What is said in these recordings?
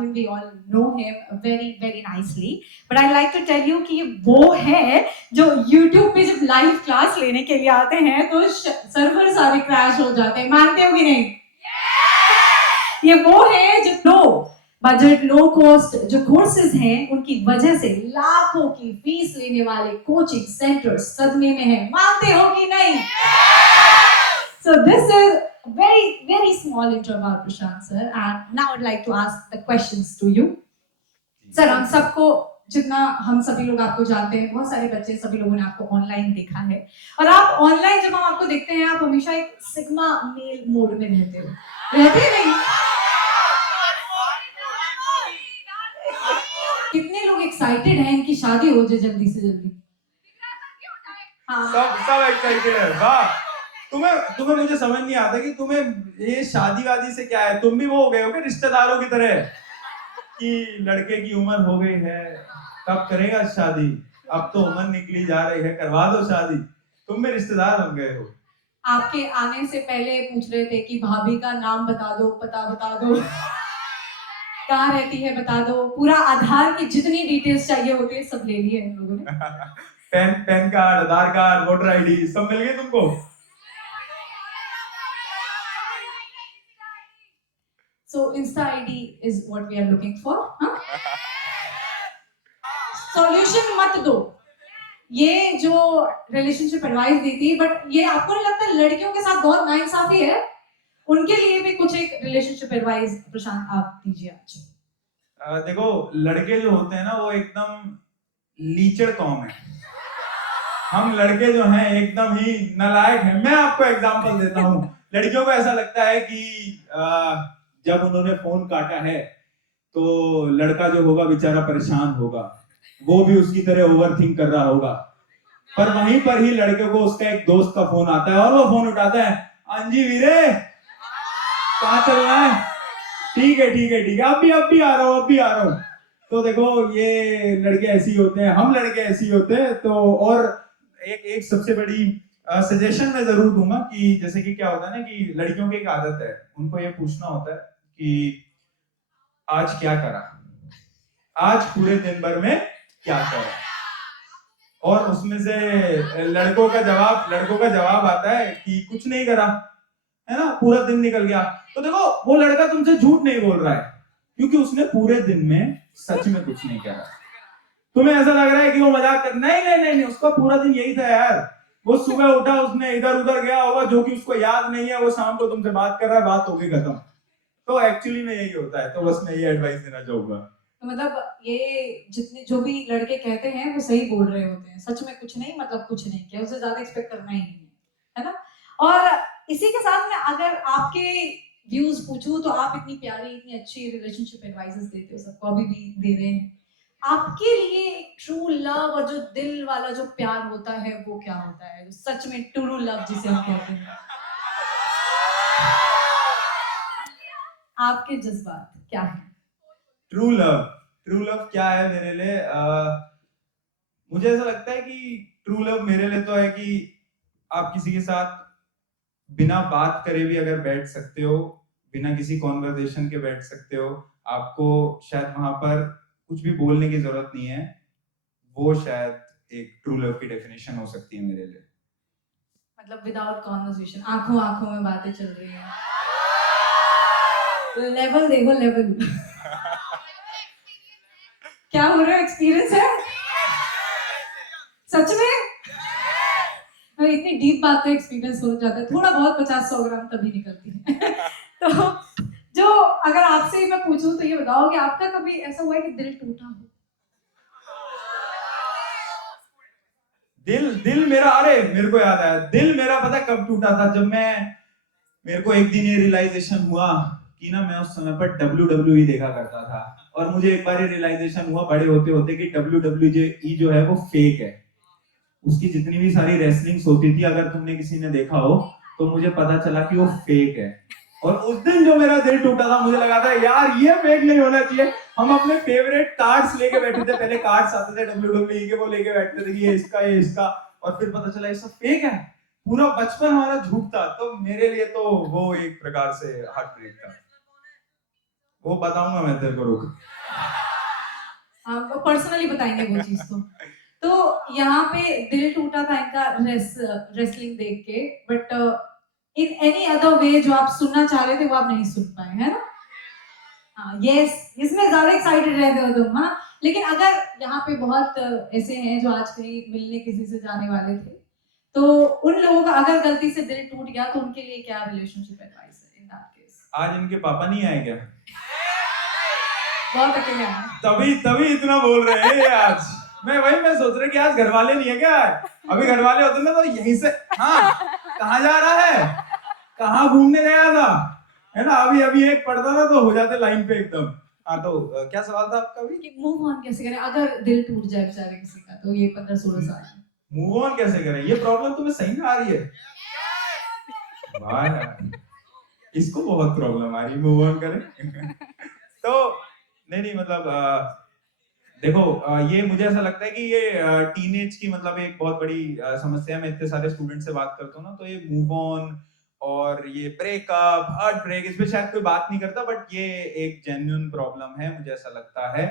him, we all know him very very nicely. But I'd like to tell you कि ये वो है जो YouTube पे जब लाइव क्लास लेने के लिए आते हैं तो सर्वर सारे क्रैश हो जाते हैं, मानते हो कि नहीं? ये वो है जो लो बजट लो कॉस्ट जो कोर्सेज हैं उनकी वजह से लाखों की फीस लेने वाले कोचिंग सेंटर्स सदमे में हैं, मानते हो कि नहीं? So this is a very very small intro about Prashant sir, and now I'd like to ask the questions to you. Sir, हम सबको जितना हम सभी लोग आपको जानते हैं, बहुत सारे बच्चे सभी लोगों ने आपको ऑनलाइन देखा है और आप ऑनलाइन जब हम आपको देखते हैं आप हमेशा एक सिग्मा मेल मोड में रहते हो, रहते नहीं? कितने लोग एक्साइटेड हैं इनकी शादी हो जाए जल्दी से जल्दी? हाँ। सब एक्साइटेड है। वाह, तुम्हें मुझे समझ नहीं आता कि तुम्हें ये शादी वादी से क्या है। तुम भी वो हो गए हो कि रिश्तेदारों की तरह कि लड़के की उम्र हो गई है, कब करेगा शादी, अब तो उम्र निकली जा रही है, करवा दो शादी। तुम भी रिश्तेदार बन गए हो। आपके आने से पहले पूछ रहे थे कि भाभी का नाम बता दो, पता बता दो, कहाँ रहती है बता दो, पूरा आधार की जितनी डिटेल्स चाहिए होती है सब ले लिए इन लोगों ने। पैन कार्ड, आधार कार्ड, वोटर आईडी सब मिल गए तुमको? So Insta ID is what we are looking for, huh? Solution मत दो। ये जो रिलेशनशिप एडवाइस दी थी, बट ये आपको नहीं लगता लड़कियों के साथ बहुत नाइंसाफी है? उनके लिए भी कुछ एक रिलेशनशिप एडवाइस प्रशांत आप दीजिए आज। देखो, लड़के जो होते हैं ना वो एकदम लीचड़ कौम है। हम लड़के जो हैं एकदम ही नालायक हैं। मैं आपको एग्जांपल देता हूँ। लड़कियों को ऐसा लगता है कि जब उन्होंने फोन काटा है तो लड़का जो होगा बेचारा परेशान होगा, वो भी उसकी तरह ओवरथिंक कर रहा होगा। पर वहीं पर ही लड़के को उसका एक दोस्त का फोन आता है और वो फोन उठाता है, अंजी वीरे कहाँ चल रहा है? ठीक है ठीक है ठीक है, अब भी आ रहा हूँ। तो देखो ये लड़के ऐसे ही होते हैं, हम लड़के ऐसे ही होते हैं। तो और एक सबसे बड़ी सजेशन मैं जरूर दूंगा कि जैसे कि क्या होता है ना कि लड़कियों की एक आदत है, उनको ये पूछना होता है कि आज क्या करा, आज पूरे दिन भर में क्या करा, और उसमें से लड़कों का जवाब आता है कि कुछ नहीं करा, है ना, पूरा दिन निकल गया। तो देखो वो लड़का तुमसे झूठ नहीं बोल रहा है क्योंकि उसने पूरे दिन में सच में कुछ नहीं करा। तुम्हें ऐसा लग रहा है कि वो मजाक कर, नहीं, उसका पूरा दिन यही था यार। वो सुबह उठा, उसने इधर उधर गया होगा जो कि उसको याद नहीं है, वो शाम को तुमसे बात कर रहा है, बात हो गई खत्म। तो एक्चुअली में यही होता है। तो बस मैं ये एडवाइस देना चाहूंगा। तो मतलब ये जितने जो भी लड़के कहते हैं वो सही बोल रहे होते हैं, सच में कुछ नहीं मतलब कुछ नहीं किया, उससे ज्यादा एक्सपेक्ट करना ही नहीं है ना? और इसी के साथ में अगर आपके व्यूज पूछूं तो आप इतनी प्यारी इतनी अच्छी रिलेशनशिप एडवाइसेस देते हो, सबको अभी भी दे रहे हैं। आपके लिए ट्रू लव और जो दिल वाला जो प्यार होता है वो क्या होता है, जो सच में ट्रू लव जिसे हम कहते हैं? आपके जज्बात क्या है? ट्रू लव क्या है मेरे लिए? मुझे ऐसा लगता है कि ट्रू लव मेरे लिए तो है कि आप किसी के साथ बिना बात करे भी अगर बैठ सकते हो, बिना किसी कॉन्वर्सेशन के बैठ सकते हो, आपको शायद वहां पर कुछ भी बोलने की जरूरत नहीं है, वो शायद एक ट्रू लव की डेफिनेशन हो सकती है मेरे लिए। मतलब विदाउट कॉन्वर्सेशन, आंखों आंखों में बातें चल रही हैं, लेवल देखो लेवल। क्या हो रहा है, एक्सपीरियंस है सच में? इतनी डीप बात तो एक्सपीरियंस हो जाता है, थोड़ा बहुत 50-100 ग्राम तभी निकलती है। तो जो अगर आपसे मैं पूछूं तो ये बताओ कि आपका कभी ऐसा हुआ है कि दिल टूटा हो? दिल मेरा, अरे मेरे को याद आया, दिल मेरा पता कब टूटा था? जब मेरे को एक दिन ये रियलाइजेशन हुआ कि ना मैं उस समय पर WWE देखा करता था, और मुझे एक बार ये रियलाइजेशन हुआ बड़े होते होते कि WWE जो है वो फेक है। उसकी जितनी भी सारी रेसलिंग्स होती थी, अगर तुमने किसी ने देखा हो तो मुझे पता चला कि वो फेक है। और उस दिन जो मेरा दिल टूटा था, मुझे लगा था यार ये फेक नहीं होना चाहिए। हम अपने फेवरेट कार्ड्स लेके बैठे थे, पहले कार्ड्स आते थे WWE के, वो लेके बैठते थे कि ये इसका, और फिर पता चला ये सब फेक है। पूरा बचपन हमारा झूठ था। तो मेरे लिए तो वो एक प्रकार से हार्ट ब्रेक था। वो बताऊंगा मैं तेरे को, रुक। आप पर्सनली बताएंगे वो चीज तो यहाँ पे दिल टूटा था इनका रेसलिंग देख के, but in any other way जो आप सुनना चाह रहे थे वो आप नहीं सुन पाए, है ना? हाँ, यस, इसमें ज्यादा एक्साइटेड रहते हो तुम, हाँ। लेकिन अगर यहाँ पे बहुत ऐसे हैं जो आज कहीं मिलने किसी से जाने वाले थे, तो उन लोगों का अगर गलती से दिल टूट गया तो उनके लिए क्या रिलेशनशिप एडवाइस है इन दैट केस? आज इनके पापा नहीं आए क्या? बहुत अकेले हैं। तभी इतना बोल रहे हैं ये आज। मैं सोच रहा कि आज घर वाले नहीं है क्या? अभी घर वाले होते ना तो यहीं से, हाँ कहाँ जा रहा है, कहाँ घूमने गया था, है ना? अभी एक पढ़ता था तो हो जाते लाइन पे एकदम। हाँ, तो क्या सवाल था आपका भी? कि मूव ऑन कैसे करें अगर दिल टूट जाए बेचारे किसी का, तो ये 15-16 साल है। मूव ऑन कैसे करें? ये प्रॉब्लम तुम्हें सही में आ रही है? वाह यार, इसको बहुत प्रॉब्लम आ रही है, मूव ऑन करें। तो नहीं मतलब देखो, ये मुझे ऐसा लगता है कि ये टीनेज की मतलब एक बहुत बड़ी समस्या है। मैं इतने सारे स्टूडेंट से बात करता हूँ ना, तो ये मूव ऑन और ये ब्रेकअप, हार्ट ब्रेक, इस पे शायद कोई बात नहीं करता, बट ये एक जेन्युइन प्रॉब्लम है, मुझे ऐसा लगता है।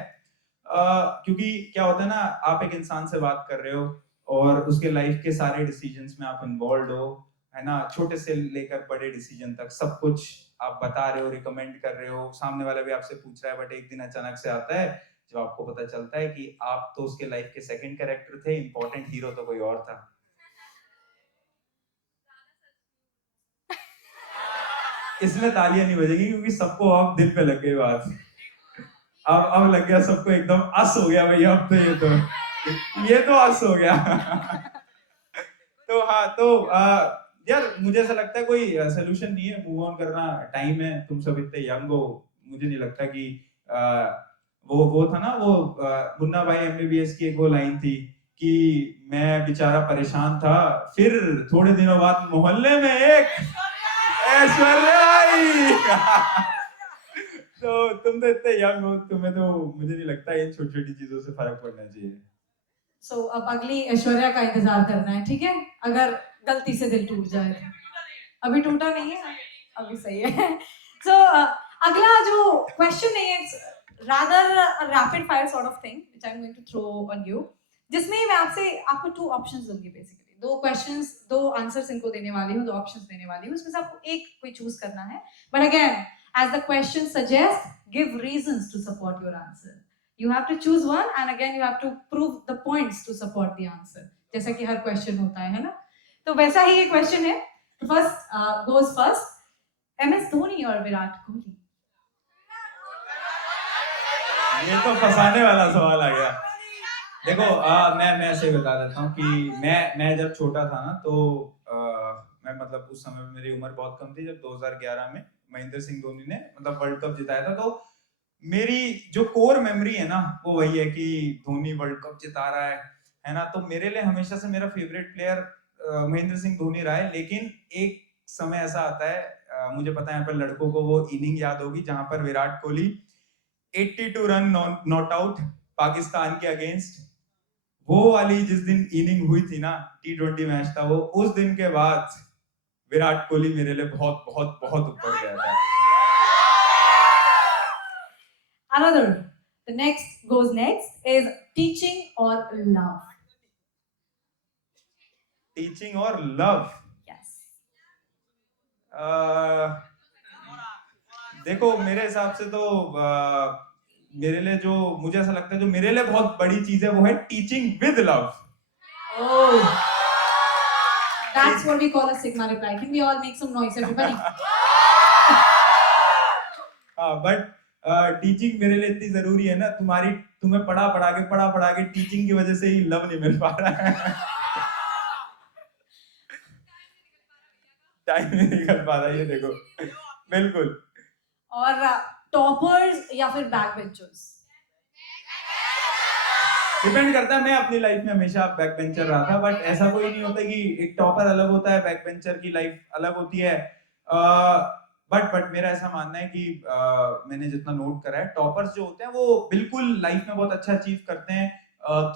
क्योंकि क्या होता है ना, आप एक इंसान से बात कर रहे हो और उसके लाइफ के सारे डिसीजंस में आप इन्वॉल्व हो, है ना? छोटे से लेकर बड़े डिसीजन तक सब कुछ आप बता रहे हो, रिकमेंड कर रहे हो, सामने वाला भी आपसे पूछ रहा है, बट एक दिन अचानक से आता है जब आपको पता चलता है कि आप तो उसके लाइफ के सेकंड कैरेक्टर थे, इंपॉर्टेंट हीरो तो कोई और था। इसमें तालियां नहीं बजेगी क्योंकि सबको अब दिल पे लग गई बात। अब लग गया सबको, एकदम अस हो गया भैया, अब तो ये तो अस हो गया। तो हाँ, तो यार मुझे ऐसा लगता है कोई सोल्यूशन नहीं है, मूव ऑन करना, टाइम है, तुम सब इतने यंग हो। मुझे नहीं लगता कि वो था ना, वो मुन्ना भाई एमबीबीएस की एक वो लाइन थी कि मैं बेचारा परेशान था, फिर थोड़े दिनों बाद मोहल्ले में एक ऐश्वर्या आई। तो तुम तो इतने यंग हो, तुम्हें तो मुझे नहीं लगता इन छोटी छोटी चीजों से फर्क पड़ना चाहिए। सो अब अगली ऐश्वर्या का इंतजार करना है, ठीक है? अगर गलती से दिल टूट जाए तो। अभी टूटा नहीं है, अभी सही है। सो अगला जो क्वेश्चन है, it's rather rapid fire sort of thing which I am going to throw on you, जिसमें मैं आपको 2 ऑप्शंस दूंगी बेसिकली। 2 क्वेश्चंस, 2 आंसर्स इनको देने वाली हूँ, 2 ऑप्शंस देने वाली हूँ, उसमें से आपको एक कोई चूज करना है। But again, as the question suggest, give reasons to support your answer. You have to choose one and again you have to prove the points to support the answer, जैसा कि हर क्वेश्चन होता है ना? तो वैसा ही ये क्वेश्चन है। First goes first, MS Dhoni और विराट कोहली? ये तो फंसाने वाला सवाल आ गया। देखो मैं ऐसे बता देता हूँ कि मैं जब छोटा था ना, तो मैं मतलब उस समय मेरी उम्र बहुत कम थी जब 2011 में महेंद्र सिंह धोनी ने मतलब वर्ल्ड कप जिताया था। तो मेरी जो कोर मेमोरी है ना, वो वही है कि धोनी वर्ल्ड कप जिता रहा है ना? तो मेरे लिए हमेशा से मेरा फेवरेट प्लेयर महेंद्र सिंह धोनी रहा है। लेकिन एक समय ऐसा आता है, मुझे पता है यहाँ पर लड़कों को वो इनिंग याद होगी जहां पर Virat Kohli 82 run not out Pakistan के अगेंस्ट, वो वाली जिस दिन इनिंग हुई थी ना, T20 मैच था वो, उस दिन के बाद विराट कोहली मेरे लिए बहुत बहुत बहुत ऊपर गया था। Another, the next is teaching or love? Teaching और लव? Yes. देखो मेरे हिसाब से तो मेरे लिए जो मुझे ऐसा लगता है जो मेरे लिए बहुत बड़ी चीज है वो है teaching with love. Oh, that's what we call a sigma reply. Can we all make some noise, everybody? But teaching मेरे लिए इतनी जरूरी है ना, तुम्हें पढ़ा के टीचिंग की वजह से ही लव नहीं मिल पा रहा है। टाइम नहीं निकल पा रहा, ये देखो। बिल्कुल। और टॉपर्स या फिर बैक बेंचर्स? डिपेंड करता है। मैं अपनी लाइफ में हमेशा बैक बेंचर रहा था, बट ऐसा कोई नहीं होता कि एक टॉपर अलग होता है, बैक बेंचर की लाइफ अलग होती है। बट मेरा ऐसा मानना है कि मैंने जितना नोट करा है, टॉपर्स जो होते हैं वो बिल्कुल लाइफ में बहुत अच्छा अचीव करते हैं,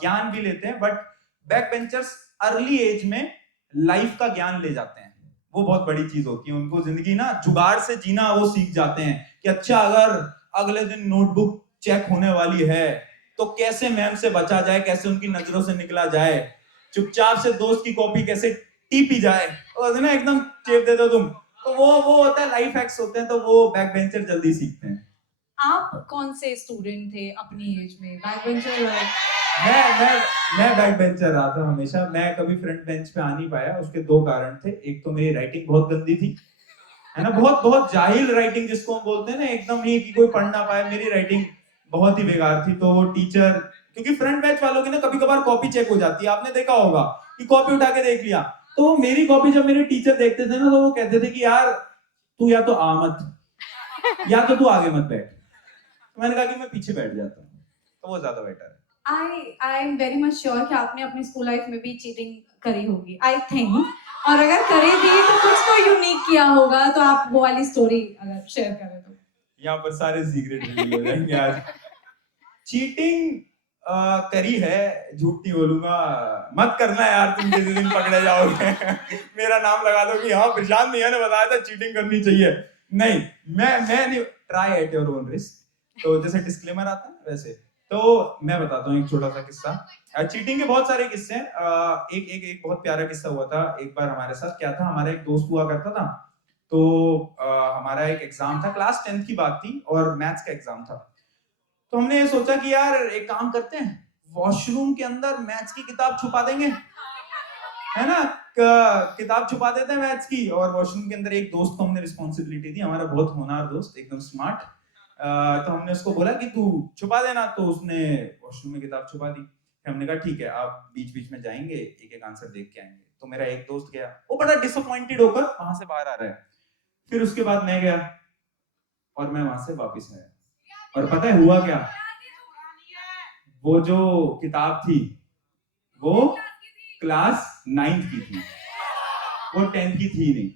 ज्ञान भी लेते हैं, but back benchers early age में लाइफ का ज्ञान ले जाते हैं। वो बहुत बड़ी चीज होती है, उनको जिंदगी ना जुगाड़ से जीना वो सीख जाते हैं कि अच्छा अगर अगले दिन नोटबुक चेक होने वाली है, तो कैसे मैम से बचा जाए, कैसे उनकी नजरों से निकला जाए, चुपचाप से दोस्त की कॉपी कैसे टीपी जाए, और ना एकदम चेप देते हो तुम। तो वो होता है, लाइफ हैक्स होते हैं, तो वो बैक बेंचर जल्दी सीखते हैं। आप कौन से स्टूडेंट थे अपनी एज में, बैक बेंचर? मैं बैक बेंचर रहा था हमेशा। मैं कभी फ्रंट बेंच पे आ नहीं पाया। उसके दो कारण थे। एक तो मेरी राइटिंग बहुत गंदी थी, है ना, बहुत बहुत जाहिल राइटिंग जिसको हम बोलते हैं ना, एकदम ही कि कोई पढ़ ना पाए। मेरी राइटिंग बहुत ही बेकार थी। तो वो टीचर, क्योंकि फ्रंट बेंच वालों की ना कभी कभार कॉपी चेक हो जाती है, आपने देखा होगा कि कॉपी उठा के देख लिया। तो मेरी कॉपी जब मेरे टीचर देखते थे ना, तो वो कहते थे कि यार तू या तो आ मत, या तो तू आगे मत बैठ। तो मैंने कहा कि मैं पीछे बैठ जाता हूँ, तो वो ज्यादा बेटर है। I am very much sure कि आपने अपनी स्कूल लाइफ में भी चीटिंग करी होगी, आई थिंक। और अगर करी थी तो कुछ तो यूनिक किया होगा, तो आप वो वाली स्टोरी अगर शेयर करें तो। यहाँ पर सारे सीक्रेट रिवील हो जाएंगे आज। चीटिंग करी है, झूठ नहीं बोलूंगा। मत करना यार, तुम किसी दिन पकड़े जाओगे। मेरा नाम लगा दो कि हाँ प्रशांत भैया ने बताया था चीटिंग करनी चाहिए। नहीं, मैं नहीं, try at your own risk. तो जैसे डिस्क्लेमर आता है वैसे। तो मैं बताता हूँ एक छोटा सा किस्सा। चीटिंग के बहुत सारे किस्से हैं। एक बहुत प्यारा किस्सा हुआ था एक बार हमारे साथ। क्या था, हमारा एक दोस्त हुआ करता था। तो हमारा एक एग्जाम था, क्लास 10th की बात थी, और मैथ्स का एग्जाम था। तो हमने ये सोचा कि यार एक काम करते हैं, वॉशरूम के अंदर मैथ्स की किताब छुपा देंगे, है ना। किताब छुपा देते हैं मैथ्स की। और वॉशरूम के अंदर एक दोस्त को हमने रिस्पॉन्सिबिलिटी दी, हमारा बहुत होनहार दोस्त, एकदम स्मार्ट। तो हमने उसको बोला कि तू छुपा देना। तो उसने वॉशरूम में किताब छुपा दी। फिर हमने कहा ठीक है, आप बीच बीच में जाएंगे, एक एक आंसर देख के आएंगे। तो मेरा एक दोस्त गया, वो बड़ा डिसअपॉइंटेड होकर वहां से बाहर आ रहा है। फिर उसके बाद मैं गया, और मैं वहां से वापस आया। और पता है हुआ क्या, वो जो किताब थी वो क्लास 9th की थी, वो 10th की थी नहीं।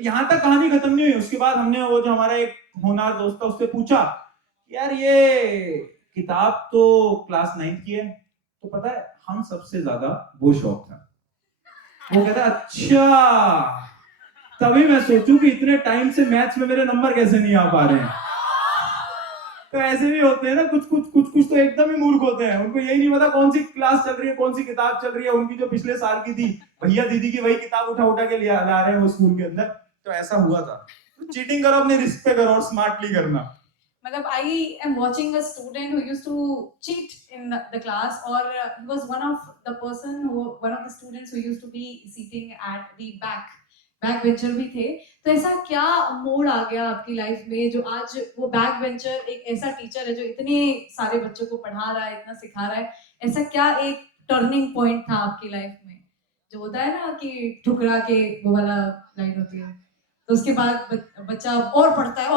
यहां तक कहानी खत्म नहीं हुई। उसके बाद हमने वो जो हमारा एक होनहार दोस्त था उससे पूछा, यार ये किताब तो क्लास 9th की है। तो पता है, हम सबसे ज्यादा वो शौक था। वो कहता अच्छा, तभी मैं सोचूं कि इतने टाइम से मैथ्स में मेरे नंबर कैसे नहीं आ पा रहे हैं। तो ऐसे भी होते हैं ना, कुछ तो एकदम ही मूर्ख होते हैं। उनको यही नहीं पता कौन सी क्लास चल रही है, कौन सी किताब चल रही है। उनकी जो पिछले साल की थी, भैया दीदी की वही किताब उठा उठा के ला रहे हैं वो स्कूल के अंदर। तो ऐसा हुआ था। तो चीटिंग करो अपने रिस्क पे करो, और स्मार्टली करना। मतलब I am watching a student who used to cheat in the class, और he was one of the students who used to be sitting at the back bencher भी थे। तो ऐसा क्या मोड़ आ गया आपकी लाइफ में जो आज वो बैक बेंचर एक ऐसा टीचर है जो इतने सारे बच्चों को पढ़ा रहा है, इतना सिखा रहा है? ऐसा क्या एक टर्निंग पॉइंट था आपकी लाइफ में, जो होता है ना कि ठुकरा के वो वाला लाइन होती है, तो उसके बाद बच्चा और पढ़ता है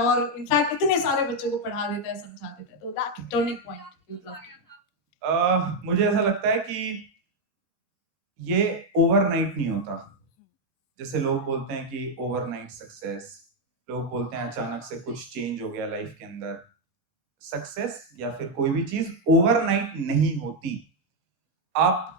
और इनफैक्ट इतने सारे बच्चों को पढ़ा देता है, समझा देता है, तो that turning point you love? मुझे ऐसा लगता है कि ये ओवरनाइट नहीं होता। जैसे लोग बोलते हैं कि ओवरनाइट सक्सेस, लोग बोलते हैं अचानक से कुछ चेंज हो गया लाइफ के अंदर। सक्सेस या फिर कोई भी चीज ओवरनाइट नहीं होती। आप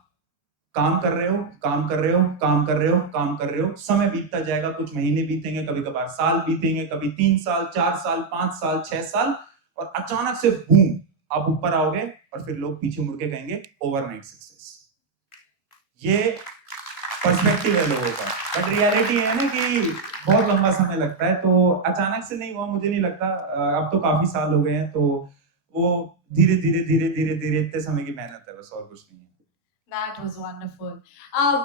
काम कर रहे हो, काम कर रहे हो, काम कर रहे हो, काम कर रहे हो, समय बीतता जाएगा, कुछ महीने बीतेंगे, कभी कभार साल बीतेंगे, कभी 3 साल, 4 साल, 5 साल, 6 साल, और अचानक से बूम, आप ऊपर आओगे, और फिर लोग पीछे मुड़ के कहेंगे ओवरनाइट सक्सेस। ये पर्सपेक्टिव है लोगों का, बट रियलिटी है ना कि बहुत लंबा समय लगता है। तो अचानक से नहीं हुआ, मुझे नहीं लगता। अब तो काफी साल हो गए हैं, तो वो धीरे धीरे धीरे धीरे धीरे इतने समय की मेहनत है, बस और कुछ नहीं है। That was wonderful.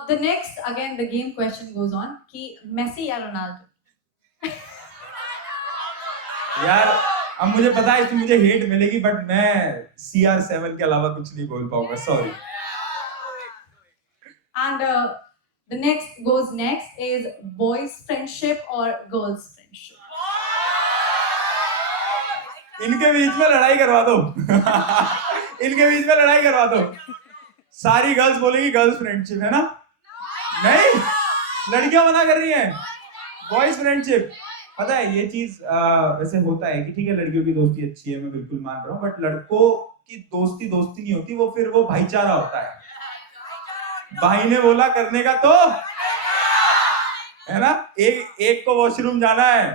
The next, again, the game question goes on कि मेसी या रोनाल्डो? यार अब मुझे पता है इसमें मुझे हेट मिलेगी, बट मैं CR7 के अलावा कुछ नहीं बोल पाऊंगा, sorry. And the next is boys friendship or girls friendship? इनके बीच में लड़ाई करवा दो। इनके बीच में लड़ाई करवा दो। सारी गर्ल्स बोलेगी गर्ल्स फ्रेंडशिप, है ना? नहीं, लड़कियां मना कर रही हैं बॉयज फ्रेंडशिप। पता है ये चीज वैसे होता है कि ठीक है, लड़कियों की दोस्ती अच्छी है, मैं बिल्कुल मान रहा हूँ, बट लड़कों की दोस्ती दोस्ती नहीं होती, वो फिर वो भाईचारा होता है। भाई ने बोला करने का तो, है ना, एक को वॉशरूम जाना है,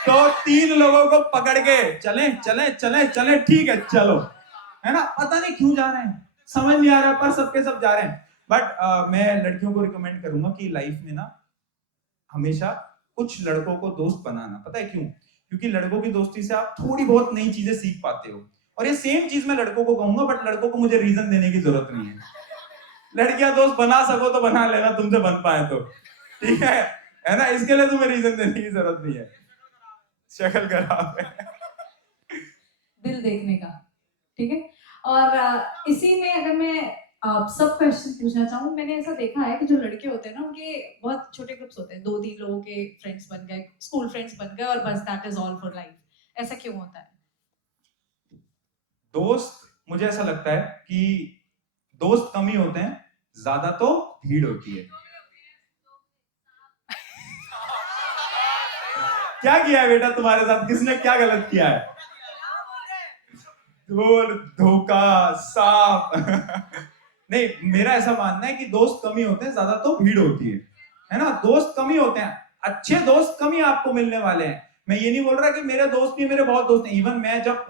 तो 3 लोगों को पकड़ के चले चले चले चले, ठीक है चलो, है ना, पता नहीं क्यों जा रहे हैं, समझ नहीं आ रहा, पर सबके सब जा रहे हैं। बट मैं लड़कियों को रिकमेंड करूंगा कि लाइफ में ना हमेशा कुछ लड़कों को दोस्त बनाना। पता है क्यों? क्योंकि लड़कों की दोस्ती से आप थोड़ी बहुत नई चीजें सीख पाते हो। और ये सेम चीज मैं लड़कों को कहूंगा, बट लड़कों को मुझे रीजन देने की जरूरत नहीं है। लड़कियां दोस्त बना सको तो बना लेना, तुमसे बन पाए तो, ठीक है ना, इसके लिए तुम्हें रीजन देने की जरूरत नहीं है। शक्ल खराब है। दिल देखने का, ठीक है। और इसी में अगर मैं सब क्वेश्चन पूछना चाहूँ, मैंने ऐसा देखा है कि जो लड़के होते हैं ना, उनके बहुत छोटे ग्रुप्स होते हैं, 2-3 लोगों के फ्रेंड्स बन गए, स्कूल फ्रेंड्स बन गए, और बस that is all for life. ऐसा क्यों होता है? दोस्त, मुझे ऐसा लगता है कि दोस्त कम ही होते हैं, ज्यादा तो भीड़ होती है। क्या किया है बेटा तुम्हारे साथ, किसने क्या गलत किया है? धोखा, सांप। नहीं, मेरा ऐसा मानना है कि दोस्त कम ही होते हैं, ज्यादा तो भीड़ होती है ना। दोस्त कम ही होते हैं, अच्छे दोस्त कम ही आपको मिलने वाले हैं। मैं ये नहीं बोल रहा कि मेरे दोस्त नहीं, मेरे बहुत दोस्त हैं। इवन मैं जब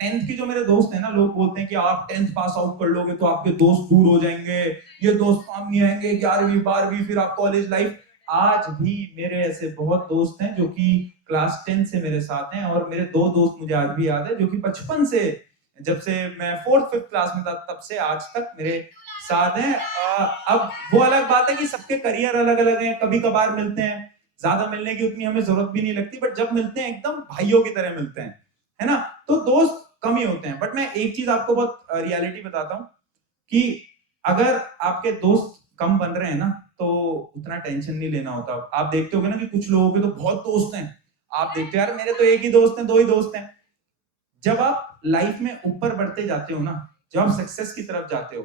10th की जो मेरे दोस्त हैं ना, लोग बोलते हैं कि आप 10th पास आउट कर लोगे तो आपके दोस्त दूर हो जाएंगे, ये दोस्त काम नहीं आएंगे, 11वीं 12वीं फिर आप कॉलेज लाइफ। आज भी मेरे ऐसे बहुत दोस्त हैं जो कि क्लास 10 से मेरे साथ हैं, और मेरे 2 दोस्त मुझे आज भी याद है जो कि बचपन से, जब से मैं 4th 5th क्लास में था तब से आज तक मेरे साथ हैं। अब वो अलग बात है कि सबके करियर अलग अलग हैं, कभी कभार मिलते हैं, ज्यादा मिलने की उतनी हमें जरूरत भी नहीं लगती, बट जब मिलते हैं एकदम भाइयों की तरह मिलते हैं, है ना। तो दोस्त कम ही होते हैं। बट मैं एक चीज आपको बहुत रियलिटी बताता हूँ कि अगर आपके दोस्त कम बन रहे हैं ना, तो उतना टेंशन नहीं लेना होता। आप देखते होगे ना कि कुछ लोगों के तो बहुत दोस्त हैं, आप देखते हो यार मेरे तो एक ही दोस्त हैं, 2 ही दोस्त हैं। जब आप लाइफ में ऊपर बढ़ते जाते हो ना, जब आप सक्सेस की तरफ जाते हो,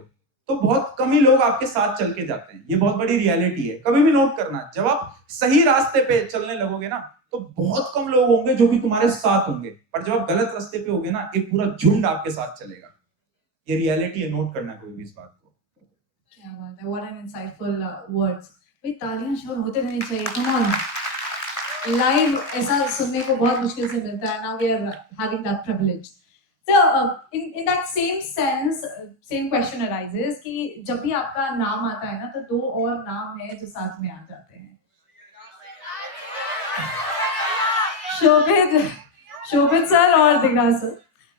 तो बहुत कम ही लोग आपके साथ चल के जाते हैं। ये बहुत बड़ी रियलिटी है, कभी भी नोट करना। जब आप सही रास्ते पे चलने लगोगे ना, तो बहुत कम लोग होंगे जो कि तुम्हारे साथ होंगे, पर जब आप गलत रास्ते पे होगे ना, एक पूरा झुंड आपके साथ चलेगा। ये रियलिटी है, नोट करना कोई भी इस बात को। क्या बात है, व्हाट एन इंसाइटफुल वर्ड्स। भाई तालियां शोर होते रहने चाहिए, कम ऑन। लाइव ऐसा सुनने को बहुत मुश्किल से मिलता है। Now we are having that privilege. So, in that same sense, same question arises कि जब भी आपका नाम आता है ना, तो 2 और नाम है जो साथ में आ जाते हैं। शोभित सर और दिग्राज सर।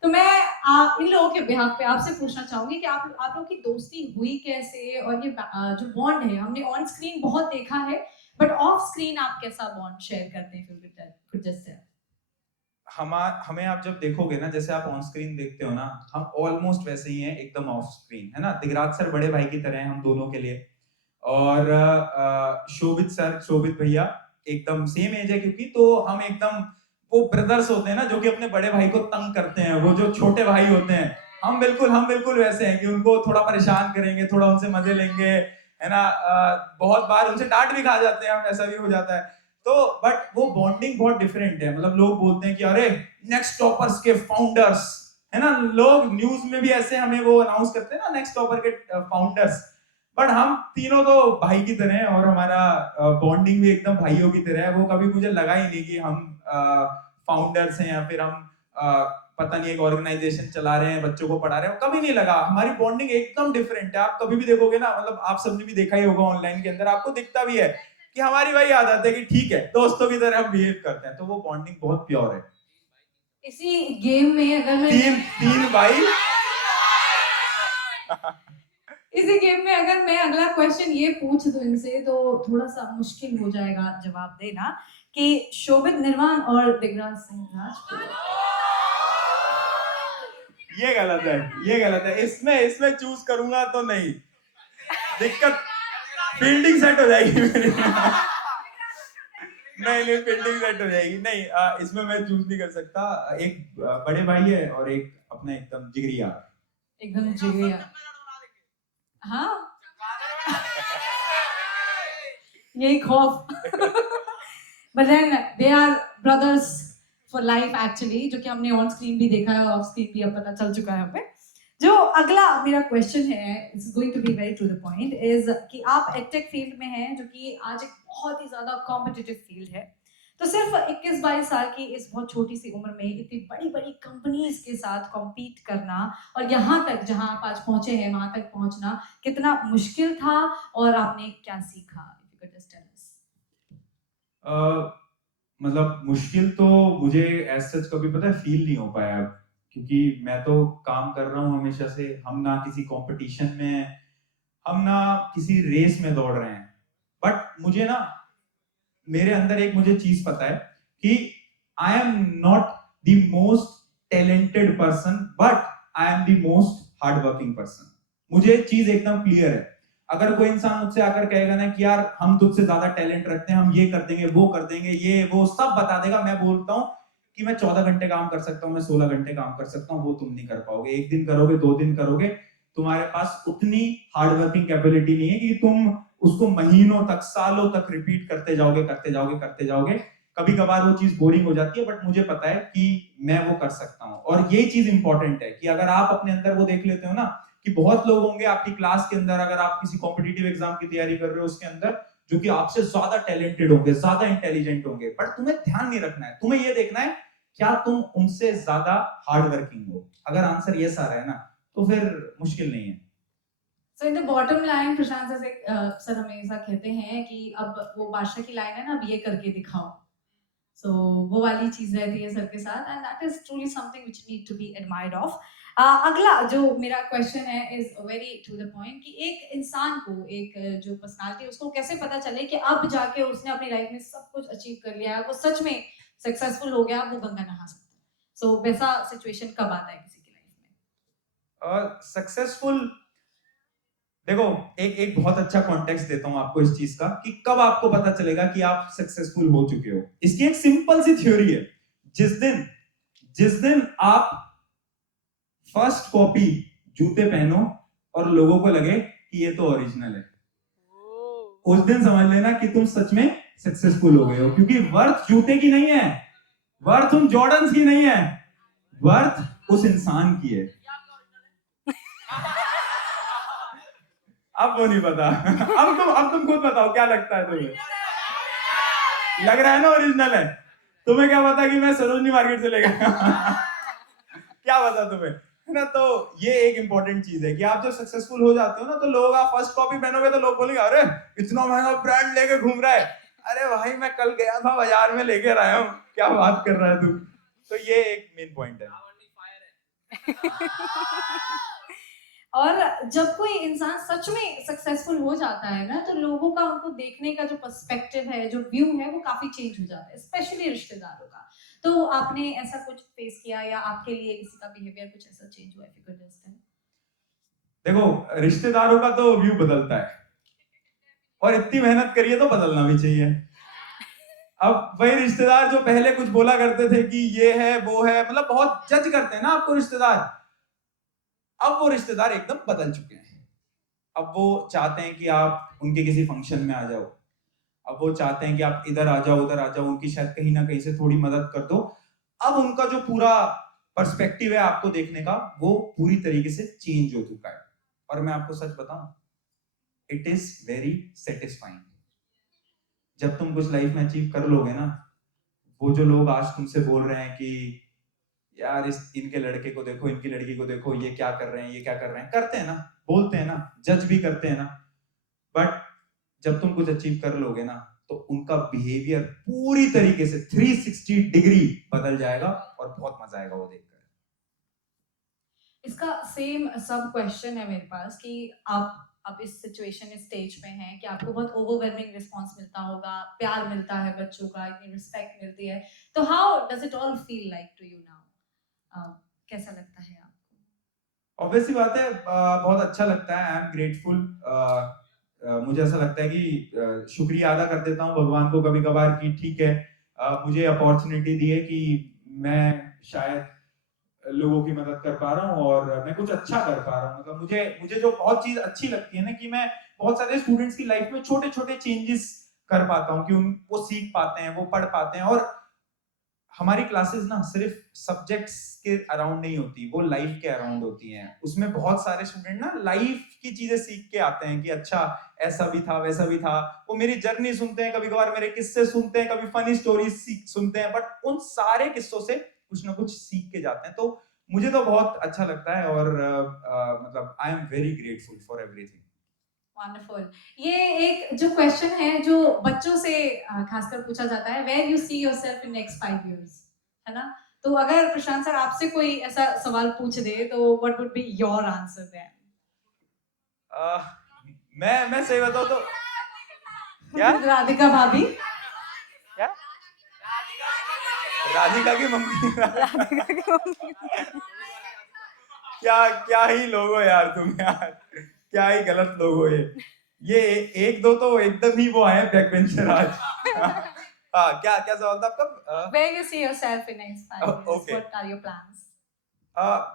तो मैं इन लोगों के बिहाफ पे आपसे पूछना चाहूंगी कि आप लोगों की दोस्ती हुई कैसे, और ये जो बॉन्ड है, हमने ऑन स्क्रीन बहुत देखा है, बट ऑफ स्क्रीन आप कैसा बॉन्ड शेयर करते हैं? फिर जैसे हमें आप जब देखोगे ना, जैसे आप ऑन स्क्रीन देखते हो ना, हम ऑलमोस्ट वैसे ही हैं एकदम ऑफ स्क्रीन, है ना। दिगराज सर बड़े भाई की तरह हैं हम दोनों के लिए, और शोभित भैया एकदम सेम एज है, क्योंकि तो हम एकदम वो ब्रदर्स होते हैं ना जो कि अपने बड़े भाई को तंग करते हैं, वो जो छोटे भाई होते हैं, हम बिल्कुल वैसे हैं कि उनको थोड़ा परेशान करेंगे, थोड़ा उनसे मजे लेंगे, है ना। बहुत बार उनसे डांट भी खा जाते हैं हम, ऐसा भी हो जाता है। तो बट वो बॉन्डिंग बहुत डिफरेंट है। मतलब लोग बोलते हैं कि अरे नेक्स्ट टॉपर्स के फाउंडर्स, है ना, लोग न्यूज में भी ऐसे हमें वो अनाउंस करते हैं ना, नेक्स्ट टॉपर के फाउंडर्स। बट हम तीनों तो भाई की तरह हैं, और हमारा बॉन्डिंग भी एकदम भाइयों की तरह है। वो कभी मुझे लगा ही नहीं कि हम फाउंडर्स हैं, या फिर हम पता नहीं एक ऑर्गेनाइजेशन चला रहे हैं, बच्चों को पढ़ा रहे हैं, कभी नहीं लगा। हमारी बॉन्डिंग एकदम डिफरेंट है। आप कभी भी देखोगे ना, मतलब आप सबने भी देखा ही होगा ऑनलाइन के अंदर, आपको दिखता भी है कि हमारी वही आदत है कि ठीक है, दोस्तों की तरह हम बिहेव करते हैं। तो वो बॉन्डिंग बहुत प्योर है। इसी गेम में अगर मैं तीन भाई इसी गेम में अगर मैं अगला क्वेश्चन ये पूछ दूं इनसे, तो थोड़ा सा मुश्किल हो जाएगा जवाब देना, कि शोभित निर्वाण और दिग्राज सिंह राजपूत। ये गलत है। इसमें चूज करूंगा तो नहीं, दिक्कत फील्डिंग सेट हो जाएगी मेरी। नहीं फील्डिंग सेट हो जाएगी। नहीं, इसमें मैं चूज नहीं कर सकता। एक बड़े भाई है और एक अपना एकदम जिगरी यार। एकदम जिगरी यार, हाँ। यही खौफ। But then they are brothers for life actually, जो कि हमने ऑन स्क्रीन भी देखा है, ऑफ स्क्रीन भी अब पता चल चुका है हमें। जो अगला मेरा क्वेश्चन है, it's going to be very to the point, is कि आप एडटेक फील्ड में हैं, जो कि आज एक बहुत ही ज्यादा कॉम्पिटिटिव फील्ड है। तो सिर्फ 21-22 साल की इस बहुत छोटी सी उम्र में इतनी बड़ी बड़ी कंपनीज के साथ कॉम्पीट करना और यहाँ तक जहाँ आप आज पहुंचे हैं वहां तक पहुंचना कितना मुश्किल था और आपने क्या सीखा? If you could just tell us. मतलब मुश्किल तो मुझे एज सच कभी पता है फील नहीं हो पाया अब, क्योंकि मैं तो काम कर रहा हूँ हमेशा से। हम ना किसी कंपटीशन में हैं, हम ना किसी रेस में दौड़ रहे हैं, बट मुझे ना मेरे अंदर एक मुझे चीज पता है कि आई am not the most talented person, but I am the most hard working person. मुझे चीज एकदम क्लियर है। अगर कोई इंसान मुझसे आकर कहेगा ना कि यार हम तुझसे ज्यादा टैलेंट रखते हैं, हम ये कर देंगे, वो कर देंगे, ये वो सब बता देगा, मैं बोलता हूँ कि मैं 14 घंटे काम कर सकता हूँ, मैं 16 घंटे काम कर सकता हूँ, वो तुम नहीं कर पाओगे। एक दिन करोगे, 2 दिन करोगे, तुम्हारे पास उतनी हार्ड वर्किंग कैपेबिलिटी नहीं है कि तुम उसको महीनों तक, सालों तक रिपीट करते जाओगे, करते जाओगे, करते जाओगे। कभी कभार वो चीज बोरिंग हो जाती है, बट मुझे पता है कि मैं वो कर सकता हूँ। और ये चीज इंपॉर्टेंट है कि अगर आप अपने अंदर वो देख लेते हो ना कि बहुत लोग होंगे आपकी क्लास के अंदर, अगर आप किसी कॉम्पिटिटिव एग्जाम की तैयारी कर रहे हो उसके अंदर, जो कि आपसे ज्यादा टैलेंटेड होंगे, ज्यादा इंटेलिजेंट होंगे, बट तुम्हें ध्यान नहीं रखना है। तुम्हें ये देखना है क्या तुम उनसे ज्यादा हार्ड वर्किंग हो। अगर आंसर यस आ रहा है ना, तो फिर मुश्किल नहीं है। So in the bottom line, Prashant sir हमेशा कहते हैं कि अब वो बादशाह की लाइन है ना, अब ये करके दिखाओ। So वो वाली चीज रहती है सर के साथ, and that is truly something which need to be admired of. अगला जो मेरा क्वेश्चन है is very to the point कि एक इंसान को, एक जो पर्सनालिटी, उसको कैसे पता चले कि अब जाके उसने अपनी लाइफ में सब कुछ अचीव कर लिया है, वो सच में सक्सेसफुल हो गया, वो गंगा नहा सकता है। So वैसा सिचुएशन कब आता है किसी की लाइफ में? सक्सेसफुल, देखो एक बहुत अच्छा कॉन्टेक्स्ट देता हूं आपको इस चीज का कि कब आपको पता चलेगा कि आप सक्सेसफुल हो चुके हो। इसकी एक सिंपल सी थ्योरी है। जिस दिन आप फर्स्ट कॉपी जूते पहनो और लोगों को लगे कि ये तो ओरिजिनल है, उस दिन समझ लेना कि तुम सच में सक्सेसफुल हो गए हो। क्योंकि वर्थ जूते की नहीं है, वर्थ उन जॉर्डन्स की नहीं है, वर्थ उस इंसान की है। अब वो नहीं पता। अब तुम खुद बताओ क्या लगता है तुम्हें? लग रहा है ना ओरिजिनल है? तुम्हें क्या पता कि मैं सरोजनी मार्केट से लेगा? क्या पता तुम्हें, है ना? तो ये एक इंपॉर्टेंट चीज है कि आप जब सक्सेसफुल हो जाते हो ना, तो लोग, आप फर्स्ट कॉपी पहनोगे तो लोग बोलेंगे अरे इतना महंगा ब्रांड लेके घूम रहा है। अरे भाई मैं कल गया था बाजार में, लेकर आया हूँ, क्या बात कर रहा है तू? तो ये एक मेन पॉइंट है। और जब कोई इंसान सच में सक्सेसफुल हो जाता है ना, तो लोगों का उनको देखने का जो पर्सपेक्टिव है, जो व्यू है, वो काफी चेंज हो जाता है, स्पेशली रिश्तेदारों का। तो आपने ऐसा कुछ फेस किया या आपके लिए किसी का बिहेवियर कुछ ऐसा चेंज हुआ? देखो रिश्तेदारों का तो व्यू बदलता है, और इतनी मेहनत करिए तो बदलना भी चाहिए। अब वही रिश्तेदार जो पहले कुछ बोला करते थे कि ये है वो है, मतलब बहुत जज करते हैं ना आपको रिश्तेदार, अब वो रिश्तेदार एकदम बदल चुके हैं। अब वो चाहते हैं कि आप उनके किसी फंक्शन में आ जाओ, अब वो चाहते हैं कि आप इधर आ जाओ, उधर आ जाओ, उनकी शायद कहीं ना कहीं से थोड़ी मदद कर दो। अब उनका जो पूरा पर्सपेक्टिव है आपको देखने का, वो पूरी तरीके से चेंज हो चुका है। और मैं आपको सच बताऊं, इट इज वेरी सेटिस्फाइंग। जब तुम कुछ लाइफ में अचीव कर लोगे ना, वो जो लोग आज तुमसे बोल रहे हैं कि यार इनके लड़के को देखो, इनकी लड़की को देखो, ये क्या कर रहे हैं, ये क्या कर रहे हैं, करते हैं ना, बोलते हैं ना, जज भी करते हैं ना, बट जब तुम कुछ अचीव कर लोगे ना, तो उनका बिहेवियर पूरी तरीके से 360 डिग्री बदल जाएगा और बहुत मजा आएगा वो देखकर। इसका सेम सब क्वेश्चन है मेरे पास कि आप अब इस सिचुएशन, इस स्टेज पे हैं कि आपको बहुत ओवरवेलमिंग रिस्पांस मिलता होगा, प्यार मिलता है बच्चों का, इतनी रिस्पेक्ट मिलती है, तो how does it all feel like to you now? कैसा लगता है आपको? ऑब्वियसली बात है, बहुत अच्छा लगता है। I am grateful. मुझे ऐसा लगता है कि शुक्रिया अदा कर देता हूँ भगवान को कभी कभार कि ठीक है, मुझे अपॉर्चुनिटी दी है कि मैं शायद लोगों की मदद कर पा रहा हूँ और मैं कुछ अच्छा कर पा रहा हूँ। मतलब मुझे जो बहुत चीज अच्छी लगती है ना, कि मैं बहुत सारे स्टूडेंट्स की लाइफ में छोटे छोटे चेंजेस कर पाता हूँ, कि वो सीख पाते हैं, वो पढ़ पाते हैं, और हमारी क्लासेस ना सिर्फ सब्जेक्ट्स के अराउंड नहीं होती, वो लाइफ के अराउंड होती हैं। उसमें बहुत सारे स्टूडेंट ना लाइफ की चीजें सीख के आते हैं कि अच्छा ऐसा भी था वैसा भी था। वो मेरी जर्नी सुनते हैं, कभी कभार मेरे किस्से सुनते हैं, कभी फनी स्टोरीज सुनते हैं, बट उन सारे किस्सों से कुछ ना कुछ सीख के जाते हैं। तो मुझे तो बहुत अच्छा लगता है और मतलब I am very grateful for everything. Wonderful. ये एक जो क्वेश्चन है जो बच्चों से खासकर पूछा जाता है, where you see yourself in next 5 years, है ना? तो अगर प्रशांत सर आपसे कोई ऐसा सवाल पूछ दे तो what would be your answer then? मैं सही बताऊं तो क्या राधिका भाभी। क्या राधिका की मम्मी राधिका की मम्मी। क्या क्या ही लोग हो यार तुम यार, क्या ही गलत लोग हो ये एक दो तो एकदम ही वो आए बैक बेंचर आज। हाँ, क्या क्या सवाल था आपका? Where you see yourself in next 5 years? Okay. What are your plans?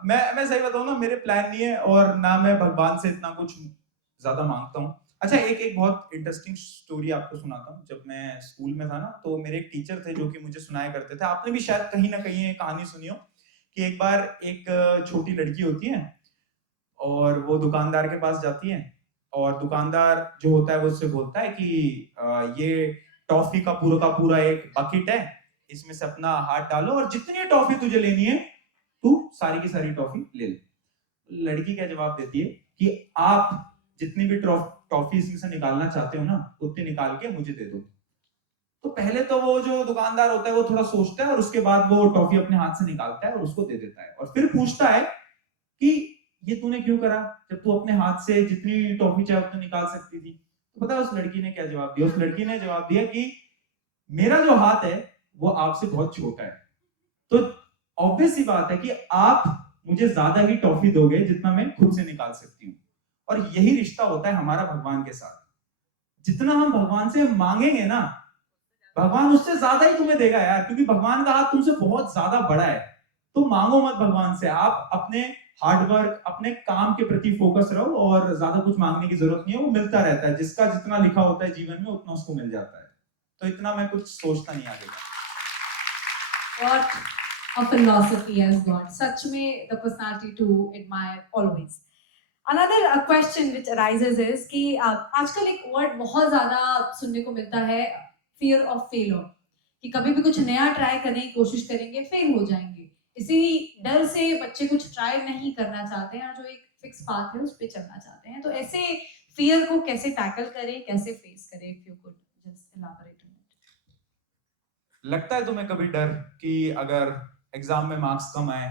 मैं सही बताऊं ना, मेरे प्लान नहीं है और ना मैं भगवान से इतना कुछ ज्यादा मांगता हूँ। अच्छा, एक बहुत इंटरेस्टिंग स्टोरी आपको सुनाता हूँ। जब मैं स्कूल में था ना, तो मेरे एक टीचर थे जो कि मुझे सुनाया करते थे। आपने भी शायद कहीं ना कहीं ये कहानी सुनी हो कि एक बार एक छोटी लड़की होती है और वो दुकानदार के पास जाती है, और दुकानदार जो होता है वो उससे बोलता है कि ये टॉफी का पूरा एक बकेट है, इसमें से अपना हाथ डालो और जितनी टॉफी तुझे लेनी है तू सारी की सारी टॉफी ले ले। लड़की क्या जवाब देती है कि आप जितनी भी टॉफी इसमें से निकालना चाहते हो ना, उतनी निकाल के मुझे दे दो। तो पहले तो वो जो दुकानदार होता है वो थोड़ा सोचता है और उसके बाद वो टॉफी अपने हाथ से निकालता है और उसको दे देता है, और फिर पूछता है कि ये तूने क्यों करा, जब तू अपने हाथ से जितनी टॉफी चाहे उतनी निकाल सकती थी। तो पता है उस लड़की ने क्या जवाब दिया? उस लड़की ने जवाब दिया कि मेरा जो हाथ है वो आपसे बहुत छोटा है, तो ऑब्वियस सी बात है कि आप मुझे ज्यादा ही टॉफी दोगे जितना मैं खुद से निकाल सकती हूँ। और यही रिश्ता होता है हमारा भगवान के साथ। जितना हम भगवान से मांगेंगे ना, भगवान उससे ज्यादा ही तुम्हें देगा यार, क्योंकि भगवान का हाथ तुमसे बहुत ज्यादा बड़ा है। तो मांगो मत भगवान से, आप अपने हार्डवर्क, अपने काम के प्रति फोकस रहो और ज्यादा कुछ मांगने की जरूरत नहीं है, वो मिलता रहता है। जिसका जितना लिखा होता है जीवन में उतना उसको मिल जाता है। तो इतना मैं कुछ सोचता नहीं आगे का। What a philosophy has got. Such में the personality to admire always. Another question which arises is कि आजकल एक word बहुत ज़्यादा सुनने को मिलता है, fear of failure, कि कभी भी कुछ नया ट्राई करने की कोशिश करेंगे फेल हो जाएंगे। इसी डर से बच्चे कुछ ट्राई नहीं करना चाहते हैं और जो एक फिक्स पाथ है उस पर चलना चाहते हैं। तो ऐसे फियर को कैसे टैकल करें, कैसे फेस करें? If you could just elaborate on it. लगता है तुम्हें कभी डर कि अगर एग्जाम में मार्क्स कम आए,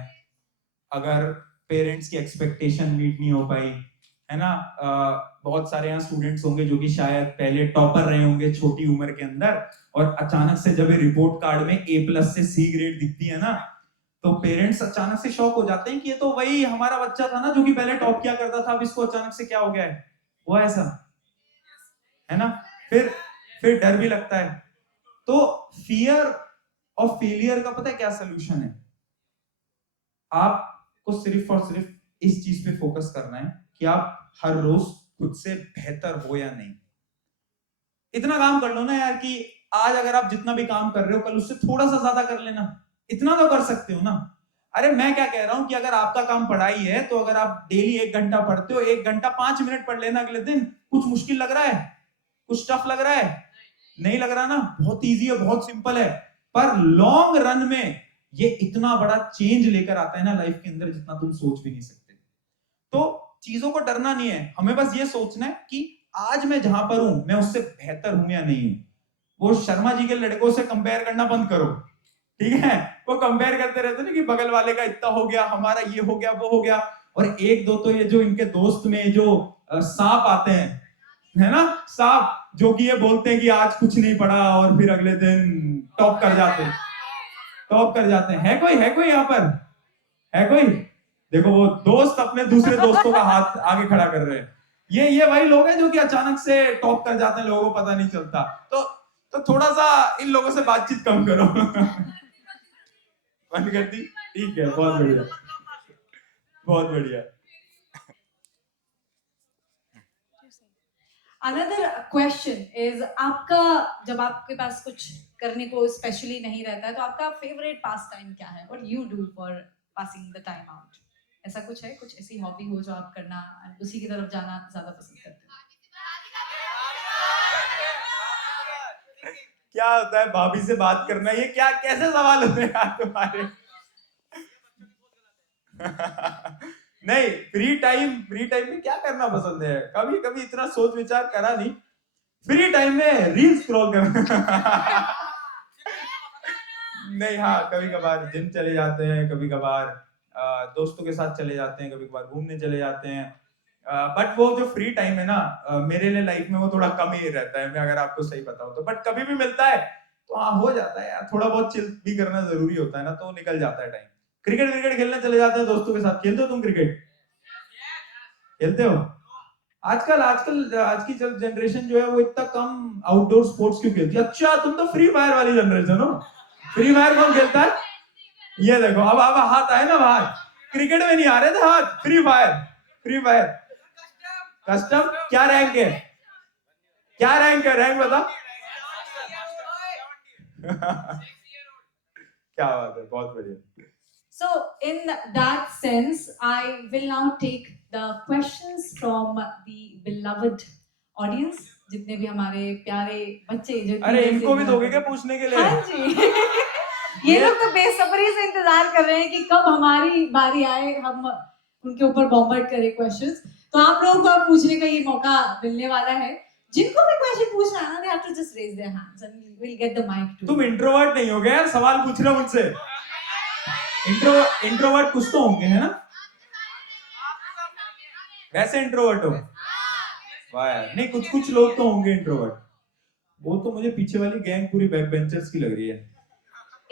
अगर पेरेंट्स की एक्सपेक्टेशन मीट नहीं हो पाई, है ना? बहुत सारे यहाँ स्टूडेंट्स होंगे जो कि शायद पहले टॉपर रहे होंगे छोटी उम्र के अंदर, और अचानक से जब रिपोर्ट कार्ड में A+ से C ग्रेड दिखती है ना, तो पेरेंट्स अचानक से शॉक हो जाते हैं कि ये तो वही हमारा बच्चा था ना जो कि पहले टॉप किया करता था, अब इसको अचानक से क्या हो गया है, वो ऐसा, है ना? फिर डर भी लगता है। तो फियर ऑफ फेलियर का पता है क्या सोल्यूशन है? आपको सिर्फ और सिर्फ इस चीज पे फोकस करना है कि आप हर रोज खुद से बेहतर हो या नहीं। इतना काम कर लो ना यार कि आज अगर आप जितना भी काम कर रहे हो कल उससे थोड़ा सा ज्यादा कर लेना। इतना तो कर सकते हो ना। अरे मैं क्या कह रहा हूं कि अगर आपका काम पढ़ाई है तो अगर आप डेली 1 घंटा पढ़ते हो, 1 घंटा 5 मिनट पढ़ लेना अगले दिन। कुछ मुश्किल लग रहा है? कुछ टफ लग रहा है? नहीं लग रहा ना? बहुत इजी है, बहुत सिंपल है। पर लॉन्ग रन में ये इतना बड़ा चेंज लेकर आता है ना लाइफ के अंदर, जितना तुम सोच भी नहीं सकते। तो चीजों को डरना नहीं है, हमें बस ये सोचना है कि आज मैं जहां पर हूं मैं उससे बेहतर हूं या नहीं हूं। वो शर्मा जी के लड़कों से कंपेयर करना बंद करो, ठीक है? वो कंपेयर करते रहते ना कि बगल वाले का इतना हो गया, हमारा ये हो गया, वो हो गया। और एक दो तो ये जो इनके दोस्त में जो सांप आते हैं, है ना, सांप, जो कि ये बोलते हैं कि आज कुछ नहीं पढ़ा और फिर अगले दिन टॉप कर जाते हैं, टॉप कर जाते हैं। है कोई यहाँ पर? है कोई? देखो वो दोस्त अपने दूसरे दोस्तों का हाथ आगे खड़ा कर रहे हैं। ये वही लोग हैं जो कि अचानक से टॉप कर जाते हैं, लोगों को पता नहीं चलता। तो थोड़ा सा इन लोगों से बातचीत कम करो। बंद कर दी? ठीक है, बहुत बढ़िया, बहुत बढ़िया। अनदर क्वेश्चन इज, आपका जब आपके पास कुछ करने को स्पेशली नहीं रहता है तो आपका फेवरेट पास टाइम क्या है? What you do for passing the time out? ऐसा कुछ है, कुछ ऐसी हॉबी हो जो आप करना, उसी की तरफ जाना ज्यादा पसंद करते हैं? क्या होता है भाभी से बात करना? ये क्या कैसे सवाल होते हैं यार तुम्हारे? नहीं, फ्री टाइम में क्या करना पसंद है? कभी कभी इतना सोच विचार करा नहीं। फ्री टाइम में रील स्क्रॉल करना। नहीं, हाँ, कभी कभार जिम चले जाते हैं, कभी कभार दोस्तों के साथ चले जाते हैं, कभी कभार घूमने चले जाते हैं। बट वो जो फ्री टाइम है ना, मेरे लिए लाइफ में वो थोड़ा कम ही रहता है, मैं अगर आपको सही बताऊं तो। बट कभी भी मिलता है तो हाँ, हो जाता है यार, थोड़ा बहुत चिल भी करना जरूरी होता है ना, तो निकल जाता है टाइम। क्रिकेट खेलने चले जाते हैं दोस्तों के साथ। खेलते हो तुम क्रिकेट? खेलते हो? आजकल आजकल आज की जनरेशन जो है वो इतना कम आउटडोर स्पोर्ट्स क्यों खेलती है? अच्छा, तुम तो फ्री फायर वाली जनरेशन हो। फ्री फायर कौन खेलता है? ये देखो, अब हाथ आए ना बाहर। क्रिकेट में नहीं आ रहे थे हाथ। Free fire, free fire custom. क्या रैंक है? क्या रैंक है? रैंक बता। क्या बात है, बहुत बढ़िया। So, in that sense, I will now take the questions from the beloved audience. जितने भी हमारे प्यारे बच्चे जो अरे, इनको भी दोगे क्या पूछने के लिए? हाँ जी। ये लोग तो बेसब्री से इंतजार कर रहे हैं कि कब हमारी बारी आए, हम उनके ऊपर बॉम्बार्ड करें क्वेश्चंस। तो आप लोगों को अब पूछने का ये मौका मिलने वाला है। जिनको भी क्वेश्चन पूछना है ना, they have to just raise their hands and we'll get the mic to तुम इंट्रोवर्ट नहीं हो गया यार? सवाल पूछ रहे हो मुझसे। इंट्रोवर्ट कुछ तो होंगे, है ना? वैसे इंट्रोवर्ट हो? वाह यार, नहीं, कुछ कुछ लोग तो होंगे इंट्रोवर्ट। वो तो मुझे पीछे वाली गैंग पूरी बैक बेंचर्स की लग रही है।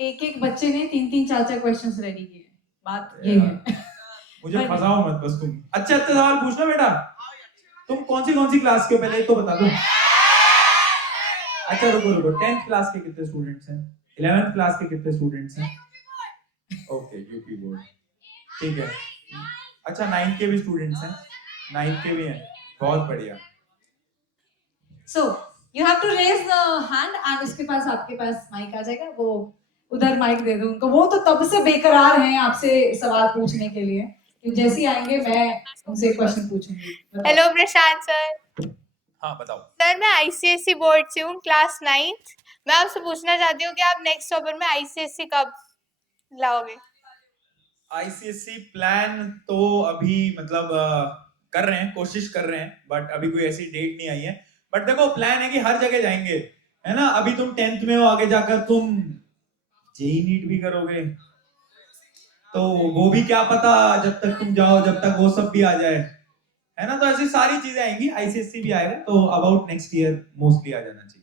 एक एक बच्चे ने 3-3 4-4 क्वेश्चंस रेडी किए। बात ये है। मुझे फंसाओ मत बस तुम। अच्छे अच्छे सवाल पूछना बेटा। तुम कौन सी क्लास के हो पहले तो बता दो। अच्छा, रुको, 10th क्लास के कितने स्टूडेंट्स हैं? 11th क्लास के कितने स्टूडेंट्स हैं? ओके, यूपी बोर्ड, ठीक है। अच्छा, 9th के भी स्टूडेंट्स हैं? 9th के भी हैं, बहुत बढ़िया। So you have to raise the hand and उसके पास आपके पास माइक आ जाएगा। वो उधर माइक दे दो उनको। वो तो तब से बेकरार हैं आपसे सवाल पूछने के लिए कि जैसे ही आएंगे मैं उनसे क्वेश्चन पूछूंगी। हेलो प्रशांत सर। हाँ, बताओ। सर, मैं आईसीएसई बोर्ड से हूँ, क्लास 9th। मैं आपसे पूछना चाहती हूँ कि आप नेक्स्ट टॉपर में आईसीएसई कब लाओगे? आईसीएसई प्लान तो अभी मतलब कर रहे हैं, कोशिश कर रहे हैं, बट अभी कोई ऐसी डेट नहीं आई है। बट देखो, प्लान है कि हर जगह जाएंगे, है ना? अभी तुम 10th में हो, आगे जाकर तुम जेई नीट भी करोगे, तो वो भी क्या पता जब तक तुम जाओ, जब तक वो सब भी आ जाए, है ना? तो ऐसी सारी चीजें आएंगी, आईसीएसई भी आएगा, तो अबाउट नेक्स्ट ईयर मोस्टली आ जाना चाहिए।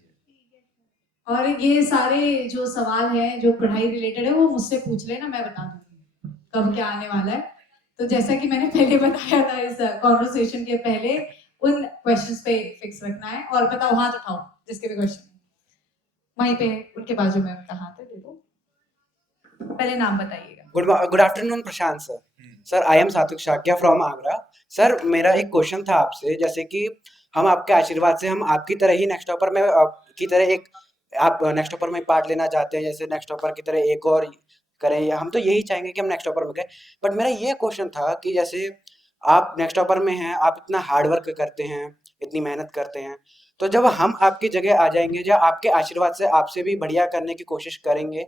और ये सारे जो सवाल हैं जो पढ़ाई रिलेटेड है वो मुझसे पूछ लेना, मैं बता दूंगी कब क्या आने वाला है। तो जैसा कि मैंने पहले बताया था इस कॉन्वर्सेशन के पहले, उन क्वेश्चंस पे फिक्स रखना है। और बताओ, हाथ उठाओ जिसके भी क्वेश्चन वहीं पे उनके बाजू में उनका हाथ है, दे दो। पहले नाम बताइएगा। Good afternoon Prashant sir. Sir, I M सात्विक शाक्या फ्रॉम आगरा। सर, मेरा एक क्वेश्चन था आपसे, जैसे कि हम आपके आशीर्वाद से हम आपकी तरह ही नेक्स्ट टॉपर में की तरह एक आप नेक्स्ट टॉपर में पार्ट लेना चाहते हैं, जैसे नेक्स्ट टॉपर की तरह एक और करें, या हम तो यही चाहेंगे कि हम नेक्स्ट टॉपर में करें। बट मेरा ये क्वेश्चन था कि जैसे आप नेक्स्ट टॉपर में हैं, आप इतना हार्ड वर्क करते हैं, इतनी मेहनत करते हैं, तो जब हम आपकी जगह आ जाएंगे, जब आपके आशीर्वाद से आपसे भी बढ़िया करने की कोशिश करेंगे,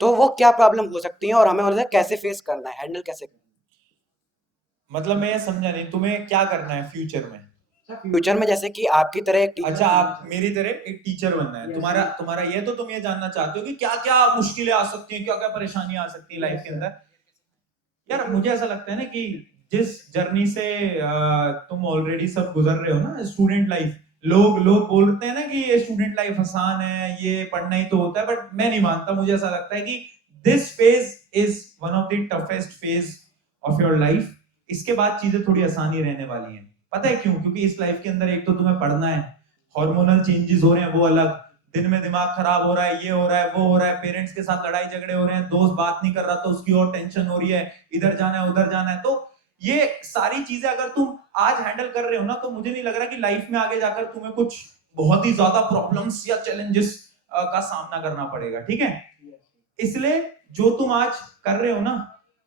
तो वो क्या प्रॉब्लम हो सकती है और हमें उसे कैसे फेस करना है, हैंडल कैसे करना है? मतलब मैं ये समझा नहीं, तुम्हें क्या करना है फ्यूचर में? फ्यूचर में जैसे कि आपकी तरह एक टीचर। अच्छा, आप मेरी तरह एक टीचर बनना है तुम्हारा ये, तो तुम ये जानना चाहते हो कि क्या क्या मुश्किलें आ सकती हैं, क्या क्या परेशानियां आ सकती है लाइफ के अंदर। यार, मुझे ऐसा लगता है ना कि जिस जर्नी से तुम ऑलरेडी सब गुजर रहे हो ना, स्टूडेंट लाइफ, लोग बोलते हैं ना कि ये स्टूडेंट लाइफ आसान है, ये पढ़ना ही तो होता है, बट मैं नहीं मानता। मुझे ऐसा लगता है कि this phase is one of the toughest phase of your life. इसके बाद चीजें थोड़ी आसानी रहने वाली हैं। पता है क्यों? क्योंकि इस लाइफ के अंदर एक तो तुम्हें पढ़ना है, हार्मोनल चेंजेस हो रहे हैं वो अलग, दिन में दिमाग खराब हो रहा है, ये हो रहा है, वो हो रहा है, पेरेंट्स के साथ लड़ाई झगड़े हो रहे हैं, दोस्त बात नहीं कर रहा तो उसकी और टेंशन हो रही है, इधर जाना है उधर जाना है। तो ये सारी चीजें अगर तुम आज हैंडल कर रहे हो ना, तो मुझे नहीं लग रहा कि लाइफ में आगे जाकर तुम्हें कुछ बहुत ही ज्यादा प्रॉब्लम्स या चैलेंजेस का सामना करना पड़ेगा, ठीक है। इसलिए जो तुम आज कर रहे हो ना,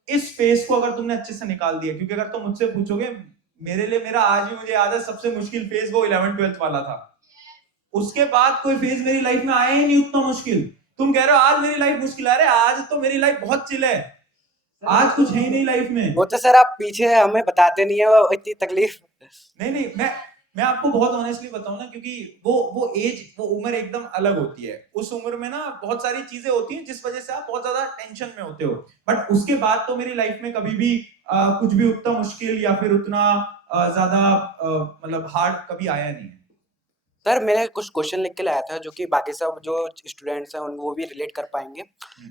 इस फेज को अगर तुमने अच्छे से निकाल दिया, क्योंकि अगर तुम मुझसे पूछोगे, मेरे लिए मेरा आज भी मुझे याद है सबसे मुश्किल फेज वो 11th-12th वाला था। उसके बाद कोई फेज मेरी लाइफ में आया ही नहीं उतना मुश्किल। तुम कह रहे हो आज मेरी लाइफ मुश्किल आ रहा है, आज तो मेरी लाइफ बहुत चिल है, आज कुछ है ही नहीं लाइफ में। वो तो सर आप पीछे हमें बताते नहीं है वो इतनी तकलीफ। नहीं, मैं आपको बहुत ऑनेस्टली बताऊं ना, क्योंकि वो एज, वो उम्र एकदम अलग होती है। उस उम्र में ना बहुत सारी चीजें होती हैं जिस वजह से आप बहुत ज्यादा टेंशन में होते हो, बट उसके बाद तो मेरी लाइफ में कभी भी कुछ भी उतना मुश्किल या फिर उतना ज्यादा मतलब हार्ड कभी आया नहीं है। सर मैंने कुछ क्वेश्चन लिख के लाया था जो कि बाकी सब जो स्टूडेंट्स हैं वो भी रिलेट कर पाएंगे।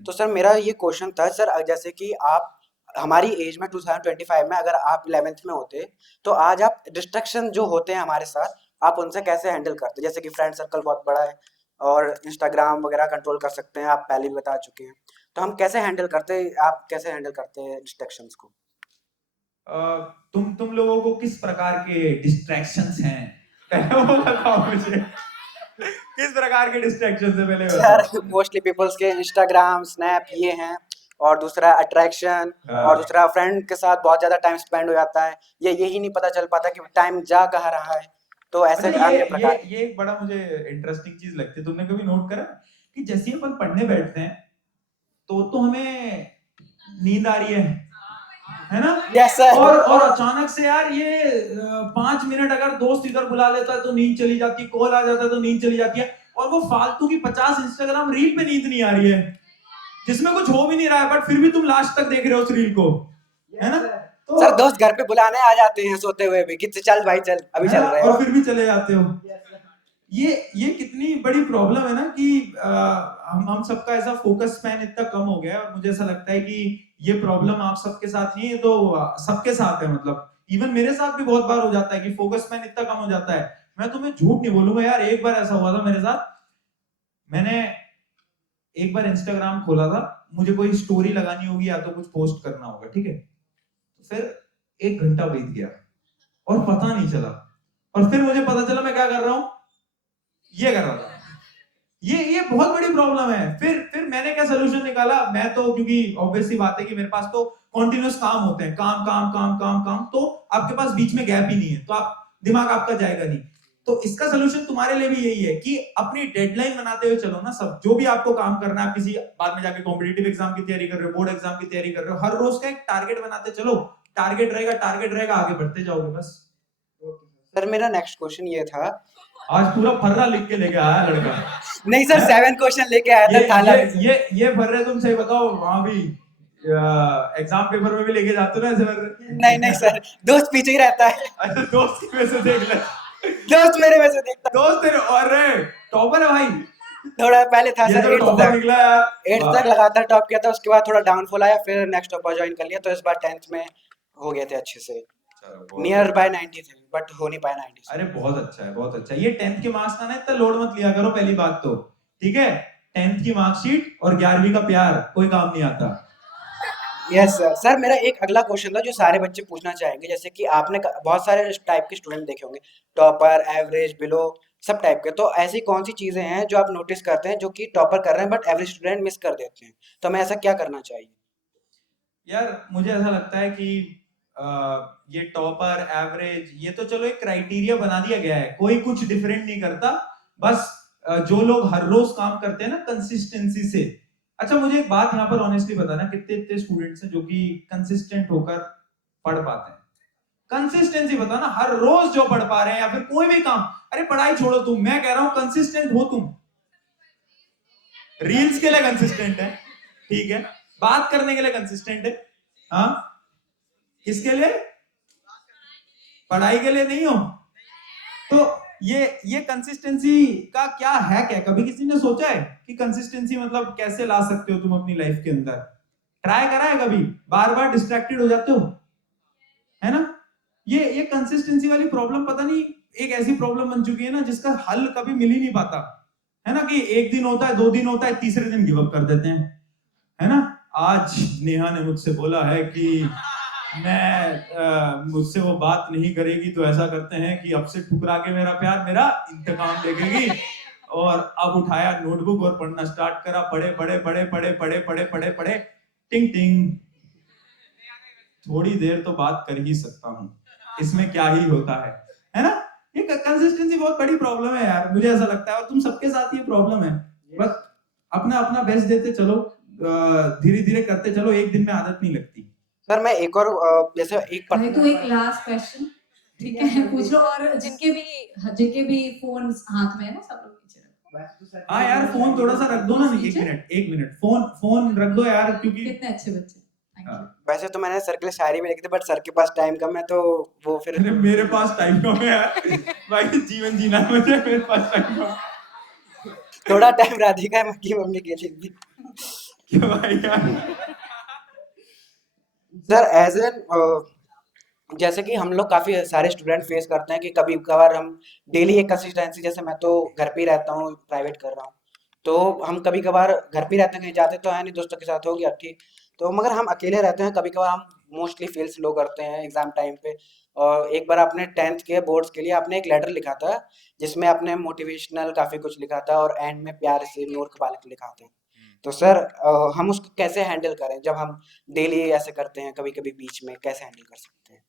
तो सर मेरा ये क्वेश्चन था सर, जैसे कि आप हमारी एज में 2025 में अगर आप 11th में होते तो आज आप डिस्ट्रैक्शन जो होते हैं हमारे साथ, आप उनसे कैसे हैंडल करते? जैसे कि फ्रेंड सर्कल बहुत बड़ा है और इंस्टाग्राम वगैरह कंट्रोल कर सकते हैं, आप पहले भी बता चुके हैं। तो हम कैसे हैंडल करते, आप कैसे हैंडल करते हैं डिस्ट्रैक्शंस को? तुम लोगों को किस प्रकार के डिस्ट्रैक्शंस हैं, पहले वो बताओ मुझे। किस प्रकार के डिस्ट्रैक्शंस है पहले बताओ। सर मोस्टली पीपल्स के इंस्टाग्राम स्नैप ये हैं, और दूसरा अट्रैक्शन, और दूसरा फ्रेंड के साथ बहुत ज्यादा टाइम स्पेंड हो जाता है, ये यही नहीं पता चल पाता कि टाइम जा कहाँ रहा है। तो ऐसे अच्छा, अन्य प्रकार ये एक बड़ा मुझे इंटरेस्टिंग चीज लगती है। तुमने कभी नोट करा कि जैसे ही अपन पढ़ने बैठते हैं तो हमें नींद आ रही है ना? Yes sir. और अचानक से यार ये 5 मिनट अगर दोस्त इधर बुला लेता है तो नींद चली जाती है, कॉल आ जाता है तो नींद चली जाती है, और वो फालतू की 50 इंस्टाग्राम रील पे नींद नहीं आ रही है, जिसमें कुछ हो भी नहीं रहा है, बट फिर भी तुम लास्ट तक देख रहे हो उस रील को, है ना? तो सर दोस्त घर पे बुलाने आ जाते हैं सोते हुए भी कि चल भाई चल अभी चल रहे हैं, और फिर भी चले जाते हो। ये कितनी बड़ी प्रॉब्लम है ना कि हम सबका ऐसा फोकस स्पैन इतना कम हो गया है, और मुझे ऐसा लगता है कि ये प्रॉब्लम आप सबके साथ नहीं है, तो सबके साथ है। मतलब इवन मेरे साथ भी बहुत बार हो जाता है कि फोकस स्पैन इतना कम हो जाता है। मैं तुम्हें झूठ नहीं बोलूंगा यार, एक बार ऐसा हुआ था मेरे साथ। मैंने एक बार इंस्टाग्राम खोला था, मुझे कोई स्टोरी लगानी होगी या तो कुछ पोस्ट करना होगा, ठीक है। तो फिर 1 घंटा बीत गया और पता नहीं चला, और फिर मुझे पता चला मैं क्या कर रहा हूं, ये कर रहा था। ये बहुत बड़ी प्रॉब्लम है। फिर मैंने क्या सोल्यूशन निकाला, मैं तो, क्योंकि ऑब्वियस सी बात है कि मेरे पास तो कॉन्टिन्यूस काम होते हैं, काम काम काम काम काम, तो आपके पास बीच में गैप ही नहीं है, तो आप दिमाग आपका जाएगा नहीं। तो इसका सोल्यूशन तुम्हारे लिए भी यही है कि अपनी डेडलाइन बनाते हुए चलो ना। सब जो भी आपको काम करना है, आप किसी बाद में जाके कॉम्पिटिटिव एग्जाम की तैयारी कर रहे हो, बोर्ड एग्जाम की तैयारी कर रहे हो, हर रोज का एक टारगेट बनाते चलो। टारगेट रहेगा, आगे बढ़ते जाओगे बस। सर मेरा नेक्स्ट क्वेश्चन ये था, आज पूरा फर्रा लिख के लेके आया लड़का। नहीं सर 7 क्वेश्चन लेके आया था थाला में। ये फर्रे तुम सही बताओ, वहां भी एग्जाम पेपर में भी लेके जाते हो ना ऐसे फर्रे? नहीं सर, दोस्त पीछे ही रहता है। अच्छा, दोस्त की वजह से देख ले। दोस्त मेरे में से देखता, दोस्त तेरे, अरे टॉपर है भाई। थोड़ा पहले था ये सर तो 8th टॉपर तक, निकला यार। 8th तक लगातार टॉप किया था, उसके बाद थोड़ा डाउनफॉल आया, फिर नेक्स्ट टॉपर ज्वाइन कर लिया, तो इस बार 10th में हो गए थे अच्छे से, नियर बाय 90 थे, बट हो नहीं पाया 90। अरे बहुत अच्छा है, बहुत अच्छा है। ये 10th के मार्क्स का ना इतना लोड मत लिया करो, पहली बात तो, ठीक है। 10th की मार्कशीट और 11वीं का प्यार कोई काम नहीं आता। Yes sir. सर मेरा एक अगला क्वेश्चन था जो सारे बच्चे पूछना चाहेंगे, जैसे कि आपने बहुत सारे टाइप के स्टूडेंट देखे होंगे, टॉपर, एवरेज, बिलो, सब टाइप के। तो ऐसी कौन सी चीजें हैं जो आप नोटिस करते हैं जो कि टॉपर कर रहे हैं बट एवरेज स्टूडेंट मिस कर देते हैं? तो हमें ऐसा क्या करना चाहिए? यार मुझे ऐसा लगता है कि ये टॉपर, एवरेज, ये तो चलो एक क्राइटेरिया बना दिया गया है, कोई कुछ डिफरेंट नहीं करता। बस जो लोग हर रोज काम करते हैं ना कंसिस्टेंसी से। अच्छा, मुझे एक बात यहाँ पर ऑनेस्टली बताना, कितने स्टूडेंट्स हैं जो कि कंसिस्टेंट होकर पढ़ पाते हैं? कंसिस्टेंसी बताना, हर रोज जो पढ़ पा रहे हैं या फिर कोई भी काम। अरे पढ़ाई छोड़ो तुम, मैं कह रहा हूं कंसिस्टेंट हो तुम। रील्स के लिए कंसिस्टेंट है, ठीक है, बात करने के लिए कंसिस्टेंट है, हाँ, किसके लिए? पढ़ाई के लिए नहीं हो। तो ये कंसिस्टेंसी का क्या है? क्या कभी किसी ने सोचा है कि कंसिस्टेंसी मतलब कैसे ला सकते हो तुम अपनी लाइफ के अंदर? ट्राई करा है कभी? बार बार डिस्ट्रैक्टेड हो जाते हो, है ना? ये कंसिस्टेंसी वाली प्रॉब्लम पता नहीं एक ऐसी प्रॉब्लम बन चुकी है ना जिसका हल कभी मिल ही नहीं पाता, है ना? कि एक दिन होता है, 2 दिन होता है, तीसरे दिन गिव अप कर देते हैं, है ना? आज नेहा ने मुझसे बोला है कि मुझसे वो बात नहीं करेगी तो ऐसा करते हैं कि अब से ठुकरा के मेरा प्यार मेरा इंतकाम देखेगी। और अब उठाया नोटबुक और पढ़ना स्टार्ट करा, पढ़े पढ़े पढ़े पढ़े पढ़े पढ़े पढ़े पढ़े, टिंग टिंग, थोड़ी देर तो बात कर ही सकता हूँ, इसमें क्या ही होता है ना। ये कंसिस्टेंसी बहुत बड़ी प्रॉब्लम है यार, मुझे ऐसा लगता है, और तुम सबके साथ ये प्रॉब्लम है। बस अपना अपना बेस्ट देते चलो, धीरे धीरे करते चलो, एक दिन में आदत नहीं लगती। सर मैं एक और जैसे एक भाई तो एक लास्ट क्वेश्चन, ठीक है, पूछ लो। और जिनके भी फोन हाथ में है ना, सब लोग पीछे रखो। हाँ यार, फोन थोड़ा सा रख दो ना, एक मिनट फोन रख दो यार, क्योंकि कितने अच्छे बच्चे। Thank you. वैसे तो मैंने सर के लिए शायरी भी लिखी थी, बट सर के पास टाइम कम है, तो वो फिर अरे मेरे पास टाइम कम है यार, भाई जीवन जीना है मुझे, मेरे पास टाइम कम है। थोड़ा टाइम राधिका की मम्मी के लिए भी। क्यों भाई यार? सर एज एन जैसे कि हम लोग काफी सारे स्टूडेंट फेस करते हैं कि कभी कभार हम डेली एक कंसिस्टेंसी, जैसे मैं तो घर पे ही रहता हूँ, प्राइवेट कर रहा हूँ, तो हम कभी कभार घर पे ही रहते हैं, कहीं जाते तो है नहीं, दोस्तों के साथ हो गया ठीक, तो मगर हम अकेले रहते हैं, कभी कभार हम मोस्टली फील स्लो करते हैं एग्जाम टाइम पे। और एक बार आपने 10th के बोर्ड्स के लिए आपने एक लेटर लिखा था, जिसमें आपने मोटिवेशनल काफी कुछ लिखा था, और एंड में प्यार से मूर्ख बालक लिखा था। तो सर हम उसको कैसे हैंडल करें, जब हम डेली ऐसे करते हैं, कभी कभी बीच में कैसे हैंडल कर सकते हैं?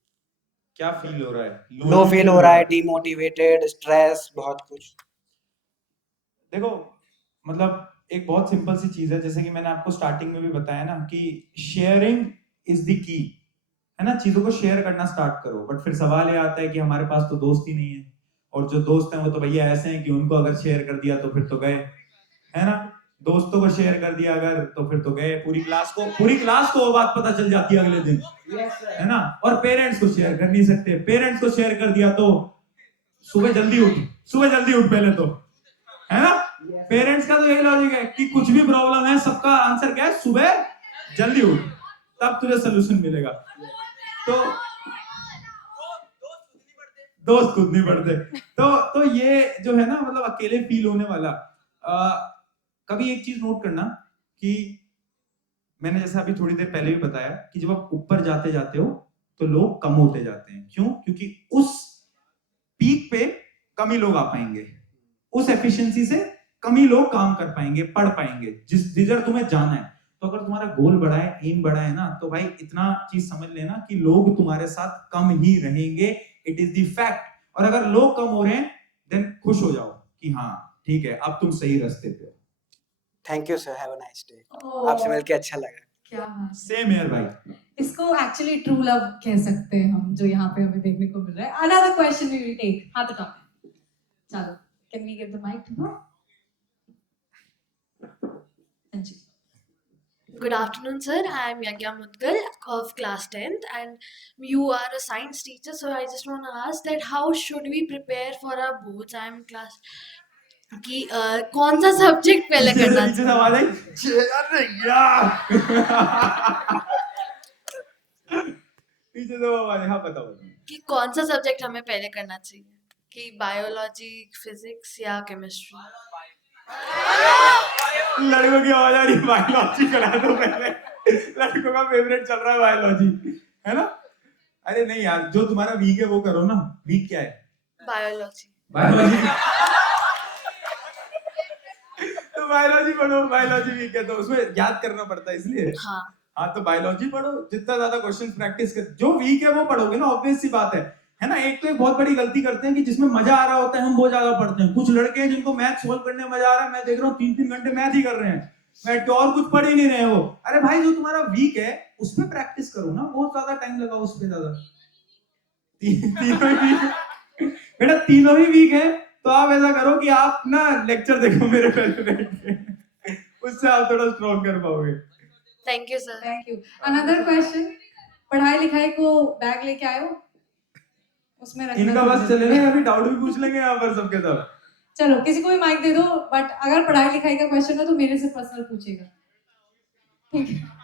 क्या फील हो रहा है? लो फील हो रहा है, डिमोटिवेटेड, स्ट्रेस, बहुत कुछ। देखो, मतलब एक बहुत सिंपल सी चीज है, जैसे कि मैंने आपको स्टार्टिंग में भी बताया ना कि शेयरिंग इज द की, है ना। चीजों को शेयर करना स्टार्ट करो, बट फिर सवाल ये आता है कि हमारे पास तो दोस्त ही नहीं है, और जो दोस्त हैं वो तो भैया ऐसे हैं कि उनको अगर शेयर कर दिया तो फिर तो गए, है ना। दोस्तों को शेयर कर दिया अगर तो फिर तो गए, पूरी क्लास को वो बात पता चल जाती है अगले दिन, है ना। और पेरेंट्स को शेयर कर नहीं सकते, पेरेंट्स को शेयर कर दिया तो सुबह जल्दी उठ पहले तो, है ना। पेरेंट्स का तो यही लॉजिक है कि कुछ भी प्रॉब्लम है, सबका आंसर क्या है, सुबह जल्दी उठ, तब तुझे सोल्यूशन मिलेगा। तो दोस्त खुद नहीं पढ़ते। तो ये जो है ना, मतलब अकेले फील होने वाला, कभी एक चीज नोट करना कि मैंने जैसे अभी थोड़ी देर पहले भी बताया कि जब आप ऊपर जाते जाते हो तो लोग कम होते जाते हैं। क्यों? क्योंकि उस पीक पे कम ही लोग आ पाएंगे, उस एफिशिएंसी से कम ही लोग काम कर पाएंगे, पढ़ पाएंगे जिधर तुम्हें जाना है। तो अगर तुम्हारा गोल बड़ा है, एम बड़ा है ना, तो भाई इतना चीज समझ लेना कि लोग तुम्हारे साथ कम ही रहेंगे, इट इज द फैक्ट। और अगर लोग कम हो रहे हैं देन खुश हो जाओ कि हाँ ठीक है, अब तुम सही रास्ते पे हो। Thank you sir, have a nice day. आपसे मिलके अच्छा लगा। क्या बात। सेम हियर भाई। इसको एक्चुअली ट्रू लव कह सकते हैं हम, जो यहाँ पे हमें देखने को मिल रहा है। Another question we will take, हाथ उठाओ। चलो, can we give the mic to her? जी। Good afternoon, sir. I am Yagya Mudgal of class 10th, and you are a science teacher. So I just want to ask that how should we prepare for our boards? I am class कि कौन सा subject पहले करना पीछे से आवाज आई, अरे यार पीछे से आवाज, हाँ बताओ कि कौन सा सब्जेक्ट हमें पहले करना चाहिए, कि बायोलॉजी, फिजिक्स या केमिस्ट्री? लड़कों की आवाज आ रही है, बायोलॉजी करा दो पहले, लड़कों का फेवरेट चल रहा है बायोलॉजी, है ना। अरे नहीं यार, जो तुम्हारा वीक है वो करो ना। वीक क्या है? बायोलॉजी तो बायोलॉजी पढ़ो, बायोलॉजी वीक है तो उसमें याद करना पड़ता है, इसलिए हाँ तो बायोलॉजी पढ़ो, जितना ज्यादा क्वेश्चन प्रैक्टिस कर, जो वीक है वो पढ़ोगे ना, ऑब्वियस सी बात है ना। एक तो एक बहुत बड़ी गलती करते हैं कि जिसमें मजा आ रहा होता है हम वो ज्यादा पढ़ते हैं। कुछ लड़के हैं जिनको मैथ सोल्व करने में मजा आ रहा है, मैं देख रहा हूँ 3-3 घंटे मैथ ही कर रहे हैं, बैठ के और कुछ पढ़ ही नहीं रहे हो। अरे भाई, जो तुम्हारा वीक है उस पर प्रैक्टिस करो ना, बहुत ज्यादा टाइम लगाओ उस पर ज्यादा। बेटा तीनों ही वीक है तो आप ऐसा करो कि आप ना लेक्चर देखो मेरे पहले बैठ के, उससे आप थोड़ा स्ट्रॉन्ग कर पाओगे। Thank you sir. Thank you. Another question, पढ़ाई लिखाई को बैग लेके आए हो, उसमें रखना। इनका बस चलेगा, अभी डाउट भी पूछ लेंगे यहाँ पर सबके सब। चलो किसी को भी माइक दे दो, बट अगर पढ़ाई लिखाई का क्वेश्चन हो तो मेरे से पर्सनल पूछेगा, ठीक है।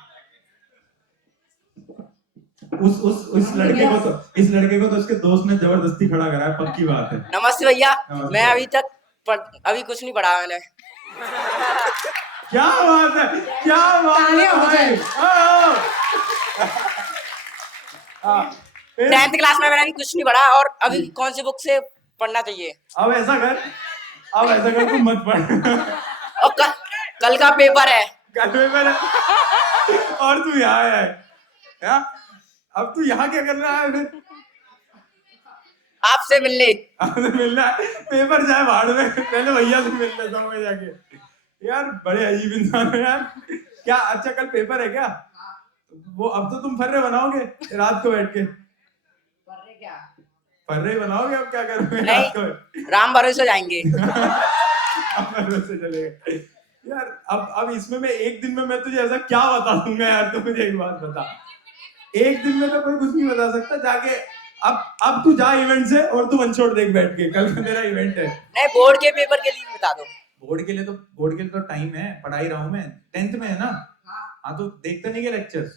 इस लड़के को तो उसके दोस्त ने जबरदस्ती खड़ा करा है, पक्की बात है। नमस्ते भैया, मैं अभी कुछ नहीं पढ़ा मैंने। क्या बात है, क्या बात है। फिर 10th क्लास में मैंने अभी कुछ नहीं पढ़ा और अभी कौन सी बुक से पढ़ना चाहिए अब ऐसा कर तू मत पढ़ और कल का पेपर है। कल पेपर है और तू यहाँ है क्या? अब तू यहाँ क्या कर रहा है फिर? आपसे मिलने। आपसे मिलना है? पेपर जाए भाड़ में, पहले भैया से मिल लेता हूँ मैं जाके। यार बड़े अजीब इंसान हो यार। क्या अच्छा कल पेपर है क्या? वो अब तो तुम फर्रे बनाओगे रात को बैठ के। फर्रे बनाओगे अब क्या करोगे रात को? राम भरोसे जाएंगे। अब भरोसे चलेगा यार। अब इसमें मैं एक दिन में मैं तुझे ऐसा क्या बता दूंगा यार? तू मुझे एक बात बता, एक दिन में तो कोई कुछ नहीं बता सकता। जाके अब तू जा इवेंट से और तू वन शॉट देख बैठ के। कल मेरा इवेंट है। नहीं, बोर्ड के पेपर के लिए बता दो। बोर्ड के लिए तो टाइम है, पढ़ा ही रहा हूँ मैं। 10th में है ना? हाँ तो देखते नहीं के लेक्चर्स?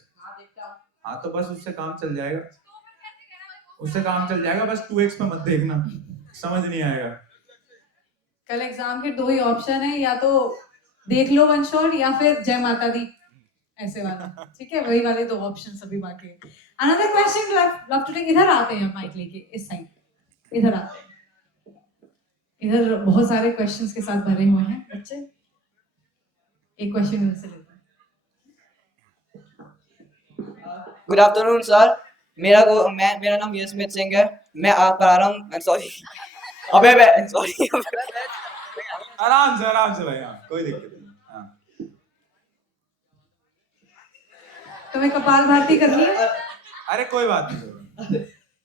हाँ तो बस उससे काम चल जाएगा, बस 2x पे मत देखना, समझ नहीं आएगा। कल एग्जाम के 2 ही ऑप्शन है, या तो देख लो वन शॉट या फिर जय माता दी ऐसे वाला। ठीक है, वही वाले 2 ऑप्शन अभी बाकी है। Another question love to take. इधर आते हैं माइक लेके, इस साइड इधर आते हैं। इधर बहुत सारे क्वेश्चंस के साथ भरे हुए हैं बच्चे। एक क्वेश्चन इधर से लेते हैं। गुड आफ्टरनून सर, मेरा नाम यशमीत सिंह है। मैं आप पढ़ा रहा हूँ। सॉरी सॉरी आराम से भाई, हाँ कोई दिक्कत नहीं। हाँ तुम्हें कपाल भारती करनी है? अरे कोई बात नहीं।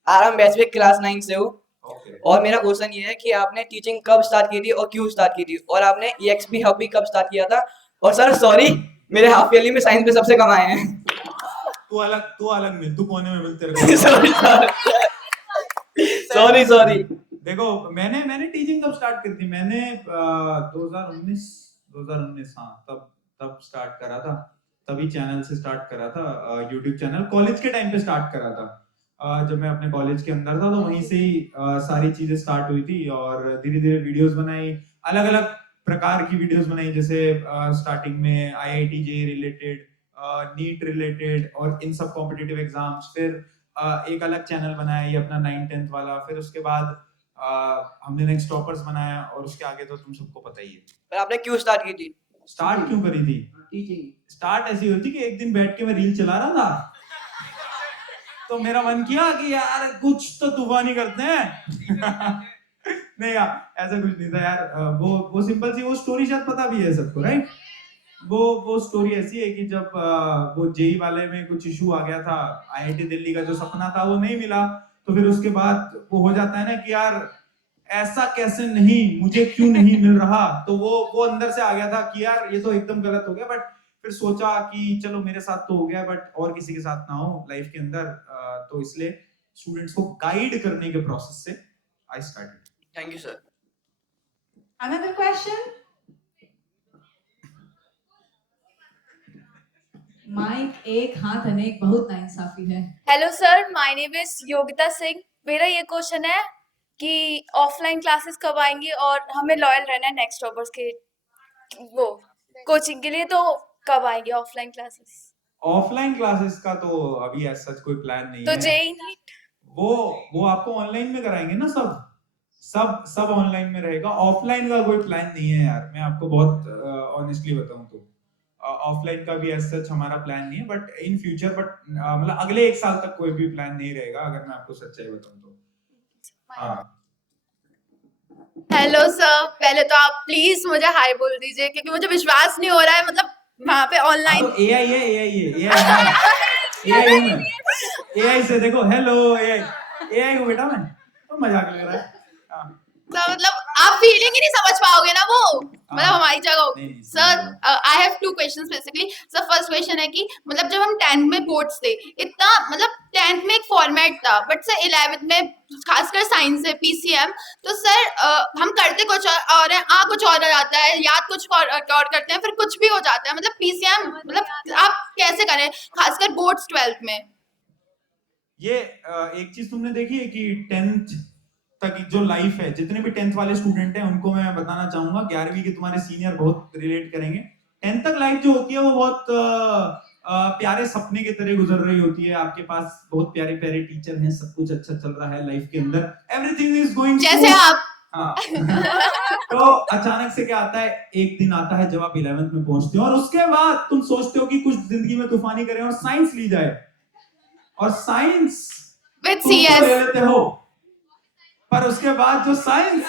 आराम बैचविक क्लास 9 से हूँ। ओके। और मेरा क्वेश्चन ये है कि आपने टीचिंग कब स्टार्ट की थी और क्यों स्टार्ट की थी, और आपने EXP हब भी कब स्टार्ट किया था? और सर सॉरी, मेरे हाफ ईयरली में साइंस में सबसे कम आए हैं। तू अलग मिल, तू कोने में मिल तेरे। सॉरी। देखो मैंने टीचिंग कब स्टार्ट करी थी? मैंने 2019 हाँ तब स्टार्ट करा था। तभी चैनल से स्टार्ट करा था, YouTube चैनल। कॉलेज के टाइम पे स्टार्ट करा था। जब मैं अपने कॉलेज के अंदर था तो वहीं से ही सारी चीजें स्टार्ट हुई थी और धीरे धीरे वीडियोस बनाई, अलग अलग प्रकार की वीडियोस बनाई। जैसे स्टार्टिंग में IIT JEE related, NEET related और इन सब कॉम्पिटिटिव एग्जाम्स। फिर एक अलग चैनल बनाया ये अपना 9th-10th वाला। फिर उसके बाद हमने नेक्स्ट टॉपर्स बनाया और उसके आगे तो तुम सबको पता ही है। पर आपने क्यों स्टार्ट की थी? स्टार्ट क्यों करी थी? स्टार्ट ऐसी होती कि एक दिन बैठ के मैं रील चला रहा था तो मेरा मन किया कि यार कुछ तो तूफानी करते हैं। नहीं यार ऐसा कुछ नहीं था यार। वो सिंपल सी वो स्टोरी शायद पता भी है सबको, राइट? वो स्टोरी ऐसी है कि जब वो JEE वाले में कुछ इशू आ गया था, IIT दिल्ली का जो सपना था वो नहीं मिला, तो फिर उसके बाद वो हो जाता है ना कि यार ऐसा कैसे नहीं, मुझे क्यों नहीं मिल रहा। तो वो अंदर से आ गया था कि यार ये तो एकदम गलत हो गया। बट फिर सोचा कि चलो मेरे साथ तो हो गया बट और किसी के साथ ना हो लाइफ के अंदर। तो इसलिए स्टूडेंट्स को गाइड करने के प्रोसेस से I started. Thank you sir. Another question. Mic एक हाथ अनेक बहुत नाइंसाफी है। Hello sir, my name is Yogita Singh. मेरा ये क्वेश्चन है कि ऑफलाइन क्लासेस कब आएंगी और हमें लॉयल रहना है नेक्स्ट टॉपर्स के वो कोचिंग के लिए, तो कब आएंगी ऑफलाइन क्लासेस? ऑफलाइन क्लासेस का तो अभी ऐसा कोई प्लान नहीं तो है। JEE नीट वो आपको ऑनलाइन में कराएंगे ना, सब ऑनलाइन में रहेगा। ऑफलाइन का कोई प्लान नहीं है यार, मैं आपको बहुत ऑनेस्टली बताऊं तो ऑफलाइन का भी ऐसा हमारा प्लान नहीं है। बट इन फ्यूचर मतलब अगले 1 साल तक कोई भी प्लान नहीं रहेगा, अगर मैं आपको सच्चाई बताऊं तो। हाँ हेलो सर, पहले तो आप प्लीज मुझे हाय बोल दीजिए क्योंकि मुझे विश्वास नहीं हो रहा है, मतलब वहाँ पे ऑनलाइन। तो AI से देखो। हेलो AI को बेटा मैं तो मजाक लग रहा है। तो मतलब आप फीलिंग ही नहीं समझ पाओगे ना वो, मतलब हमारी जगह होगी। नहीं, sir I have 2 questions basically. Sir first question है कि मतलब जब हम 10th में बोर्ड्स थे इतना, मतलब 10th में एक फॉर्मेट था, बट सर 11th में खासकर साइंस है PCM, तो सर हम करते कुछ और है, कुछ और आ जाता है, याद कुछ और करते हैं, फिर कुछ भी हो जाता है। मतलब PCM मतलब आप कैसे करें खासकर बोर्ड्स 12th में? ये एक चीज तुमने देखी है कि 10th तक जो लाइफ है, जितने भी 10th वाले स्टूडेंट हैं उनको मैं बताना चाहूंगा, 11वीं के तुम्हारे सीनियर बहुत रिलेट करेंगे। 10th तक लाइफ जो होती है वो बहुत प्यारे सपने की तरह गुजर रही होती है, आपके पास बहुत प्यारे प्यारे टीचर हैं, सब कुछ अच्छा चल रहा है लाइफ के अंदर, एवरीथिंग इज गोइंग जैसे आप हाँ तो अचानक से क्या आता है, एक दिन आता है जब आप 11th में पहुंचते हो और उसके बाद तुम सोचते हो कि कुछ जिंदगी में तूफानी करें और साइंस ली जाए, और साइंस विद तुम तो CS ले लेते हो, पर उसके बाद जो साइंस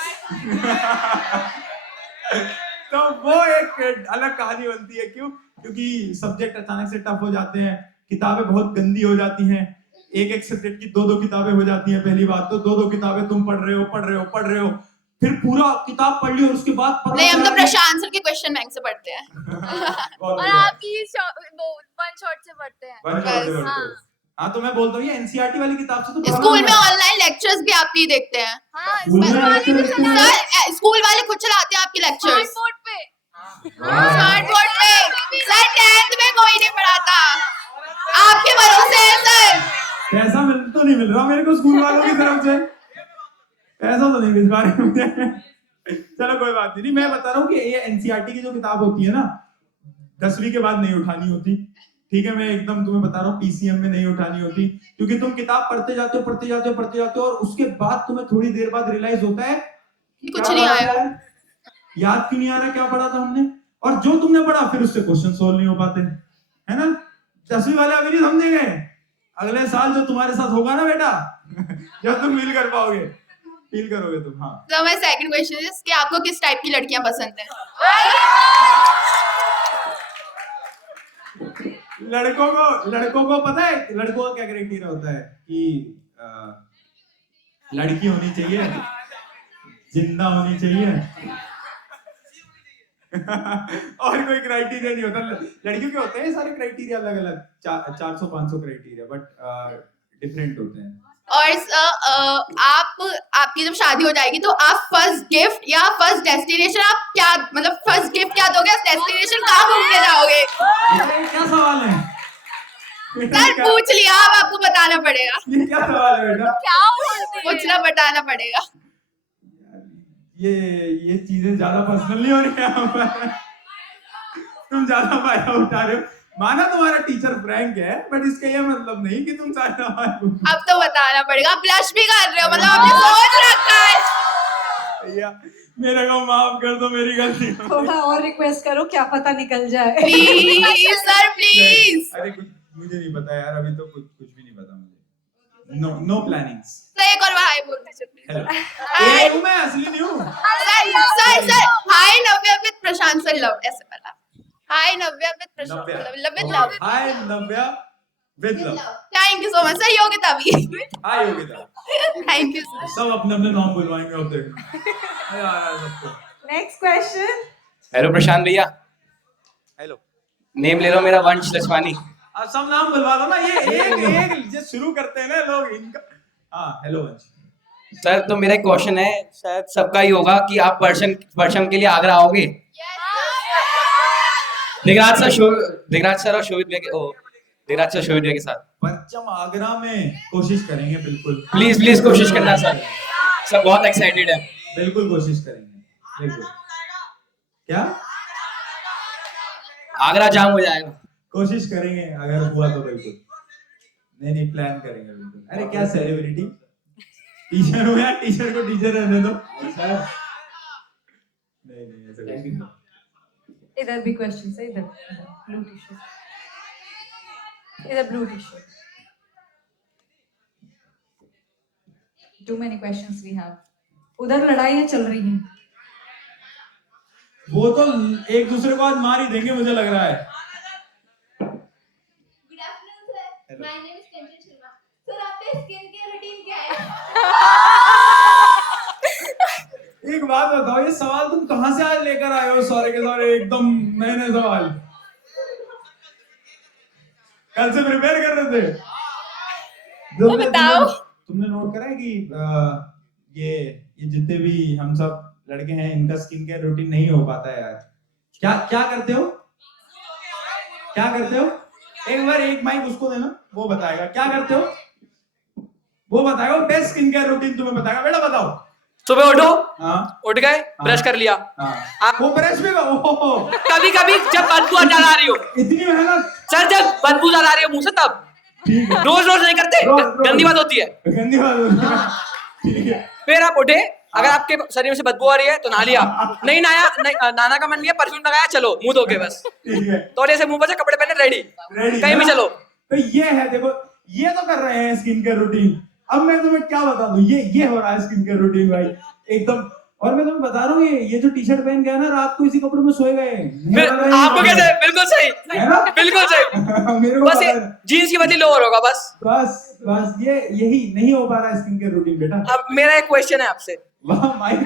तो वो एक अलग कहानी बनती है। क्यों? क्योंकि सब्जेक्ट अचानक से टफ हो जाते हैं, किताबें बहुत गंदी हो जाती हैं, एक सब्जेक्ट की 2-2 किताबें हो जाती हैं। पहली बात तो 2-2 किताबें तुम पढ़ रहे हो, फिर पूरा किताब पढ़ ली और उसके बाद पता नहीं, हम चला तो कि- प्रशांत सर के क्वेश्चन बैंक से पढ़ते हैं। बहुत और बढ़िया। आप ये वो वन शॉट से पढ़ते हैं। One shot से पढ़ते हो। हाँ। हाँ तो मैं बोलता हूँ ये एनसीईआरटी वाली किताब से तो पढ़ा स्कूल में हुआ है। ऑनलाइन लेक्चर्स भी आप ही देखते हैं हाँ, स्कूल में स्कूल वाले भी lecture चला सर, स्कूल वाले खुद चलाते हैं आपके लेक्चर्स बोर्ड पे। स्मार्ट बोर्ड पे। सर 10th में कोई नहीं पढ़ाता, आपके भरोसे है सर। पैसा तो नहीं मिल रहा मेरे को स्कूल वालों की तरफ से, पैसा तो नहीं मिल पा रहा मुझे। चलो कोई बात नहीं, मैं बता रहा हूँ कि ये एनसीईआरटी की जो किताब होती है ना, 10वीं के बाद नहीं उठानी होती, ठीक है? मैं एकदम तुम्हें बता रहा हूँ, पीसीएम में नहीं उठानी होती, क्योंकि तुम किताब पढ़ते जाते हो और उसके बाद तुम्हें थोड़ी देर बाद रियलाइज होता है कुछ क्या नहीं पढ़ा आया। था, याद क्यों नहीं आ रहा क्या पढ़ा था हमने, और जो तुमने पढ़ा फिर उससे क्वेश्चन सोल्व नहीं हो पाते, है ना? 10वीं वाले अभी नहीं समझेंगे, अगले साल जो तुम्हारे साथ होगा ना बेटा, जब तुम फील कर पाओगे, फील करोगे तुम। हाँ तो मैं सेकंड क्वेश्चन इज कि आपको किस टाइप की लड़कियां पसंद हैं? लड़कों को पता है लड़कों का क्या क्राइटेरिया होता है कि लड़की होनी चाहिए, जिंदा होनी चाहिए और कोई क्राइटेरिया नहीं होता। लड़कियों के होते हैं सारे क्राइटेरिया अलग अलग, 400-500 क्राइटेरिया, बट डिफरेंट होते हैं। और आपकी जब शादी हो जाएगी तो आप फर्स्ट गिफ्ट या फर्स्ट डेस्टिनेशन आप क्या, मतलब फर्स्ट गिफ्ट क्या दोगे, डेस्टिनेशन कहाँ घूमने जाओगे? ये क्या सवाल है? सर पूछ लिया, अब आपको बताना पड़ेगा, ये क्या सवाल है बेटा? क्या बोलते हैं? पूछना बताना पड़ेगा। ये चीजें ज्यादा पर्सनल नहीं हो रही है यहाँ पर। तुम ज्यादा फायदा उठा रहे हो। माना तुम्हारा टीचर फ्रैंक है, बट इसका ये मतलब नहीं कि तुम सारे सवाल अब तो बताना पड़ेगा, आप ब्लश भी कर रहे हो, मतलब आपने सोच रखा है। भैया मेरे को माफ कर दो, मेरी गलती हो गई। थोड़ा और रिक्वेस्ट करो, क्या पता निकल जाए। Please sir please. अरे कुछ मुझे नहीं पता यार, अभी तो कुछ भी नहीं पता मुझे। No plannings. सर एक और हाय बोल दीजिए हेलो। हाय ये हूँ मैं, असली नहीं हूँ। Sir hi Navya with Prashant sir love, ऐसे बोला। Hi Navya with Prashant with love. Hi Navya with love. Thank you so much sir, योग्यता भी। Hi Yogita. Thank you sir. सब अपने अपने नाम बुलवाएंगे अब देखो। यार सबको। Next question. हेलो प्रशांत भैया, हेलो। नेम ले लो मेरा, वंश लक्ष्मानी। आप सब नाम बुलवा लो ना, ये एक जो शुरू करते हैं ना लोग इनका। हाँ हेलो वंश। सर तो मेरा एक क्वेश्चन है, शायद सबका ही होगा कि आप परचम के लिए आगरा आओगे? दिगराज सर और शोभित भैया के साथ। परचम आगरा में कोशिश करेंगे, बिल्कुल प्लीज कोशिश करना सर, सब बहुत एक्साइटेड है। बिल्कुल कोशिश करेंगे, बिल्कुल। क्या आगरा जाम हो जाएगा। कोशिश करेंगे, अगर हुआ तो बिल्कुल। नहीं प्लान करेंगे बिल्कुल। अरे क्या सेलिब्रिटी, टीचर हो यार, टीचर को टीचर रहने दो। नहीं ऐसा कुछ नहीं। इधर भी क्वेश्चन है, इधर ब्लू टी शर्ट, इधर blue T shirt. Too many questions we have. उधर लड़ाइयाँ चल रही हैं। वो तो एक दूसरे को आज मार ही देंगे मुझे लग रहा है। Good afternoon sir, my name is Kanchan Sharma. Sir आपका स्किन केयर रूटीन क्या है? एक बात बताओ, ये सवाल तुम कहां से आज लेकर आए हो? सारे के सारे एकदम नए सवाल, कल से प्रिपेयर कर रहे थे? तो बताओ। तुमने नोट करा है कि ये जितने भी हम सब लड़के हैं, इनका स्किन केयर रूटीन नहीं हो पाता है यार। क्या करते हो? एक बार एक माइक उसको देना, वो बताएगा क्या करते हो, वो बताएगा। बेस्ट स्किन केयर रूटीन तुम्हें बताएगा। बेटा बताओ सुबह उठो, हाँ उठ गए, ब्रश कर लिया, हाँ आप वो ब्रश में ओहो कभी कभी जब बदबू ज्यादा आ रही हो, इतनी मेहनत। सर जब बदबू ज्यादा आ रही हो मुंह से तब, ठीक है, रोज रोज नहीं करते, रोज। गंदी बात होती है। गंदी बात होती है। ठीक है, फिर आप उठे, अगर आपके शरीर में से बदबू आ रही है तो नहा लिया, नहीं नहाया, नहीं नाना का मन नहीं है, परफ्यूम लगाया, चलो मुंह धो के बस, ठीक है, तौलिए से मुंह पोंछा, कपड़े पहने, रेडी, रेडी कहीं भी चलो। तो ये है, देखो ये तो कर रहे हैं स्किन केयर रूटीन। अब मैं तुम्हें क्या बता दूं, ये हो रहा है स्किन केयर रूटीन भाई एकदम। और मैं तुम्हें बता रहा हूँ, ये जो टी शर्ट पहन के है ना, रात को इसी कपड़ों में सोए गए। आपको कैसे? बिल्कुल सही, है ना? बिल्कुल सही। मेरे को बस पता है। जीन्स की वजह लोअर होगा बस। बस यही नहीं हो पा रहा है स्किन केयर रूटीन बेटा। अब मेरा एक क्वेश्चन है आपसे, वाह माइक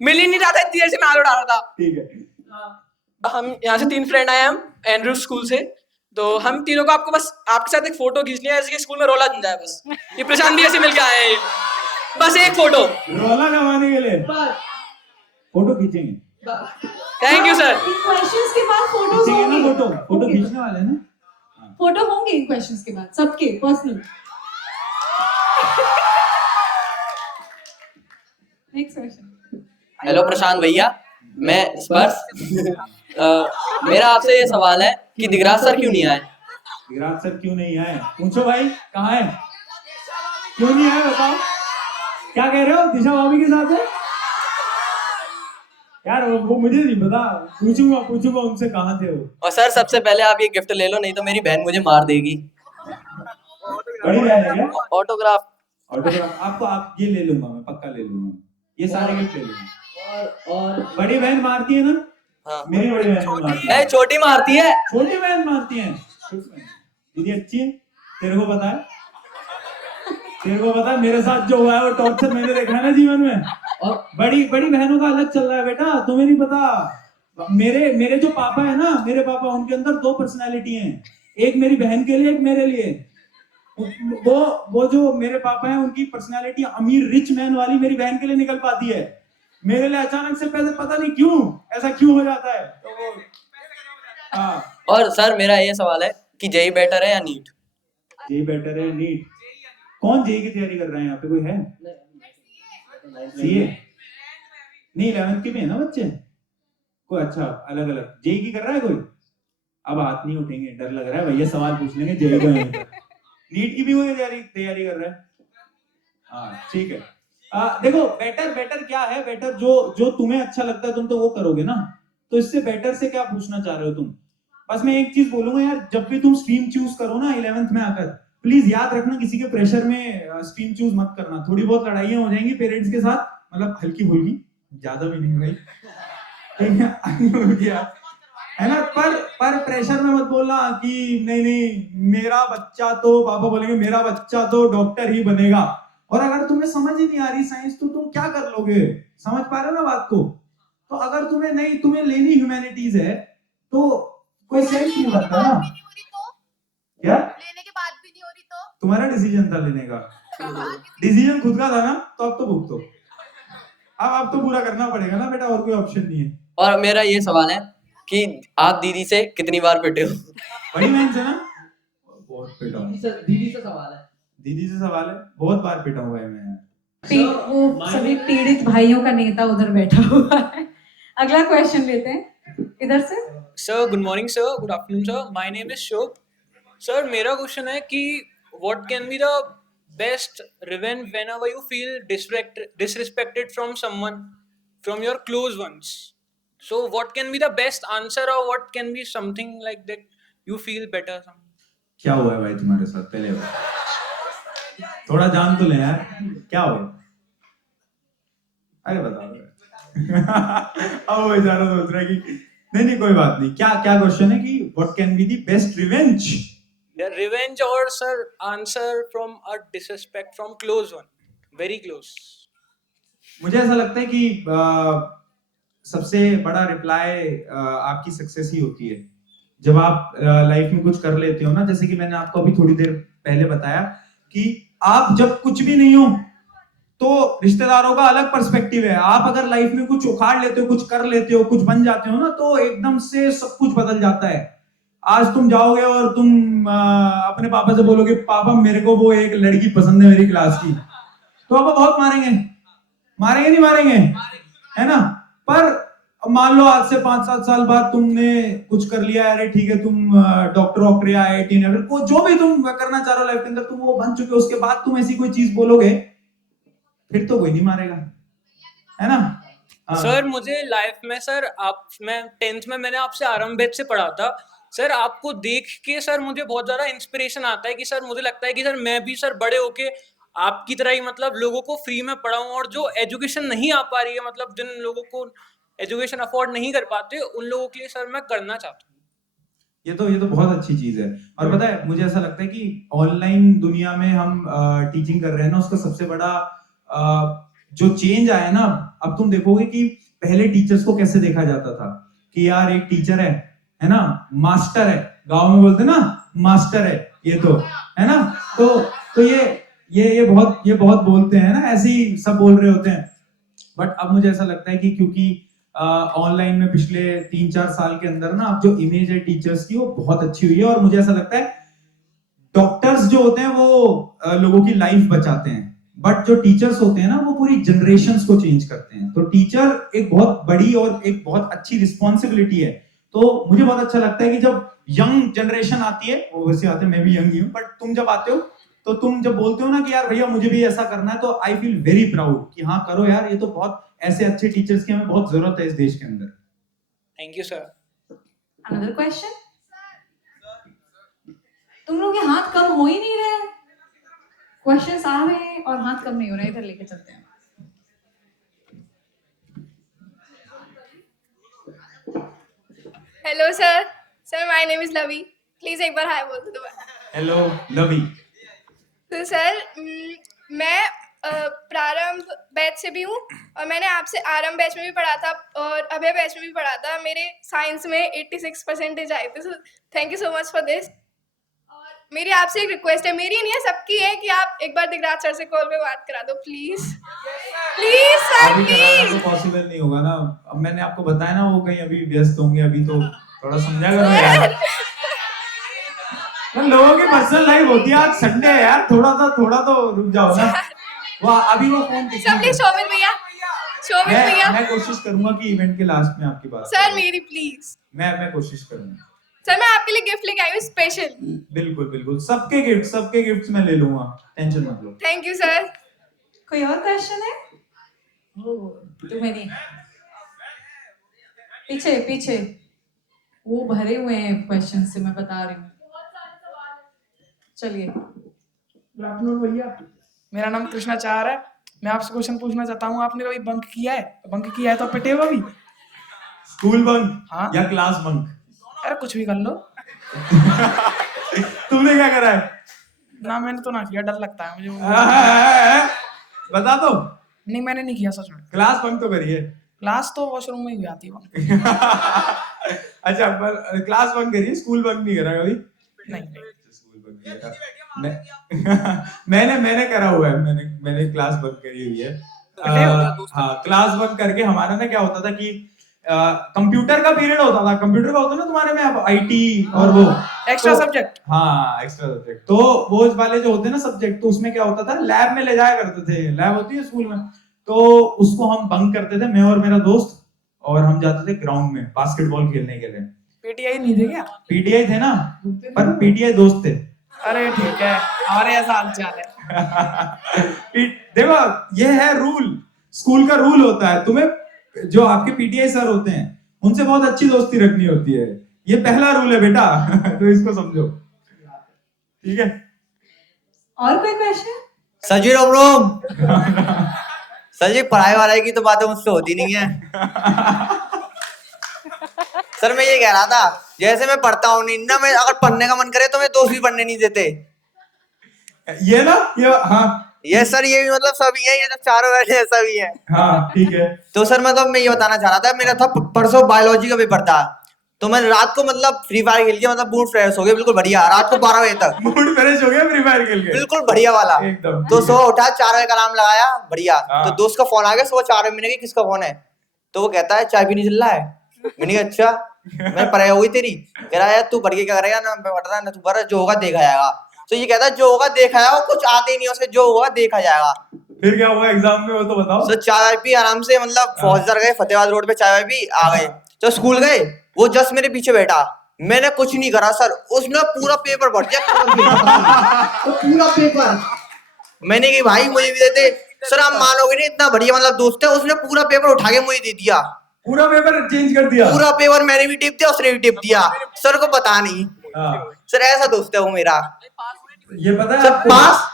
मिल ही नहीं रहा था इतनी देर से, मैं आगे उठा रहा था। ठीक है, हम यहाँ से 3 फ्रेंड आए, हम एंड्रू स्कूल से, तो हम तीनों को आपको बस आपके साथ एक फोटो खींचनी है, ऐसे कि स्कूल में रोला बन जाए बस। ये प्रशांत भी ऐसे मिल के आए हैं, बस एक फोटो, रोला जमाने के लिए फोटो खींचेंगे। Thank you sir. In questions के बाद फोटोज खींचेंगे ना, होंगे, फोटो खींचने वाले हैं ना। फोटो होंगे इन क्वेश्चंस के बाद सबके पर्सनल। Next question. हेलो प्रशांत भैया, मैं स्पर्श। मेरा आपसे ये सवाल है कि दिगराज सर क्यों नहीं आए? विराट सर क्यों नहीं आए? पूछो भाई, कहाँ है? क्यों नहीं आए बताओ? क्या कह रहे हो? दिशा भाभी के साथ है यार? वो मुझे नहीं पता, पूछूंगा उनसे कहाँ थे वो। और सर सबसे पहले आप ये गिफ्ट ले लो, नहीं तो मेरी बहन मुझे मार देगी। बड़ी बहन है क्या? ऑटोग्राफ। ऑटोग्राफ आपको, आप ये ले लूंगा, मैं पक्का ले लूंगा, ये सारे गिफ्ट ले लूंगा। और बड़ी बहन मारती है ना? हाँ। मेरी बड़ी बहन मारती है। छोटी मारती है। छोटी बहन मारती है। दीदी अच्छी है, तेरे को पता है? तेरे को पता है मेरे साथ जो हुआ है वो टॉर्चर मैंने देखा है ना जीवन में। और बड़ी बहनों का अलग चल रहा है बेटा, तुम्हें नहीं पता। मेरे जो पापा है ना, मेरे पापा, उनके अंदर 2 पर्सनालिटी हैं, एक मेरी बहन के लिए, एक मेरे लिए। वो जो मेरे पापा हैं, उनकी पर्सनालिटी अमीर रिच मैन वाली मेरी बहन के लिए निकल पाती है, मेरे लिए अचानक से पैसे पता नहीं क्यों ऐसा क्यों हो जाता है। तो वो हाँ। और सर मेरा ये सवाल है कि जेई बेटर है या नीट? जेई बेटर है, नीट? कौन जेई की तैयारी कर रहा है यहाँ पे? कोई है? सीए नहीं, 11th के भी है ना बच्चे कोई? अच्छा, अलग अलग जेई की कर रहा है कोई? अब हाथ नहीं उठेंगे, डर लग रहा है भैया, सवाल पूछ लेंगे जेई का। नीट की भी कोई तैयारी कर रहा है? हाँ ठीक है। देखो बेटर क्या है? बेटर जो तुम्हें अच्छा लगता है तुम तो वो करोगे ना, तो इससे बेटर से क्या पूछना चाह रहे हो तुम? बस मैं एक चीज बोलूंगा यार, जब भी तुम स्ट्रीम चूज करो ना 11th में आकर, प्लीज याद रखना किसी के प्रेशर में स्ट्रीम चूज मत करना। थोड़ी बहुत लड़ाइयां हो जाएंगी पेरेंट्स के साथ, मतलब हल्की फुल्की, ज्यादा भी नहीं भाई, ठीक है ना? पर प्रेशर में मत बोलना कि नहीं मेरा बच्चा तो, पापा बोलेंगे मेरा बच्चा तो डॉक्टर ही बनेगा। और अगर तुम्हें समझ ही नहीं आ रही साइंस, तो तुम क्या कर लोगे? समझ पा रहे हो ना बात को? तो अगर तुम्हें लेनी ह्यूमैनिटीज है तो कोई सेंस नहीं बनता ना। क्या लेने के बाद भी नहीं हो रही तो? तुम्हारा डिसीजन था लेने का, डिसीजन खुद का था ना, तो अब तो भुगतो। अब तो पूरा करना पड़ेगा ना बेटा, और कोई ऑप्शन नहीं है। और मेरा ये सवाल है कि आप दीदी से कितनी बार पिटे हो? बड़ी बहन से ना बहुत पिटा हूं। दीदी से सवाल है। दीदी से सवाल है, बहुत बार पिटा हूं भाई मैं। वो सभी पीड़ित भाइयों का नेता उधर बैठा हुआ है। अगला क्वेश्चन लेते हैं इधर से। Sir good morning sir, good afternoon sir, my name is शोभ। सर मेरा क्वेश्चन है कि what can be the best revenge whenever you feel disrespected from someone, from your close ones? So what can be the best answer, or what can be something like that you feel better? क्या हुआ है भाई तुम्हारे साथ? पहले बात थोड़ा जान तो ले यार, क्या हुआ? अरे बताओ। अब वो बेचारा सोच रहा है कि नहीं कोई बात नहीं। क्या क्वेश्चन है कि what can be the best revenge? The revenge or sir answer from a disrespect from close one, very close. मुझे ऐसा लगता है कि सबसे बड़ा रिप्लाई आपकी सक्सेस ही होती है। जब आप लाइफ में कुछ कर लेते हो ना, जैसे कि मैंने आपको अभी थोड़ी देर पहले बताया कि आप जब कुछ भी नहीं हो तो रिश्तेदारों का अलग पर्सपेक्टिव है। आप अगर लाइफ में कुछ उखाड़ लेते हो, कुछ कर लेते हो, कुछ बन जाते हो ना, तो एकदम से सब कुछ बदल जाता है। आज तुम जाओगे और तुम अपने पापा से बोलोगे पापा मेरे को वो एक लड़की पसंद है मेरी क्लास की, तो पापा बहुत मारेंगे, मारेंगे नहीं मारेंगे, है ना? पर मान लो आज से 5-7 साल बाद तुमने कुछ कर लिया, अरे ठीक है तुम डॉक्टर वॉक्टर या IIT लेवल को जो भी तुम करना चाह रहे हो लाइफ के अंदर, तुम वो बन चुके हो, उसके बाद तुम ऐसी कोई चीज बोलोगे, फिर तो कोई नहीं मारेगा, है ना? हाँ। सर मुझे लाइफ में सर मैं 10th में मैंने आपसे आरंभ बैच से पढ़ा था सर। आपको देख के सर मुझे बहुत ज्यादा इंस्पिरेशन आता है कि सर मुझे लगता है कि सर मैं भी सर बड़े होके आपकी तरह ही मतलब लोगों को फ्री में पढ़ाऊं, और जो एजुकेशन नहीं आ पा रही है, मतलब जिन लोगों को एजुकेशन अफोर्ड नहीं कर पाते, उन लोगों के लिए सर मैं करना चाहता हूँ। ये तो बहुत अच्छी चीज है। और पता है मुझे ऐसा लगता है कि ऑनलाइन दुनिया में हम टीचिंग कर रहे हैं ना, उसका सबसे बड़ा जो चेंज आया ना, अब तुम देखोगे कि पहले टीचर्स को कैसे देखा जाता था कि यार एक टीचर है ना, मास्टर है, गांव में बोलते ना मास्टर है ये तो, है ना? तो ये बहुत बोलते हैं ना, ऐसे ही सब बोल रहे होते हैं। बट अब मुझे ऐसा लगता है कि क्योंकि ऑनलाइन में पिछले 3-4 साल के अंदर ना अब जो इमेज है टीचर्स की वो बहुत अच्छी हुई है, और मुझे ऐसा लगता है डॉक्टर्स जो होते हैं वो लोगों की लाइफ बचाते हैं, बट जो टीचर्स होते हैं ना वो पूरी जनरेशंस को चेंज करते हैं। तो टीचर एक बहुत बड़ी और एक बहुत अच्छी रिस्पॉन्सिबिलिटी है। तो मुझे बहुत अच्छा लगता है कि जब यंग जनरेशन आती है, वो वैसे आते हैं, मैं भी यंग ही हूँ, बट तुम जब आते हो तो तुम जब बोलते हो ना कि यार भैया मुझे भी ऐसा करना है, तो आई फील वेरी प्राउड कि हाँ करो यार, ये तो बहुत ऐसे अच्छे टीचर्स की हमें बहुत जरूरत है इस देश के अंदर। Thank you sir. Another question. तुम लोग के हाथ कम हो ही नहीं रहे, क्वेश्चंस आ रहे हैं और हाथ कम नहीं हो रहे, इधर लेके चलते हैं। Hello sir. Sir my name is Lavi, please एक बार हाय बोल दो दोबारा। हेलो लवी। तो सर मैं प्रारंभ बैच से भी हूँ, और मैंने आपसे आरंभ बैच में भी पढ़ा था और अभय बैच में भी पढ़ा था। मेरे साइंस में 86% आए थे, so thank you so much for this. और मेरी आपसे एक रिक्वेस्ट है, मेरी नहीं है सबकी है, कि आप एक बार दिगराज सर से कॉल पे बात करा दो प्लीज, प्लीज सर अभी कराना प्लीज। तो पॉसिबल नहीं होगा ना, अब मैंने आपको बताया ना वो कहीं अभी व्यस्त होंगे, अभी तो थोड़ा समझा करो यार। लोगों की पर्सनल लाइफ होती है, आज संडे है यार, थोड़ा तो रुक जाओ ना। वाह, अभी वो फोन सर प्लीज शोभित भैया, शोभित भैया। मैं कोशिश करूंगा कि इवेंट के लास्ट में आपकी बात सर मेरी प्लीज। मैं कोशिश करूंगा सर मैं आपके लिए गिफ्ट लेके आई हूँ स्पेशल। बिल्कुल सबके गिफ्ट्स मैं ले लूंगा, टेंशन मत लो। Thank you sir. कोई और क्वेश्चन है? तुम्हें नहीं, पीछे वो भरे हुए हैं क्वेश्चन से, मैं बता रही हूँ। चलिए। गुड आफ्टरनून भैया, मेरा नाम कृष्णाचार्य है। मैं आपसे क्वेश्चन पूछना चाहता हूँ, आपने कभी बंक किया है? बंक किया है तो पिटे हो भी? School bunk? हाँ। या क्लास बंक? अरे कुछ भी कर लो। तुमने क्या करा है? ना मैंने तो ना किया, डर लगता है मुझे। बता दो। नहीं मैंने नहीं किया सच में। क्लास बंक तो करी है? क्लास तो वॉशरूम में ही आती है। अच्छा, पर क्लास बंक करी है, स्कूल बंक नहीं करा कभी? नहीं। स्कूल बंक किया मैंने करा हुआ है, मैंने क्लास बंक करी हुई है। हाँ, क्लास बंक करके हमारा ना क्या होता था कि कंप्यूटर का पीरियड होता था। कंप्यूटर का होता है ना तुम्हारे में अब IT और वो एक्स्ट्रा सब्जेक्ट। हाँ, एक्स्ट्रा सब्जेक्ट। तो वो वाले जो होते हैं ना सब्जेक्ट, तो उसमें क्या होता था, लैब में ले जाया करते थे। लैब होती है स्कूल में, तो उसको हम बंक करते थे, मैं और मेरा दोस्त, और हम जाते थे ग्राउंड में बास्केटबॉल खेलने के लिए। PTI नहीं थे क्या? PTI थे ना, पर PTI दोस्त थे। अरे ठीक है, हमारे ऐसा हाल चाल है। देखो ये है रूल, स्कूल का रूल होता है, तुम्हें जो आपके PTI सर होते हैं उनसे बहुत अच्छी दोस्ती रखनी होती है, ये पहला रूल है बेटा। तो इसको समझो, ठीक है? और कोई क्वेश्चन? सर जी रोम रोम। सर जी पढ़ाई वढ़ाई की तो बातें मुझसे होती नहीं है। सर मैं ये कह रहा था, जैसे मैं पढ़ता हूँ नहीं ना, मैं अगर पढ़ने का मन करे तो मैं दोस्त भी पढ़ने नहीं देते। ये ना, ये हाँ, ये सर ये भी मतलब सभी है, ये जो चारों बैठे हैं सभी है। हाँ ठीक है। तो सर मतलब मैं ये बताना चाह रहा था, मेरा था परसों बायोलॉजी का पेपर था, तो मैं रात को मतलब फ्री फायर खेल के मतलब मूड फ्रेश हो गया बिल्कुल बढ़िया, रात को 12 बजे तक मूड फ्रेश हो गया फ्री फायर खेल के, बिल्कुल बढ़िया वाला एकदम। तो सुबह उठा 4 बजे का अलार्म लगाया बढ़िया। हाँ। तो दोस्त का फोन आ गया सुबह 4 बजे, मैंने कहा किसका फोन है? तो वो कहता है चाय भी नहीं चल रहा है। मैंने कहा अच्छा, मैं पढ़ाई हो गई तेरी? कह रहा है तू पढ़ के क्या करेगा ना, मैं पढ़ रहा ना, तू पढ़, जो होगा देखा जाएगा। तो ये कहता है जो होगा देखा जाएगा, कुछ आते ही नहीं उसे, जो होगा देखा जाएगा। फिर क्या हुआ एग्जाम में, वो तो बताओ। सर चाय वाय पी आराम से, मतलब फौजदार गए फतेहाबाद रोड पे, चाय वाय पी आ गए। तो स्कूल गए, वो जस्ट मेरे पीछे बैठा, मैंने कुछ नहीं करा सर, उसने पूरा पेपर भर दिया, पूरा पेपर। मैंने कहा भाई मुझे भी देते। सर आप मानोगे नहीं, इतना बढ़िया मतलब दोस्त है, उसने पूरा पेपर उठा के मुझे दे दिया। पूरा पेपर चेंज कर दिया? पूरा पेपर मैंने भी टिप दिया, उसने भी टिप दिया, सर को पता नहीं। हाँ। सर ऐसा दोस्त है वो मेरा। ये पता है सर आपको? पास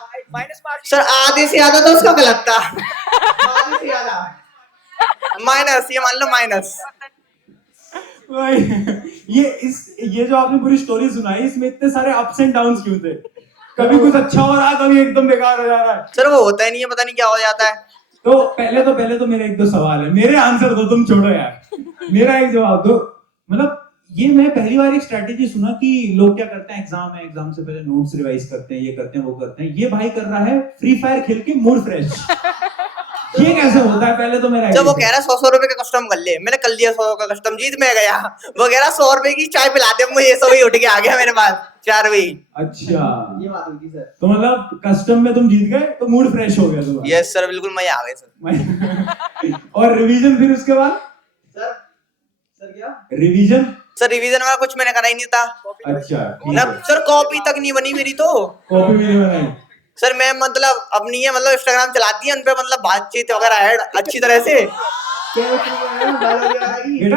सर आधे से ज्यादा तो उसका गलत था, आधे से ज्यादा माइनस, ये मान लो माइनस। ये जो आपने पूरी स्टोरी सुनाई, इसमें इतने सारे अप्स एंड डाउन्स क्यों थे? कभी कुछ अच्छा हो रहा है, कभी एकदम बेकार हो जा रहा है। सर वो होता ही नहीं है, पता नहीं क्या हो जाता है। तो पहले तो मेरा एक दो सवाल है, मेरे आंसर दो, तुम छोड़ो यार। मेरा एक जवाब दो। मतलब ये मैं पहली बार एक स्ट्रेटेजी सुना कि लोग क्या करते हैं, एग्जाम है, एग्जाम से पहले नोट्स रिवाइज करते हैं, ये करते हैं, वो करते हैं। ये भाई कर रहा है फ्री फायर खेल के मूड फ्रेश। ये कैसे होता है? पहले तो मेरा जब वो कह रहा है 100 रुपए का कस्टम कर ले, मैंने कर लिया 100 का कस्टम, जीत में गया। वो कह रहा 100 रुपए की चाय पिलाते मुझे, ये सब ही उठ के आ गया मेरे पास 4 बजे। अच्छा, ये बात हुई थी सर। तो मतलब कस्टम में तुम जीत गए तो मूड फ्रेश हो गया तुम्हारा? यस सर, बिल्कुल मजा आ गया सर। और रिवीजन फिर उसके बाद? सर क्या रिवीजन? सर रिवीजन वाला कुछ मैंने करा ही नहीं था। अच्छा ना सर, कॉपी तक नहीं बनी मेरी तो। कॉपी भी नहीं बनाई? सर मैं मतलब अपनी है, मतलब इंस्टाग्राम चलाती है, उन पे मतलब बातचीत वगैरह है अच्छी तरह से। बेटा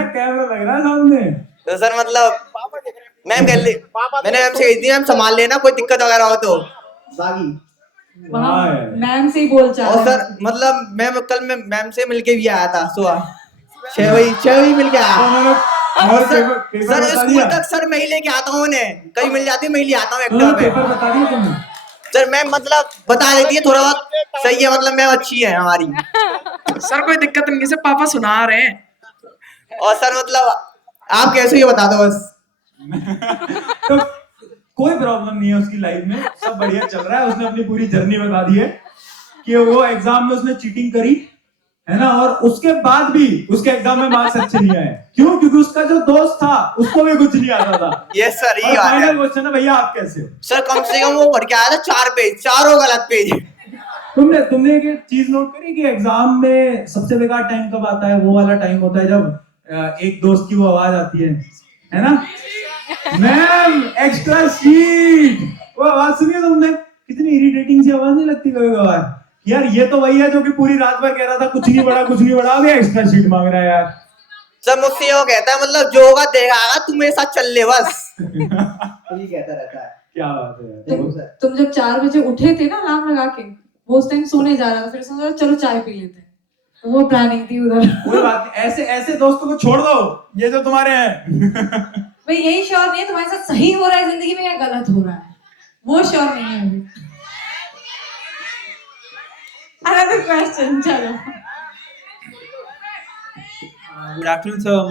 कैमरा लग रहा है सामने। तो सर मतलब मैम कह ले, मैंने मैम से कही थी, मैम संभाल लेना, कोई दिक्कत वगैरह हो तो। मैम से ही बोल चाल। और सर मतलब मैम कल मैं मैम से मिलके भी आया था सुबह 6 बजे मिल के आया। और सर स्कूल तक सर मैं ही लेके आता हूँ उन्हें, कहीं मिल जाती है मैं ही ले आता हूँ एक्टिवा पे। पेपर बता दिया तुमने? सर मैम मतलब बता देती है थोड़ा बहुत, सही है, मतलब मैम अच्छी है हमारी। सर कोई दिक्कत नहीं है, सर पापा सुना रहे हैं। और सर मतलब आप कैसे ये बता दो बस। तो कोई प्रॉब्लम नहीं है उसकी लाइफ में, सब बढ़िया चल रहा है। उसने अपनी पूरी जर्नी बता दी है कि वो एग्जाम में उसने चीटिंग करी है ना, और उसके बाद भी उसके एग्जाम में मार्क्स अच्छे नहीं आए। क्यों? क्योंकि उसका जो दोस्त था उसको भी कुछ नहीं आता था। यस सर, ये बात है। फाइनल क्वेश्चन है भैया, आप कैसे हो? सर कम से कम वो पढ़ के आया था 4 पेज, चारों गलत पेज। तुमने एक चीज नोट करी कि एग्जाम में सबसे बेकार टाइम कब आता है? वो वाला टाइम होता है जब एक दोस्त की वो आवाज आती है ना, मैम एक्स्ट्रा शीट। वो आवाज सुनी तुमने? कितनी इरिटेटिंग सी आवाज नहीं लगती कभी कभार? यार ये तो वही है जो कि पूरी रात भर कह रहा था कुछ नहीं पढ़ा, कुछ नहीं पढ़ा, अभी एक्स्ट्रा शीट मांग रहा है यार। सर मुझसे वो कहता है मतलब जो होगा देखागा, तू मेरे साथ चल ले बस। ये कहता रहता है। क्या बात है। तुम जब 4 बजे उठे थे ना अलार्म लगा के, वो उस टाइम सोने जा रहा था, फिर सोचा चलो चाय पी लेते हैं, तो वो प्लानिंग थी उधर। कोई बात नहीं, ऐसे दोस्तों को छोड़ दो, ये जो तुम्हारे हैं। भाई यही श्योर नहीं है तुम्हारे साथ सही हो रहा है जिंदगी में या गलत हो रहा है, वो श्योर नहीं है अभी। Another question, चलो। Good afternoon sir,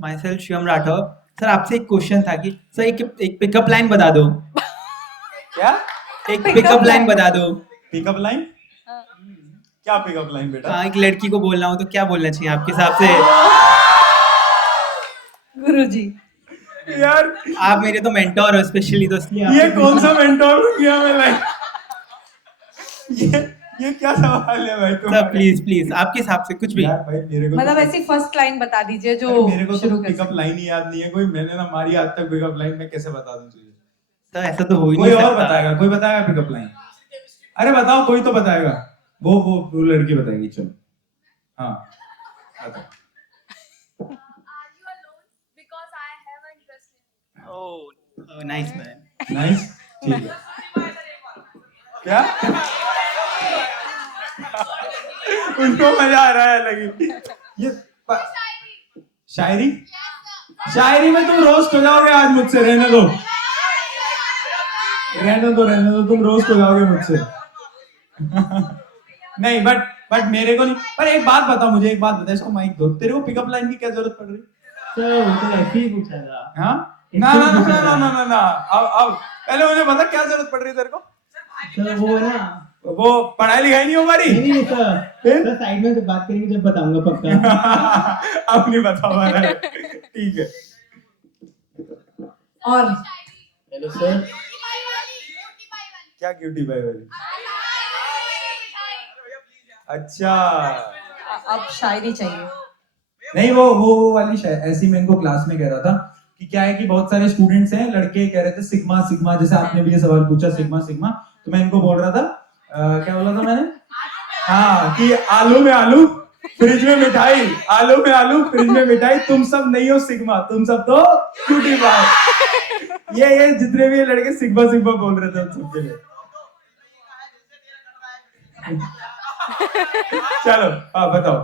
my self Shivam Rathore. Sir आपसे एक क्वेश्चन था कि सर एक पिकअप लाइन बता दो। क्या? एक पिकअप लाइन बता दो। Pickup line? क्या पिकअप लाइन बेटा? हाँ, एक लड़की को बोलना हो तो क्या बोलना चाहिए आपके हिसाब से? गुरुजी यार आप मेरे तो मेंटोर हो स्पेशली, तो इसलिए ये कौन सा मेंटोर हो गया मैं लाइक? ये क्या सवाल है भाई? सर प्लीज आपके हिसाब से कुछ भी। यार भाई मेरे को मतलब ऐसी फर्स्ट लाइन बता दीजिए जो मेरे को शुरू तो कर पिकअप लाइन ही याद नहीं है कोई, मैंने ना मारी आज तक पिकअप लाइन, में कैसे बता दूं तुझे? तो ऐसा तो हो ही कोई नहीं और सकता। बताएगा, कोई बताएगा पिकअप लाइन? अरे बताओ, कोई तो बताएगा। वो लड़की बताएगी, चलो। हाँ ओह नाइस मैन, नाइस, ठीक है। क्या? उनको मजा आ रहा है लगी। ये शायरी में तुम रोस्ट हो जाओगे आज मुझसे, रहने दो तुम रोस्ट हो जाओगे मुझसे। नहीं बट मेरे को नहीं। पर एक बात बता, मुझे एक बात बता, इसको माइक दो, तेरे को पिकअप लाइन की क्या जरूरत पड़ रही? सर वो तो ऐसे ही पूछा था। हाँ ना, अब पहले मुझे बता क्या जरूरत पड़ रही है तेरे को? सर वो है ना, वो पढ़ाई लिखाई नहीं हो पा रही? नहीं सर साइड में बात करेंगे जब बताऊंगा पक्का। अब नहीं बता पा रहा है, ठीक है। और हेलो सर, क्या क्यूटी बाई वाली? अच्छा अब शायरी चाहिए। नहीं वो वाली ऐसी मैं इनको क्लास में कह रहा था कि क्या है कि बहुत सारे स्टूडेंट्स हैं, लड़के कह रहे थे सिग्मा सिग्मा, जैसे आपने भी ये सवाल पूछा सिग्मा सिग्मा, तो मैं इनको बोल रहा था क्या बोला था मैंने, हाँ कि आलू में आलू फ्रिज में मिठाई, आलू में आलू फ्रिज में मिठाई, तुम सब नहीं हो सिग्मा, तुम सब तो क्यूटी बाय। ये जितने भी लड़के सिग्मा सिग्मा बोल रहे थे उन सबके लिए। चलो हाँ बताओ।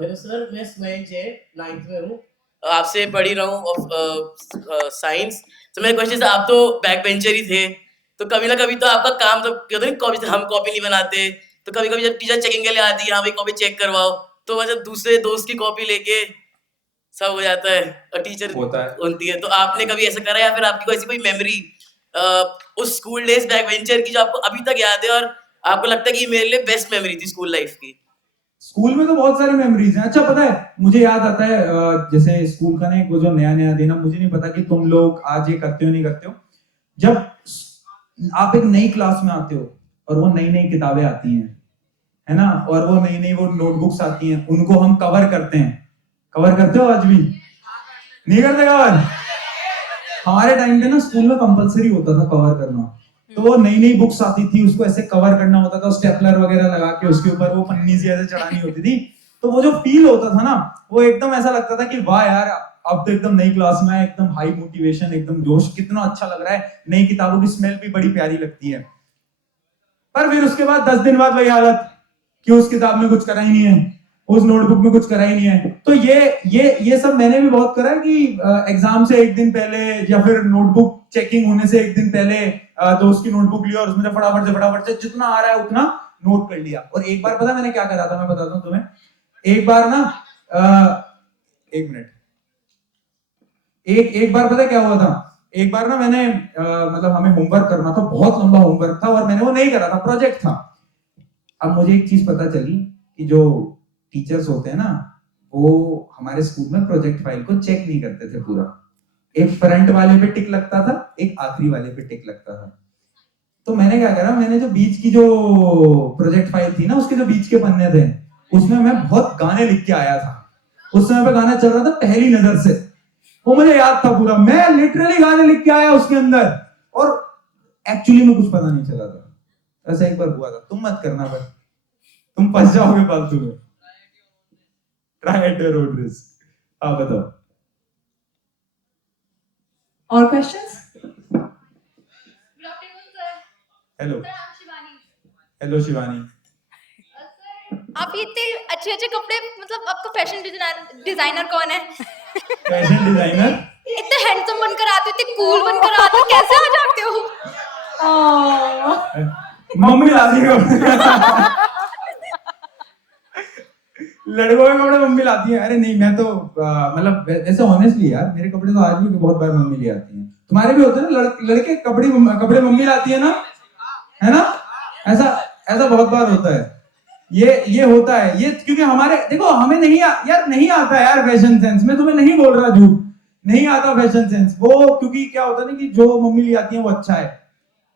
हेलो सर, मैं स्मैन जे 9th में हूँ, आपसे पढ़ ही रहा हूँ साइंस। तो मेरा क्वेश्चन है, आप तो बैक बेंचर ही थे, तो कभी ना कभी तो आपका काम तो कहते हैं कॉपी, हम कॉपी नहीं बनाते, तो कभी कभी जब टीचर चेकिंग के लिए आती है, यहाँ पे कॉपी चेक करवाओ, तो मतलब दूसरे दोस्त की कॉपी लेके सब हो जाता है और टीचर होती है, तो आपने कभी ऐसा करा या फिर आपकी कोई ऐसी कोई मेमोरी उस स्कूल डेज बैक बेंचर की जो आपको अभी तक याद है और आपको लगता है कि ये मेरे लिए बेस्ट मेमोरी थी स्कूल लाइफ की? स्कूल में तो बहुत सारी मेमोरीज हैं। अच्छा पता है मुझे याद आता है जैसे स्कूल का वो जो नया देना, मुझे नहीं पता कि तुम लोग आज ये करते हो नहीं करते हो, जब आप एक नई क्लास में आते हो और वो नई नई किताबें आती हैं, है ना, और वो नई नई वो नोटबुक्स आती हैं, उनको हम कवर करते हैं। कवर करते हो आज भी? नहीं करते कवर? हमारे टाइम पे ना स्कूल में कंपलसरी होता था कवर करना, तो वो नई नई बुक्स आती थी, उसको ऐसे कवर करना होता था, स्टेपलर वगैरह लगा के उसके ऊपर वो पन्नी से ऐसे चढ़ानी होती थी, तो वो जो फील होता था ना, वो एकदम ऐसा लगता था कि वाह यार अब तो एकदम नई क्लास में है, एकदम हाई मोटिवेशन, एकदम जोश, कितना अच्छा लग रहा है, नई किताबों की स्मेल भी बड़ी प्यारी लगती है। पर फिर उसके बाद 10 दिन बाद वही हालत कि उस किताब में कुछ करा ही नहीं है, उस नोटबुक में कुछ करा ही नहीं है। तो ये सब मैंने भी बहुत करा है कि एग्जाम से एक दिन पहले या फिर नोटबुक चेकिंग होने से एक दिन पहले दोस्त की नोटबुक लिया और उसमें फटाफट से जितना आ रहा है उतना नोट कर लिया। और एक बार पता मैंने क्या करा था, मैं बताता हूँ तुम्हें। एक बार ना एक मिनट, एक बार पता क्या हुआ था, एक बार ना मैंने मतलब हमें होमवर्क करना था, बहुत लंबा होमवर्क था और मैंने वो नहीं करा था, प्रोजेक्ट था। अब मुझे एक चीज पता चली कि जो टीचर्स होते हैं ना, वो हमारे स्कूल में प्रोजेक्ट फाइल को चेक नहीं करते थे पूरा, एक फ्रंट वाले पे टिक लगता था, एक आखिरी वाले पे टिक लगता था। तो मैंने क्या करा, मैंने जो बीच की जो प्रोजेक्ट फाइल थी ना, उसके जो बीच के पन्ने थे, उसमें मैं बहुत गाने लिख के आया था। उस समय पे गाना चल रहा था पहली नजर से, वो मुझे याद था पूरा, मैं लिटरली गाने लिख के आया उसके अंदर, और एक्चुअली में कुछ पता नहीं चला था। ऐसा एक बार हुआ था, तुम मत करना, पर तुम फंस जाओगे फालतू में। Try at your own risk. हाँ बताओ। और क्वेश्चंस? Hello hello Shivani. आप इतने अच्छे अच्छे कपड़े, मतलब आपका फैशन डिजाइनर कौन है? Fashion designer? इतने हैंडसम बनकर आते हो, इतने कूल बनकर आते हो, कैसे आ जाते हो? मम्मी लाती है लड़कों के कपड़े मम्मी लाती है। अरे नहीं, मैं तो मतलब ऐसे ऑनेस्टली यार, मेरे कपड़े तो आज भी बहुत बार मम्मी ले आती है। तुम्हारे भी होते हैं ना लड़के कपड़े मम्मी लाती है ना, है ना? ऐसा बहुत बार होता है। ये होता है, ये क्योंकि हमारे देखो हमें नहीं आता यार फैशन सेंस। मैं तुम्हें नहीं बोल रहा झूठ, नहीं आता फैशन सेंस। वो क्योंकि क्या होता है ना कि जो मम्मी ले आती है वो अच्छा है,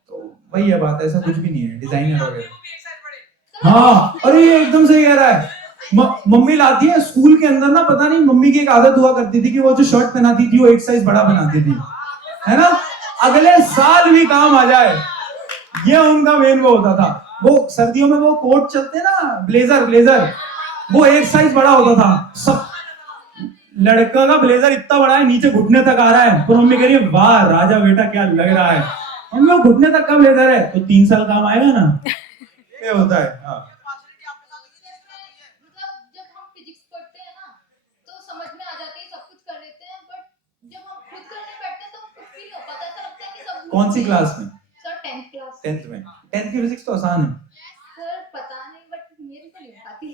तो वही है बात, ऐसा कुछ भी नहीं है डिजाइनर वगैरह। हाँ, अरे ये एकदम सही कह रहा है। मम्मी लाती है। स्कूल के अंदर ना पता नहीं मम्मी की एक आदत हुआ करती थी कि वो जो शर्ट पहनाती थी वो एक साइज बड़ा बनाती थी, है ना, अगले साल भी काम आ जाए, ये उनका मेन वो होता था। वो सर्दियों में वो कोट चलते ना, ब्लेजर, वो एक साइज बड़ा होता था। सब लड़का का ब्लेजर इतना बड़ा है, नीचे घुटने तक आ रहा है, तो मम्मी कह रही है वाह राजा बेटा क्या लग रहा है। मम्मी वो घुटने तक का ब्लेजर है तो 3 साल काम आएगा ना, ये होता है। हाँ, कौन सी क्लास में? Sir 10th class. 10th में। 10th की फिजिक्स तो आसान है सर, पता नहीं बट मेरी तो नहीं हो पाती।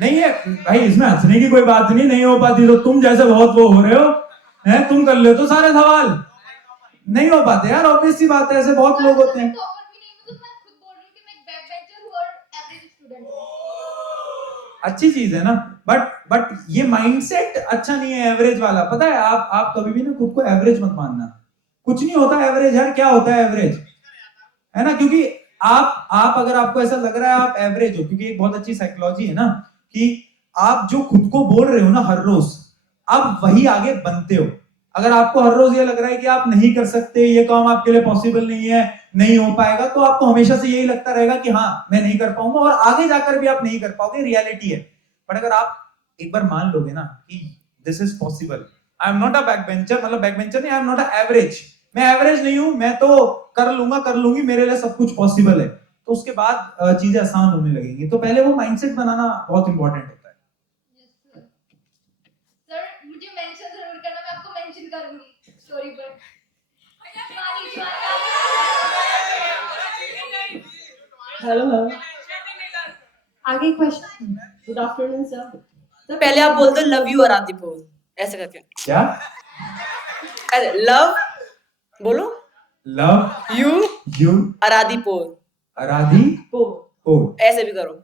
नहीं है भाई, इसमें हंसने की कोई बात नहीं हो पाती तो तुम जैसे बहुत वो हो रहे हो हैं, तुम कर ले तो सारे सवाल नहीं हो पाते यार, ऑब्वियस सी बात है, ऐसे बहुत लोग होते हैं। अच्छी चीज है ना, बट ये माइंडसेट अच्छा नहीं है एवरेज वाला। पता है आप कभी भी ना खुद को एवरेज मत मानना, कुछ नहीं होता एवरेज यार। क्या होता है एवरेज, है ना? क्योंकि आप अगर आपको ऐसा लग रहा है आप एवरेज हो, क्योंकि एक बहुत अच्छी साइकोलॉजी है ना कि आप जो खुद को बोल रहे हो ना हर रोज, आप वही आगे बनते हो। अगर आपको हर रोज ये लग रहा है कि आप नहीं कर सकते, ये काम आपके लिए पॉसिबल नहीं है, नहीं हो पाएगा, तो आपको हमेशा से यही लगता रहेगा कि हाँ मैं नहीं कर पाऊंगा, और आगे जाकर भी आप नहीं कर पाओगे, रियलिटी है। बट अगर आप एक बार मान लोगे ना कि this is possible, I am not a back bencher, मतलब बैक बेंचर नहीं, I am not a average, मैं एवरेज नहीं हूं, मैं तो कर लूंगा कर लूंगी, मेरे लिए सब कुछ पॉसिबल है, तो उसके बाद चीजें आसान होने लगेंगी। तो पहले वो माइंडसेट बनाना बहुत इंपॉर्टेंट होता है। सर मुझे मेंशन जरूर करना, मैं आपको मेंशन करूंगी स्टोरी पर। हेलो आगे क्वेश्चन। Good afternoon sir. तो पहले आप बोल दो लव यू आराधीपुर, ऐसे करके। क्या? अरे लव बोलो, लव यू आराधीपुर, आराधीपुर, ऐसे भी करो।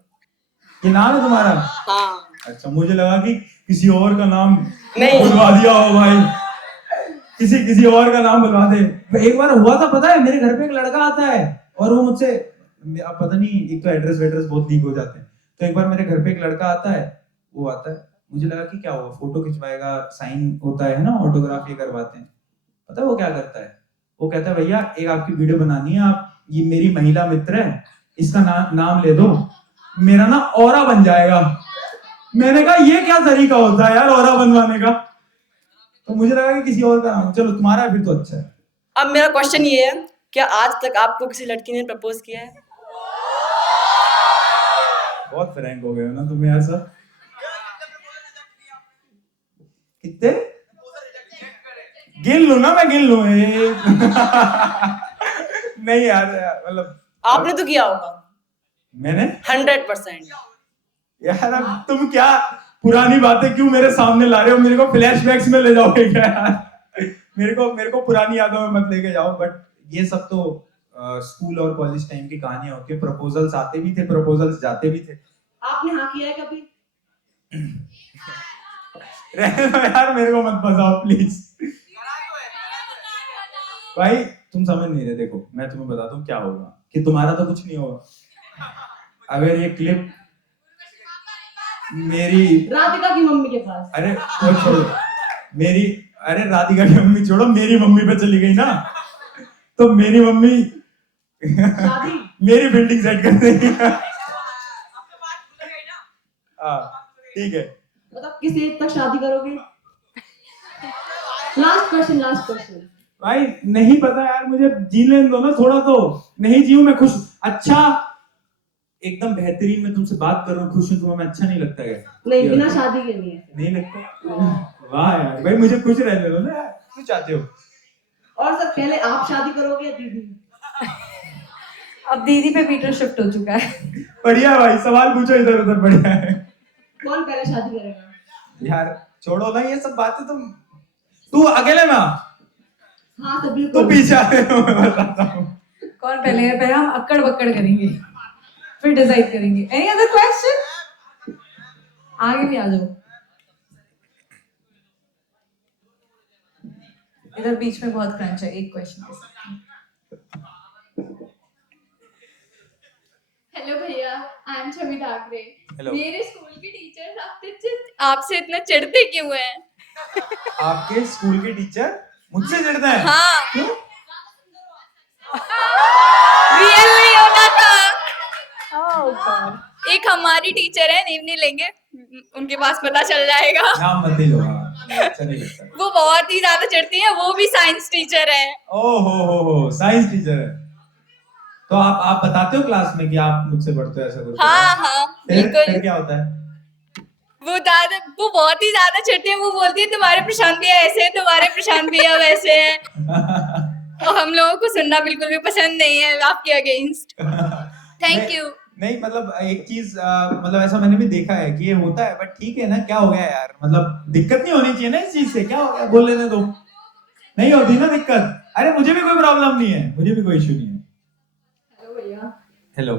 ये नाम है तुम्हारा? हाँ। अच्छा, मुझे लगा कि किसी और का नाम नहीं बुलवा दिया हो भाई, किसी और का नाम बुलवा दे। एक बार हुआ था पता है, मेरे घर पे एक लड़का आता है और वो मुझसे, अब पता नहीं, एक तो एड्रेस वेड्रेस बहुत लीक हो जाते हैं, तो एक बार मेरे घर पे एक लड़का आता है, वो आता है, मुझे लगा कि क्या हुआ, फोटो खिंचवाएगा, साइन होता है ना, ऑटोग्राफ ये करवाते हैं। पता है वो क्या करता है? वो कहता है भैया एक आपकी वीडियो बनानी है, आप, ये मेरी महिला मित्र है, इसका नाम ले दो, मेरा ना ऑरा बन जाएगा। मैंने कहा ये क्या तरीका होता है यार ऑरा बनवाने का, तो मुझे लगा कि किसी और का नाम। चलो तुम्हारा फिर तो अच्छा है। अब मेरा क्वेश्चन ये है, क्या आज तक आपको किसी लड़की ने प्रपोज किया है? बहुत फ्रैंक हो गए हो ना तुम यार सब। कितने गिन लूं ना, मैं गिन लूं नहीं यार, मतलब आपने तो किया होगा। मैंने 100%। यार अब तुम क्या पुरानी बातें क्यों मेरे सामने ला रहे हो, मेरे को फ्लैशबैक्स में ले जाओगे क्या यार? मेरे को पुरानी यादों में मत लेके जाओ। बट ये सब तो स्कूल और कॉलेज टाइम की कहानियां होती है। प्रपोजल्स आते भी थे, प्रपोजल्स जाते भी थे। आपने हाँ किया है कभी? रहने दो यार, मेरे को मत फंसाओ प्लीज। भाई तुम समझ नहीं रहे, देखो मैं तुम्हें बताता हूँ क्या होगा, कि तुम्हारा तो कुछ नहीं होगा। अगर ये क्लिप मेरी राधिका की मम्मी के पास, अरे वो छोड़ो, मेरी, अरे राधिका की मम्मी छोड़ो, मेरी मम्मी पे चली गई ना, तो मेरी मम्मी मेरी बिल्डिंग सेट कर देगी। ठीक है, मतलब किस एज तक शादी करोगे? Last question. भाई नहीं पता यार, मुझे जी लेने दो ना थोड़ा, तो नहीं जीऊं मैं खुश, अच्छा एकदम बेहतरीन मैं तुमसे बात कर रहा हूँ, खुश हूँ, तुम्हें मैं अच्छा नहीं लगता है? नहीं, बिना शादी के नहीं लगता। वाह यार भाई, मुझे खुश रहने दो ना यार, क्यों चाहते हो? और सर पहले आप शादी करोगे या दीदी? अब दीदी पे मीटर शिफ्ट हो चुका है। बढ़िया भाई, सवाल पूछो इधर उधर, बढ़िया है। कौन पहले शादी करेगा? यार छोड़ो ना ये सब बातें, तू अकेले में, हाँ तो बिल्कुल, तू पीछे आ रहे हो, मैं बताता हूँ। कौन पहले है? पहले हम अक्कड़ बक्कड़ करेंगे, फिर डिसाइड करेंगे। Any other question? आगे भी आ जाओ, इधर बीच में बहुत क्रंच है, एक क्वेश्चन। हेलो भैया, I am Chhavi Thackeray. Hello. मेरे स्कूल के टीचर आपसे इतना चिढ़ते क्यों हैं? आपके स्कूल के टीचर मुझसे चिढ़ते हैं? हाँ। क्यों? रियल नहीं होना था। एक हमारी टीचर है, नेम नहीं लेंगे, उनके पास पता चल जाएगा। नाम मत ले लो, अच्छा नहीं लगता। वो बहुत ही ज्यादा चिढ़ती है, वो भी साइंस टीचर है। ओहो साइंस टीचर है, तो आप बताते हो क्लास में कि आप मुझसे पढ़ते हो, ऐसा कुछ? हाँ बिल्कुल। फिर क्या होता है? वो बहुत ही ज्यादा चिढ़ती है, वो बोलती है तुम्हारे प्रशांत भैया ऐसे हैं, तुम्हारे प्रशांत भैया वैसे हैं। और हम लोगों को सुनना बिल्कुल भी पसंद नहीं है आपके अगेंस्ट। Thank you. नहीं मतलब एक चीज, मतलब ऐसा मैंने भी देखा है कि ये होता है, बट ठीक है ना, क्या हो गया यार, मतलब दिक्कत नहीं होनी चाहिए ना इस चीज से, क्या हो गया, बोल लेने दो, नहीं होती ना दिक्कत। अरे मुझे भी कोई प्रॉब्लम नहीं है, मुझे भी कोई इशू नहीं है। हेलो भैया। हेलो,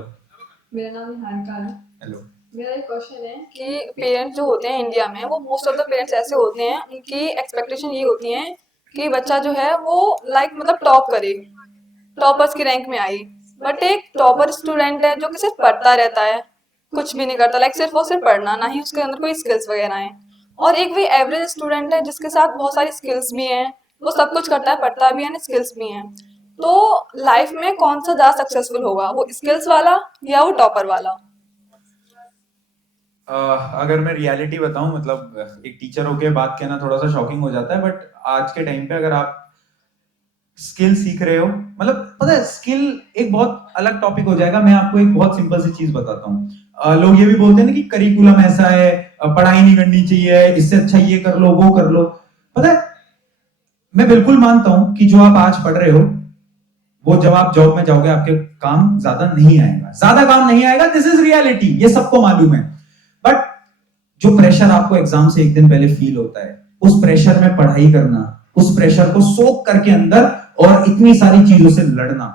मेरा नाम निहारिका है। हेलो। मेरा एक क्वेश्चन है कि पेरेंट्स जो होते हैं इंडिया में, वो मोस्ट ऑफ द पेरेंट्स ऐसे होते हैं, उनकी एक्सपेक्टेशन ये होती है कि बच्चा जो है वो मतलब टॉप करे, टॉपर्स की रैंक में आए। बट एक टॉपर स्टूडेंट है जो कि सिर्फ पढ़ता रहता है, कुछ भी नहीं करता, लाइक सिर्फ वो सिर्फ पढ़ना, ना ही उसके अंदर कोई स्किल्स वगैरह हैं। और एक वही एवरेज स्टूडेंट है जिसके साथ बहुत सारी स्किल्स भी हैं, वो सब कुछ करता है, पढ़ता भी है, स्किल्स भी हैं। तो लाइफ में कौन सा ज़्यादा सक्सेसफुल होगा, वो स्किल्स वाला या वो टॉपर वाला? अगर मैं रियलिटी बताऊं, मतलब एक टीचर होके बात कहना थोड़ा सा शॉकिंग हो जाता है, बट आज के टाइम पे अगर आप स्किल सीख रहे हो, मतलब पता है स्किल एक बहुत अलग टॉपिक हो जाएगा। मैं आपको एक बहुत सिंपल सी चीज बताता हूँ। लोग ये भी बोलते हैं ना कि करिकुलम ऐसा है, पढ़ाई नहीं करनी चाहिए, इससे अच्छा ये कर लो वो कर लो। पता है मैं बिल्कुल मानता हूं कि जो आप आज पढ़ रहे हो वो जब आप जॉब में जाओगे आपके काम ज्यादा नहीं आएगा, ज्यादा काम नहीं आएगा। दिस इज रियलिटी, ये सबको मालूम है। बट जो प्रेशर आपको एग्जाम से एक दिन पहले फील होता है, उस प्रेशर में पढ़ाई करना, उस प्रेशर को सोक करके अंदर और इतनी सारी चीजों से लड़ना,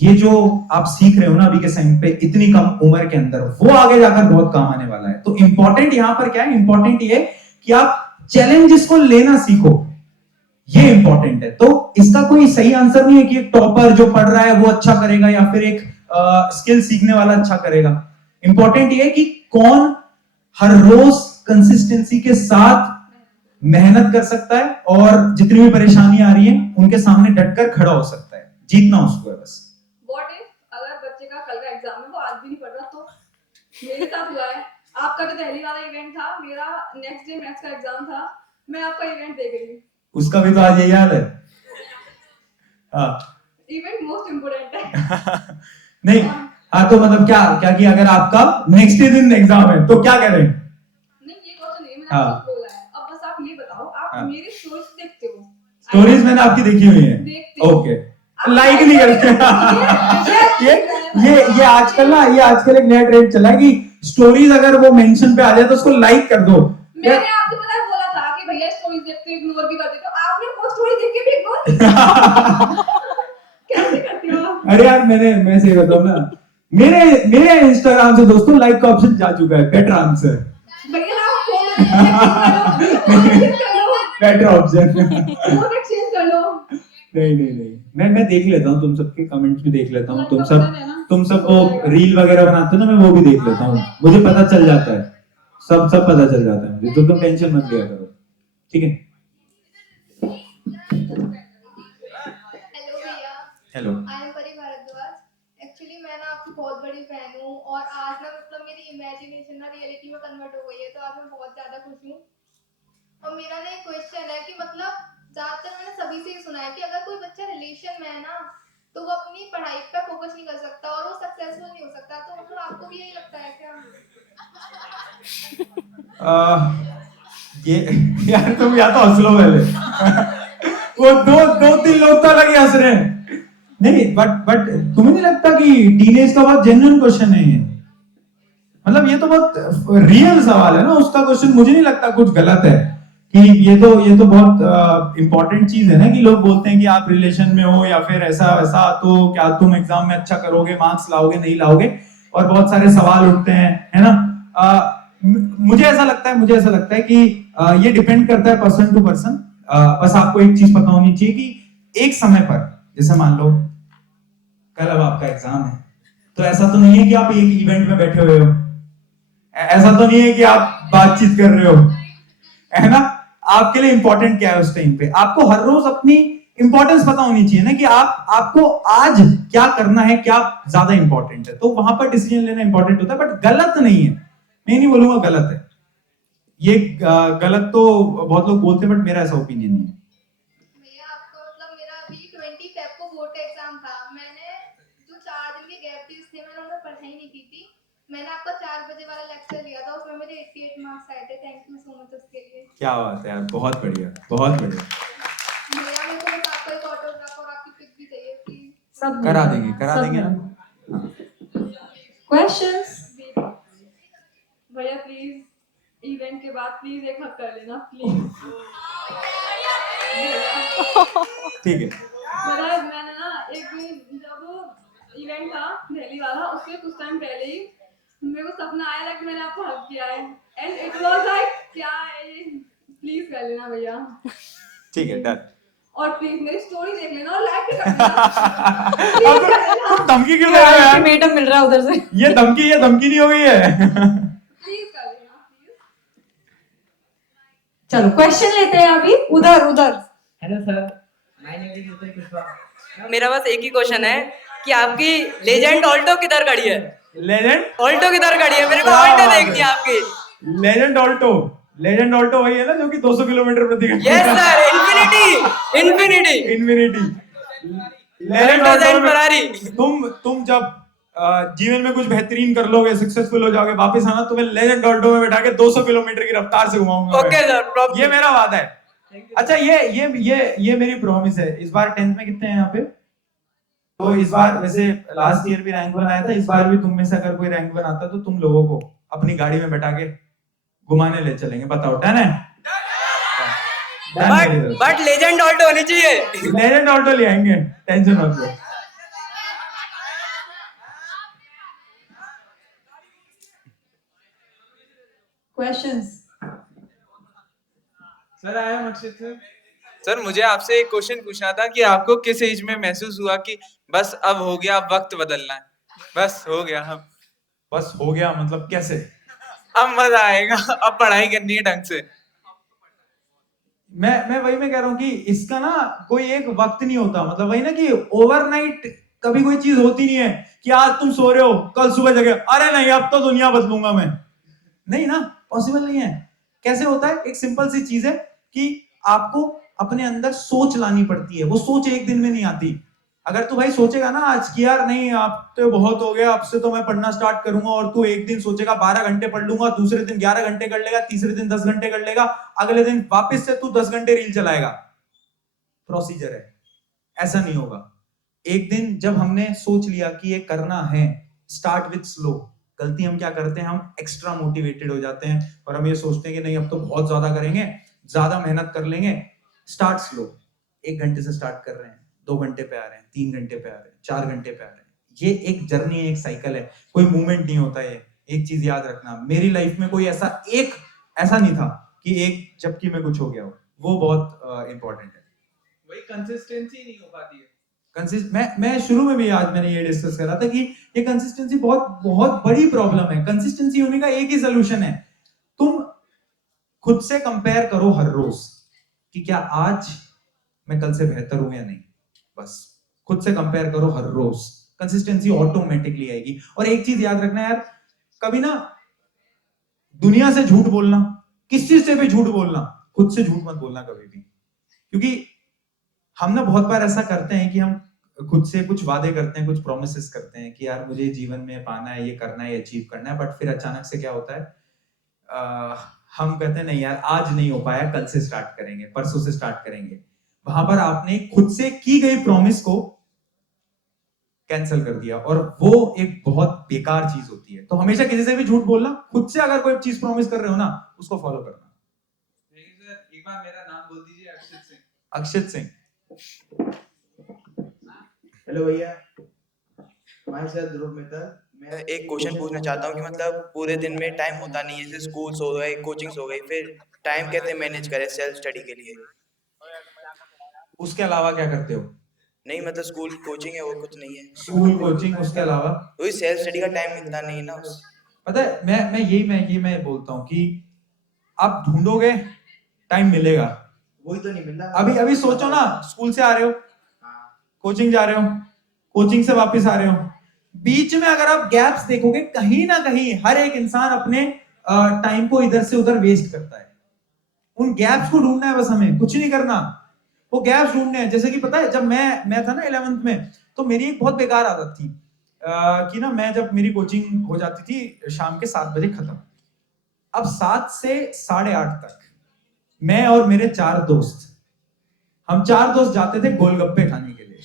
ये जो आप सीख रहे हो ना अभी के टाइम पे इतनी कम उम्र के अंदर, वो आगे जाकर बहुत काम आने वाला है। तो इंपॉर्टेंट यहां पर क्या है? इंपॉर्टेंट ये कि आप चैलेंजेस को लेना सीखो, ये इंपॉर्टेंट है। तो इसका कोई सही आंसर नहीं है कि एक टॉपर जो पढ़ रहा है वो अच्छा करेगा या फिर एक स्किल सीखने वाला अच्छा करेगा। इंपॉर्टेंट ये है कि कौन हर रोज कंसिस्टेंसी के साथ मेहनत कर सकता है और जितनी भी परेशानियां आ रही हैं उनके सामने डटकर खड़ा हो सकता है। जीतना उसको है बस। व्हाट इफ अगर बच्चे का कल का एग्जाम है, वो आज भी नहीं पढ़ रहा, तो मेरे साथ हुआ है। आपका जो दिल्ली वाला इवेंट था, मेरा नेक्स्ट डे मैथ्स का एग्जाम था, मैं आपका इवेंट देख रही हूँ। उसका भी तो आज यही हाल है। हाँ इवेंट मोस्ट इम्पोर्टेंट है। नहीं, हाँ तो मतलब क्या क्या कि अगर आपका नेक्स्ट दिन एग्जाम है तो क्या करें? नहीं, ये क्वेश्चन नहीं, मैंने हाँ। आपको बोला है। अब बस आप ये बताओ, आप हाँ। मेरी स्टोरीज देखते हो? स्टोरीज मैंने आपकी देखी हुई है। देखते हो। ओके, लाइक नहीं करते। ये आजकल ना, ये आजकल एक नया ट्रेंड चला है कि स्टोरीज अगर वो मेंशन पे आ जाए तो उसको लाइक कर दो। मैंने आपको पता है बोला था कि भैया स्टोरीज देखते हो, इग्नोर भी कर देते हो, आपने वो स्टोरी देख के भी इग्नोर कैसे करती हो आप? अरे यार मैं सही बताऊं ना, मेरे इंस्टाग्राम से दोस्तों लाइक का ऑप्शन जा चुका है। बेटर आंसर, भैया आप फोन बेटर ऑप्शन। एक्सचेंज कर लो। नहीं मैं देख लेता हूँ, तुम सबके कमेंट्स भी देख लेता हूँ। तुम सब वो रील वगैरह बनाते हो ना, मैं वो भी देख लेता हूँ, मुझे पता चल जाता है, सब पता चल जाता है मुझे। तो तुम टेंशन मत लिया करो, ठीक है? हेलो भैया। हेलो। आई एम परी भारद्वाज। एक्चुअली मैं ना आपकी बहुत बड़ी फैन हूँ और आज ना मतलब मेरी इमेजिनेशन ना रियलिटी में कन्वर्ट हो गई है, तो आज मैं बहुत ज़्यादा खुश हूँ। और मेरा ना एक क्वेश्चन है कि मतलब ज़्यादातर मैंने सभी से ही सुना है कि अगर कोई बच्चा रिलेशन में है ना तो वो अपनी पढ़ाई पे फोकस नहीं कर सकता और वो सक्सेसफुल नहीं हो सकता। तो मतलब आपको भी यही लगता है क्या? ये यार तुम या तो हंस लो पहले। वो दो तीन लोग तो अलग ही हंस रहे हैं। नहीं बट तुम्हें नहीं लगता कि टीनेज का बहुत जेन्युइन क्वेश्चन है ये? मतलब ये तो बहुत रियल सवाल है ना उसका क्वेश्चन। मुझे नहीं लगता कुछ गलत है कि ये तो बहुत इंपॉर्टेंट चीज है ना कि लोग बोलते हैं कि आप रिलेशन में हो या फिर ऐसा वैसा, तो क्या तुम एग्जाम में अच्छा करोगे, मार्क्स लाओगे नहीं लाओगे, और बहुत सारे सवाल उठते हैं, है ना? मुझे ऐसा लगता है कि ये डिपेंड करता है पर्सन टू पर्सन। बस आपको एक चीज पता होनी चाहिए कि एक समय पर, जैसे मान लो कल अब आपका एग्जाम है, तो ऐसा तो नहीं है कि आप एक इवेंट में बैठे हुए हो, ऐसा तो नहीं है कि आप बातचीत कर रहे हो, है ना? आपके लिए इंपॉर्टेंट क्या है उस टाइम पे? आपको हर रोज अपनी इंपॉर्टेंस पता होनी चाहिए ना कि आपको आज क्या करना है, क्या ज्यादा इंपॉर्टेंट है। तो वहां पर डिसीजन लेना इंपॉर्टेंट होता है, बट गलत नहीं है। मैं नहीं बोलूंगा गलत है ये। गलत तो बहुत लोग बोलते हैं, बट मेरा ऐसा ओपिनियन नहीं है। भैया आपको मतलब मेरा अभी 20 फेब को बोर्ड का एग्जाम था। मैंने जो 4 दिन के गैप थे इसलिए मैंने उन्हें पढ़ाई नहीं की थी। मैंने आपका 4 बजे वाला लेक्चर लिया था, उसमें मेरे 88 मार्क्स आए थे। थैंक यू सो मच उसके लिए। क्या बात है यार, बहुत बढ़िया बहुत बढ़िया। भैया मेरे को बस आपका एक ऑटोग्राफ और आपकी पिक भी चाहिए प्लीज। सब करा देंगे ना। क्वेश्चंस? भैया प्लीज इवेंट के बाद प्लीज एक हक कर लेना प्लीज। ठीक है। मैंने ना एक दिन जब इवेंट था दिल्ली वाला, उसके कुछ टाइम पहले ही मेरे को सपना आया लाइक मैंने आपको हक किया है, एंड इट वाज लाइक क्या है ये, प्लीज कर लेना भैया। ठीक है, डन। और प्लीज मेरी स्टोरी देख लेना और लाइक भी कर देना प्लीज कर देना तुम धमकी क्यों दे रहे हो यार? अल्टीमेटम मिल रहा है उधर से। ये धमकी नहीं हो गई है? प्लीज कर देना प्लीज। चलो क्वेश्चन लेते हैं अभी, उधर उधर। Hello sir, my name is Nitin Pushpa. मेरा बस एक ही क्वेश्चन है कि आपकी लेजेंड ऑल्टो किधर खड़ी है? लेजेंड ऑल्टो किधर खड़ी है? मेरे को ऑल्टो देखनी है आपकी। लेजेंड ऑल्टो वही है ना जो कि 200 किलोमीटर प्रति घंटे। Yes sir, infinity. Legend Alto में तुम जब जीवन में कुछ बेहतरीन कर लोगे, सक्सेसफुल हो जाओगे, वापस आना, तुम्हें लेजेंड ऑल्टो में बैठा के 200 किलोमीटर की रफ्तार से घुमाऊंगा। ओके सर, ये मेरा वादा है। अच्छा, ये मेरी प्रॉमिस है। इस बार 10th में कितने हैं यहाँ पे? तो इस बार वैसे लास्ट ईयर भी रैंक 1 आया था, इस बार भी तुम में से अगर कोई रैंक 1 आता तो तुम लोगों को अपनी गाड़ी में बैठा के घुमाने ले चलेंगे। बताओ, डन है? बट लेजेंड ऑल्टो होनी चाहिए। लेजेंड ऑल्टो ले आएंगे, टेंशन मत लो। Questions. Sir I am Akshit sir. Sir मुझे आपसे एक क्वेश्चन पूछना था कि आपको किस एज में महसूस हुआ कि बस अब हो गया, अब वक्त बदलना है, बस हो गया, हम बस हो गया मतलब कैसे? अब मजा आएगा, अब पढ़ाई करनी है ढंग से। मैं कह रहा हूँ कि इसका ना कोई एक वक्त नहीं होता। मतलब वही ना कि ओवरनाइट कभी कोई चीज होती नहीं है कि आज तुम सो रहे हो, कल सुबह जगे अरे नहीं अब तो दुनिया बदलूंगा मैं। नहीं ना, पॉसिबल नहीं है। कैसे होता है? एक सिंपल सी चीज है कि आपको अपने अंदर सोच लानी पड़ती है। वो सोच एक दिन में नहीं आती। अगर तू भाई सोचेगा ना आज कि यार नहीं अब तो बहुत हो गया, अब से तो मैं पढ़ना स्टार्ट करूंगा, और तू एक दिन सोचेगा 12 घंटे पढ़ लूंगा, दूसरे दिन 11 घंटे कर लेगा, तीसरे दिन 10 घंटे कर लेगा, अगले दिन वापस से तू 10 घंटे रील चलाएगा। प्रोसीजर है, ऐसा नहीं होगा। एक दिन जब हमने सोच लिया कि ये करना है, स्टार्ट विथ स्लो। गलती हम क्या करते हैं, हम एक्स्ट्रा मोटिवेटेड हो जाते हैं और हम ये सोचते हैं कि नहीं अब तो बहुत ज्यादा करेंगे, ज्यादा मेहनत कर लेंगे। Start slow. 1 घंटे से स्टार्ट कर रहे हैं, 2 घंटे पे आ रहे हैं, 3 घंटे पे आ रहे हैं, 4 घंटे पे आ रहे हैं। ये एक जर्नी है, एक साइकिल है, कोई मूवमेंट नहीं होता है। एक चीज याद रखना, मेरी लाइफ में कोई ऐसा नहीं था कि एक झपकी में कुछ हो गया हो। वो बहुत इंपॉर्टेंट है। वही कंसिस्टेंसी नहीं हो पाती है। मैं शुरू में भी आज मैंने ये डिस्कस करा था कि ये कंसिस्टेंसी बहुत बहुत बड़ी प्रॉब्लम है। कंसिस्टेंसी होने का एक ही सोल्यूशन है, तुम खुद से कंपेयर करो हर रोज कि क्या आज मैं कल से बेहतर हूं या नहीं। बस खुद से कंपेयर करो हर रोज, कंसिस्टेंसी ऑटोमेटिकली आएगी। और एक चीज याद रखना यार, कभी ना दुनिया से झूठ बोलना, किसी से भी झूठ बोलना, खुद से झूठ मत बोलना कभी भी। क्योंकि हम ना बहुत बार ऐसा करते हैं कि हम खुद से कुछ वादे करते हैं, कुछ प्रोमिसेस करते हैं कि यार मुझे जीवन में पाना है, ये करना है, ये अचीव करना है, बट फिर अचानक से क्या होता है, हम कहते हैं नहीं यार आज नहीं हो पाया, कल से स्टार्ट करेंगे, परसों से स्टार्ट करेंगे। वहां पर आपने खुद से की गई प्रॉमिस को कैंसिल कर दिया, और वो एक बहुत बेकार चीज होती है। तो हमेशा किसी से भी झूठ बोलना, खुद से अगर कोई चीज प्रॉमिस कर रहे हो ना, उसको फॉलो करना। सर एक बार मेरा नाम बोल दीजिए, अक्षित सिंह। अक्षित सिंह। हेलो भैया, हमारे साथ ध्रुव मित्तल। मैं एक क्वेश्चन पूछना चाहता हूँ कि मतलब पूरे दिन में टाइम होता नहीं है, जैसे स्कूल्स हो गए, कोचिंग्स हो गई, फिर टाइम कैसे मैनेज करें सेल्फ स्टडी के लिए? उसके अलावा क्या करते हो? नहीं मतलब स्कूल की कोचिंग है, वो कुछ नहीं है। स्कूल कोचिंग, उसके अलावा वही सेल्फ स्टडी का टाइम मिलता नहीं है ना। पता है मैं बोलता हूँ कि आप ढूंढोगे टाइम मिलेगा, वही तो नहीं मिलता। अभी सोचो ना, स्कूल से आ रहे हो, कोचिंग जा रहे हो, कोचिंग से वापस आ रहे हो, बीच में अगर आप गैप्स देखोगे, कहीं ना कहीं हर एक इंसान अपने टाइम को इधर से उधर वेस्ट करता है। उन गैप्स को ढूंढना है, बस हमें कुछ नहीं करना, वो गैप्स ढूंढने हैं। जैसे कि पता है, जब मैं था ना 11th में, तो मेरी एक बहुत बेकार आदत थी कि ना मैं जब मेरी कोचिंग हो जाती थी शाम के 7 बजे खत्म, अब 7 से 8:30 तक मैं और मेरे 4 दोस्त, हम 4 दोस्त जाते थे गोलगप्पे खाने के लिए।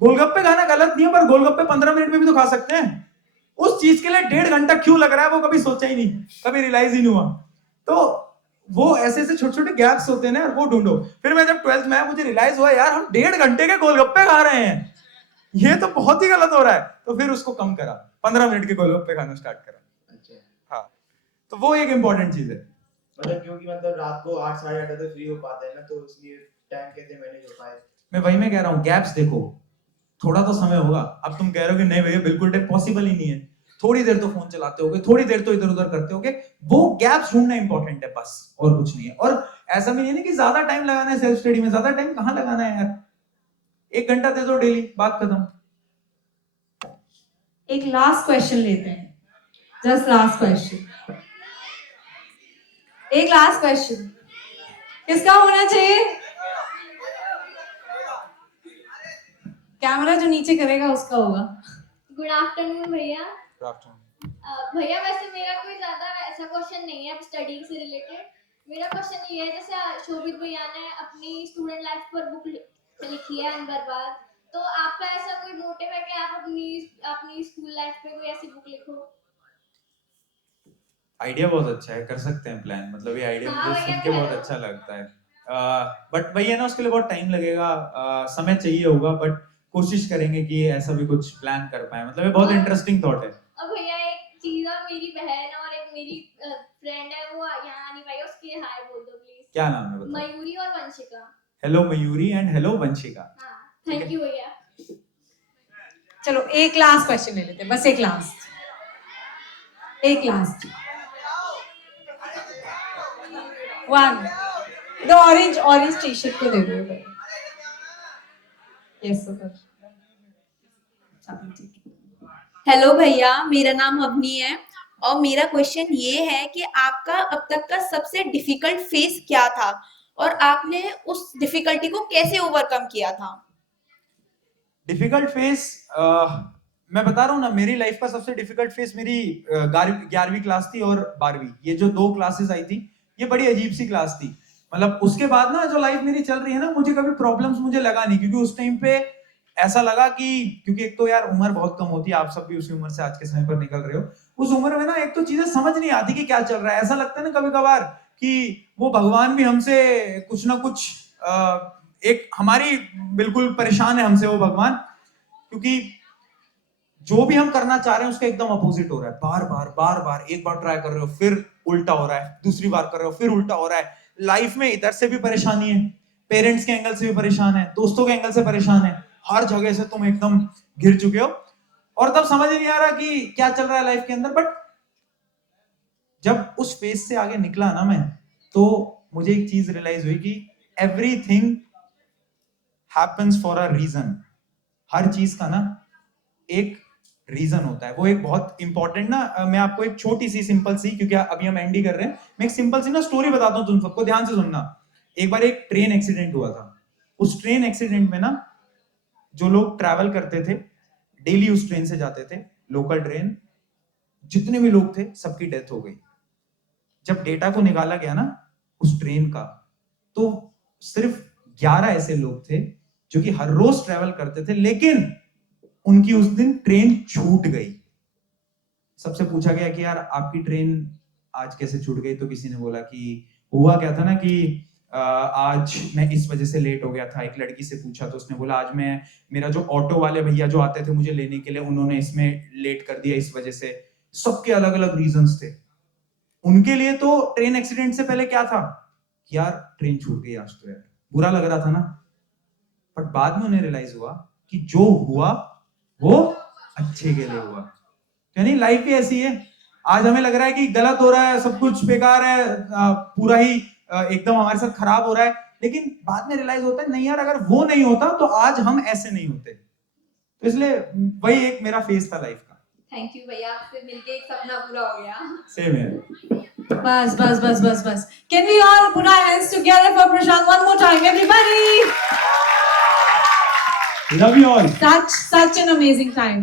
गोलगप्पे खाना गलत नहीं है, पर गोलगप्पे 15 मिनट में भी तो खा सकते हैं। उस चीज के लिए 1.5 घंटा क्यों लग रहा है, वो कभी सोचा ही नहीं, कभी रियलाइज ही नहीं हुआ। तो वो ऐसे छोटे छोटे गैप्स होते हैं ना, वो ढूंढो। फिर मैं जब 12th में आया, मुझे रियलाइज हुआ यार हम 1.5 घंटे के गोलगप्पे खा रहे हैं, ये तो बहुत ही गलत हो रहा है। तो फिर उसको कम करा, 15 मिनट के गोलगप्पे खाना स्टार्ट करा। अच्छा हाँ, तो वो एक इंपॉर्टेंट चीज है। मतलब क्योंकि मतलब रात को 8 साढ़े 8 तक फ्री हो पाते हैं ना, तो इसलिए टाइम कैसे मैनेज हो पाए? मैं वही मैं कह रहा हूँ, गैप्स देखो, थोड़ा तो समय होगा। अब तुम कह रहे हो कि नहीं भैया बिल्कुल पॉसिबल ही नहीं है, थोड़ी देर तो फोन चलाते होगे, थोड़ी देर तो इधर उधर करते होगे, वो गैप्स ढूंढना इंपॉर्टेंट है बस, और कुछ नहीं है। और ऐसा भी नहीं है कि ज्यादा टाइम लगाना है सेल्फ स्टडी में, ज्यादा टाइम कहाँ लगाना है यार, 1 घंटा दे दो डेली, बात खत्म। एक लास्ट क्वेश्चन लेते हैं, जस्ट लास्ट क्वेश्चन, एक लास्ट क्वेश्चन किसका होना चाहिए? कैमरा जो नीचे करेगा उसका होगा। गुड आफ्टरनून भैया। भैया वैसे मेरा कोई ज्यादा ऐसा क्वेश्चन नहीं है स्टडी से रिलेटेड। मेरा क्वेश्चन ये है, जैसे शोभित भैया ने अपनी स्टूडेंट लाइफ पर बुक लिखी है अनबर्बाद, तो आपका ऐसा कोई मोटिव है कि आप अपनी स्कूल लाइफ पे कोई ऐसी बुक लिखो? आइडिया बहुत अच्छा है, कर सकते हैं प्लान, मतलब ये आइडिया मुझे सुन के बहुत अच्छा लगता है। बट वही है ना, उसके लिए बहुत टाइम लगेगा, समय चाहिए होगा, बट कोशिश करेंगे कि ऐसा भी कुछ प्लान कर पाए, मतलब ये बहुत इंटरेस्टिंग थॉट है। अब भैया एक चीज है, मेरी बहन और एक मेरी फ्रेंड है, वो यहाँ नहीं पाई, उसके हाय बोल दो प्लीज। क्या नाम है बताओ? मयूरी और Vanshika. Hello Mayuri and hello Vanshika. Thank you भैया। चलो एक लास्ट क्वेश्चन ले लेते हैं, बस एक last one, the orange T shirt को दे दो। Yes sir. हेलो भैया, मेरा नाम अवनी है और मेरा क्वेश्चन ये है कि आपका अब तक का सबसे डिफिकल्ट फेस क्या था और आपने उस डिफिकल्टी को कैसे ओवरकम किया था? डिफिकल्ट फेस, मैं बता रहा हूँ ना, मेरी लाइफ का सबसे डिफिकल्ट फेस मेरी 11वीं क्लास थी और 12वीं, ये जो 2 क्लासेस आई थी, ये बड़ी अजीब सी क्लास थी। मतलब उसके बाद ना जो लाइफ मेरी चल रही है ना, मुझे कभी प्रॉब्लम्स मुझे लगा नहीं, क्योंकि उस टाइम पे ऐसा लगा कि, क्योंकि एक तो यार उम्र बहुत कम होती है, आप सब भी उसी उम्र से आज के समय पर निकल रहे हो, उस उम्र में ना एक तो चीजें समझ नहीं आती कि क्या चल रहा है। ऐसा लगता है ना कभी कभार कि वो भगवान भी हमसे कुछ ना कुछ एक हमारी बिल्कुल परेशान है हमसे वो भगवान, क्योंकि जो भी हम करना चाह रहे हैं उसका एकदम अपोजिट हो रहा है। बार बार एक बार ट्राई कर रहे हो, फिर उल्टा हो रहा है, दूसरी बार कर रहे हो, फिर उल्टा हो रहा है। लाइफ में इधर से भी परेशानी है, पेरेंट्स के एंगल से भी परेशान है, दोस्तों के एंगल से परेशान है, हर जगह से तुम एकदम घिर चुके हो, और तब समझ नहीं आ रहा कि क्या चल रहा है लाइफ के अंदर। बट जब उस फेज से आगे निकला ना मैं, तो मुझे एक चीज रियलाइज हुई कि everything happens for a reason. हर चीज का ना एक रीजन होता है, वो एक बहुत इंपॉर्टेंट ना, मैं आपको एक छोटी सी सिंपल सी, क्योंकि अभी हम एंड ही कर रहे हैं, मैं एक सिंपल सी ना स्टोरी बताता हूँ तुम सबको, ध्यान से सुनना। एक बार एक ट्रेन एक्सीडेंट हुआ था। उस ट्रेन एक्सीडेंट में ना जो लोग ट्रैवल करते थे, डेली उस ट्रेन से जाते थे, लोकल ट्रेन, जितने भी लोग थे सबकी डेथ हो गई। जब डेटा को निकाला गया ना उस ट्रेन का, तो सिर्फ 11 ऐसे लोग थे जो कि हर रोज ट्रैवल करते थे, लेकिन उनकी उस दिन ट्रेन छूट गई। सबसे पूछा गया कि यार आपकी ट्रेन आज कैसे छूट गई, तो किसी ने बोला कि हुआ क्या था ना कि आज मैं इस वजह से लेट हो गया था। एक लड़की से पूछा तो उसने बोला आज मैं, मेरा जो ऑटो वाले भैया जो आते थे मुझे लेने के लिए, उन्होंने इसमें लेट कर दिया इस वजह से। सबके अलग अलग रीजंस थे। उनके लिए तो ट्रेन एक्सीडेंट से पहले क्या था, यार ट्रेन छूट गई आज, तो यार बुरा लग रहा था ना। बट बाद में उन्हें रियलाइज हुआ कि जो हुआ वो अच्छे के लिए हुआ। यानी लाइफ भी ऐसी है, आज हमें लग रहा है कि गलत हो रहा है, सब कुछ बेकार है, पूरा ही एकदम हमारे साथ खराब हो रहा है, लेकिन बाद में रियलाइज होता है नहीं यार, अगर वो नहीं होता तो आज हम ऐसे नहीं होते। तो इसलिए वही एक मेरा फेस था लाइफ का। थैंक यू भैया, आपसे मिलके एक सपना पूरा हो गया। सेम है। बस। Can we all put our hands together for Prashant one more time, everybody? Love you all. Such an amazing time.